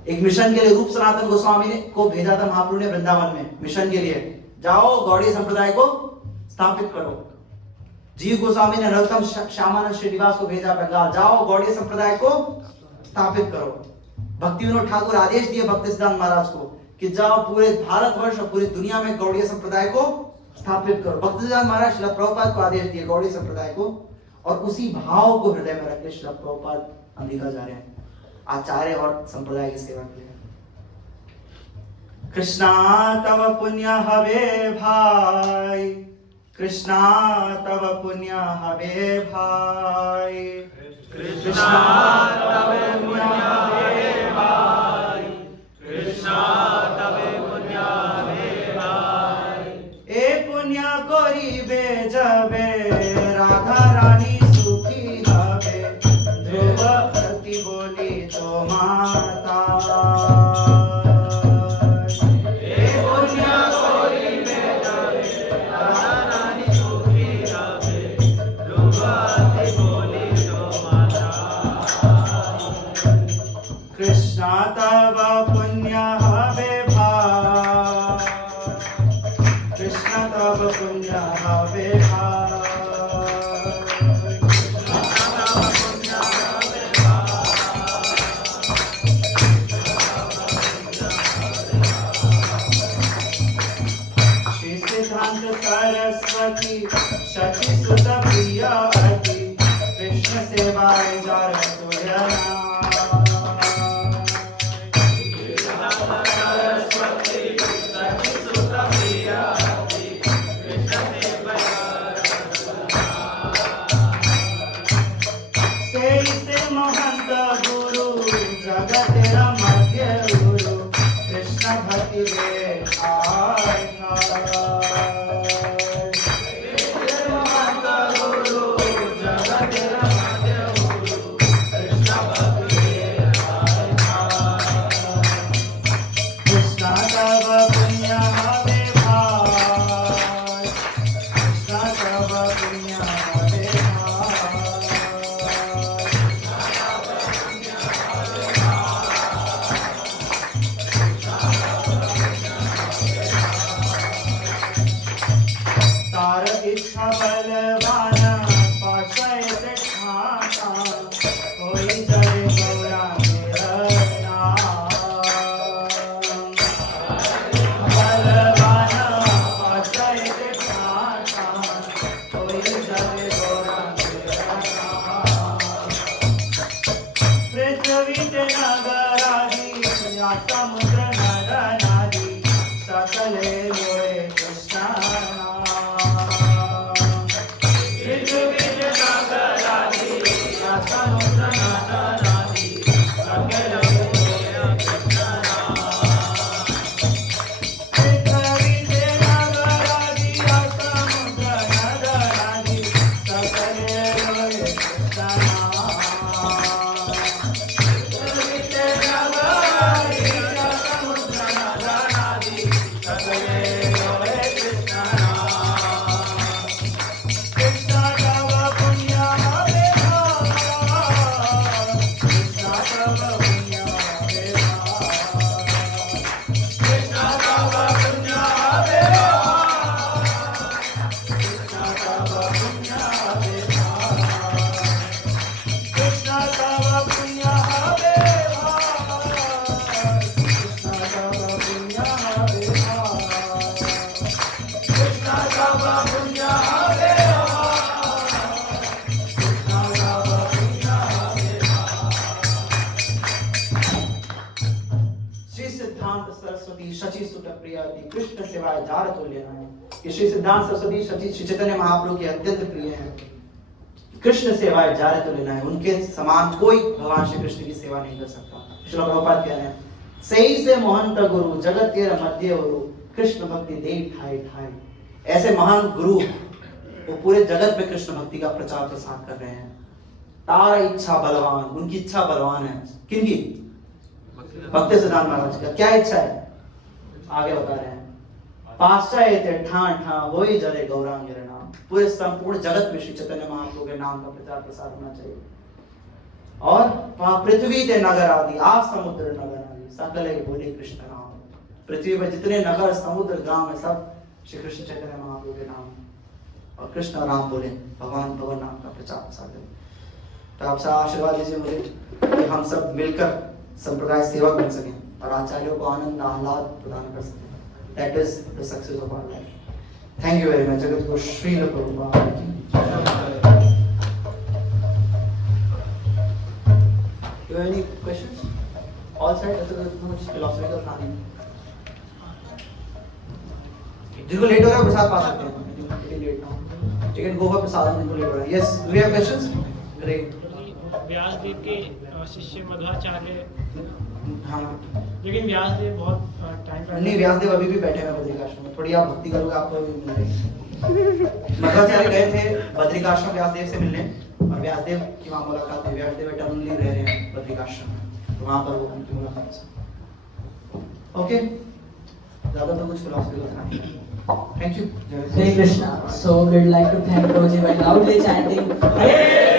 एक मिशन के लिए रूप सनातन गोस्वामी ने को भेजा था महाप्रभु ने वृंदावन में मिशन के लिए. जाओ गौड़ीय संप्रदाय को स्थापित करो. जीव गोस्वामी ने नरोत्तम श्यामानंद श्रीनिवास को भेजा बंगाल, जाओ गौड़ीय संप्रदाय को स्थापित करो. भक्ति विनोद ठाकुर आदेश दिए भक्ति सिद्धांत महाराज को कि जाओ पूरे भारतवर्ष और पूरी दुनिया में गौड़ीय संप्रदाय को स्थापित करो. भक्ति सिद्धांत महाराज श्रील प्रभुपाद को आदेश दिए गौड़ीय संप्रदाय को, और उसी भाव को हृदय में रख के श्रील प्रभुपाद अमेरिका जा रहे हैं आचार्य और संप्रदाय की सेवा के लिए. कृष्णा तव पुण्य हवे भाई, कृष्णा तव पुण्य हवे भाई, कृष्णा तव पुण्य हवे भाई, कृष्णा तव पुण्य हवे भाई. ए पुण्य करिबे जबे राधा रानी सुखी हवे, ध्रुव अति बोली तो माता. कृष्णा तव पुण्य हवे भाई, कृष्ण तव पुण्य हवे भाई, श्री सिद्धांत सरस्वती शचि सुत प्रियवती, कृष्ण सेवाय जार तुर्यना. महंत गुरु जगत मध्य गुरु, कृष्ण भक्ति वे आय. महंत गुरु जगत मध्य गुरु, कृष्ण भक्ति बलवान पाशय ठाता होई जय गौरांग बलवान पाशय ठाता होई जय गौरांग पृथ्वी नगरादी या समुद्र नदनादी सकले लोळे कृष्णा पृथ्वी नगरादी या समुद्र नदनादी सकले लोळे कृष्णा पृथ्वी नगरादी या समुद्र नदनादी सकले लोळे कृष्णा सरस्वती शचि सुत प्रियति कृष्ण सेवाय जार तुल्य है। ये श्री सिद्धांत सरस्वती शचि श्री चैतन्य महाप्रभु के अत्यंत प्रिय हैं। कृष्ण सेवाय जार तुल्य है, उनके समान कोई भगवान श्री कृष्ण की सेवा नहीं कर सकता। श्रील प्रभुपाद कह रहे हैं सही से महंत गुरु जगत के मध्य गुरु कृष्ण भक्ति दे ठाई ठाई। ऐसे महान गुरु वो पूरे जगत में कृष्ण भक्ति का प्रचार प्रसार कर रहे हैं। तार इच्छा बलवान, उनकी इच्छा बलवान है। किनकी? भक्त सिद्धांत महाराज का। क्या इच्छा है आगे बता रहे हैं। पाश्चात्य ठान ठा होई जले गौरांग नाम। पूरे संपूर्ण जगत में श्री चैतन्य महाप्रभु के नाम का प्रचार प्रसार होना चाहिए। और पृथ्वी के नगर आदि आप समुद्र नगर आदि सकल बोले कृष्ण नाम। पृथ्वी पर जितने नगर समुद्र गांव है सब श्री कृष्ण चैतन्य महाप्रभु के नाम और कृष्ण राम बोले भगवान भगवान नाम का प्रचार प्रसार करें। तो आप सब आशीर्वाद दीजिए मुझे कि हम सब मिलकर संप्रदाय सेवक बन सकें और आचार्यों को आनंद आह्लाद प्रदान कर सकें। That is the success of our life. Thank you very much. जगत को श्रील प्रभुपाद की जय। Do you have any questions? All set? ऐसा तो कुछ philosophical था नहीं। जिनको लेट हो रहा है प्रसाद पा सकते हैं। लेट ना चिकन गोवा प्रसाद जिनको लेट हो रहा है। Yes, do you have questions? Great. Vyasdev के शिष्य मध्वाचार्य, हाँ लेकिन व्यासदेव बहुत टाइम नहीं, व्यासदेव अभी भी बैठे हैं बद्रिकाश्रम में। थोड़ी आप भक्ति करोगे आपको भी मिलेगी। मध्वाचार्य गए थे बद्रिकाश्रम व्यासदेव से मिलने और व्यासदेव की वहाँ मुलाकात हुई। व्यासदेव इटर्नली रह रहे हैं बद्रिकाश्रम में, तो वहाँ पर वो उनकी मुलाकात। ओके, ज़्यादा तो कुछ फिलॉसफी का नहीं है। Thank you. Hare Krishna. So we'd like to thank Prabhuji by loudly chanting Hare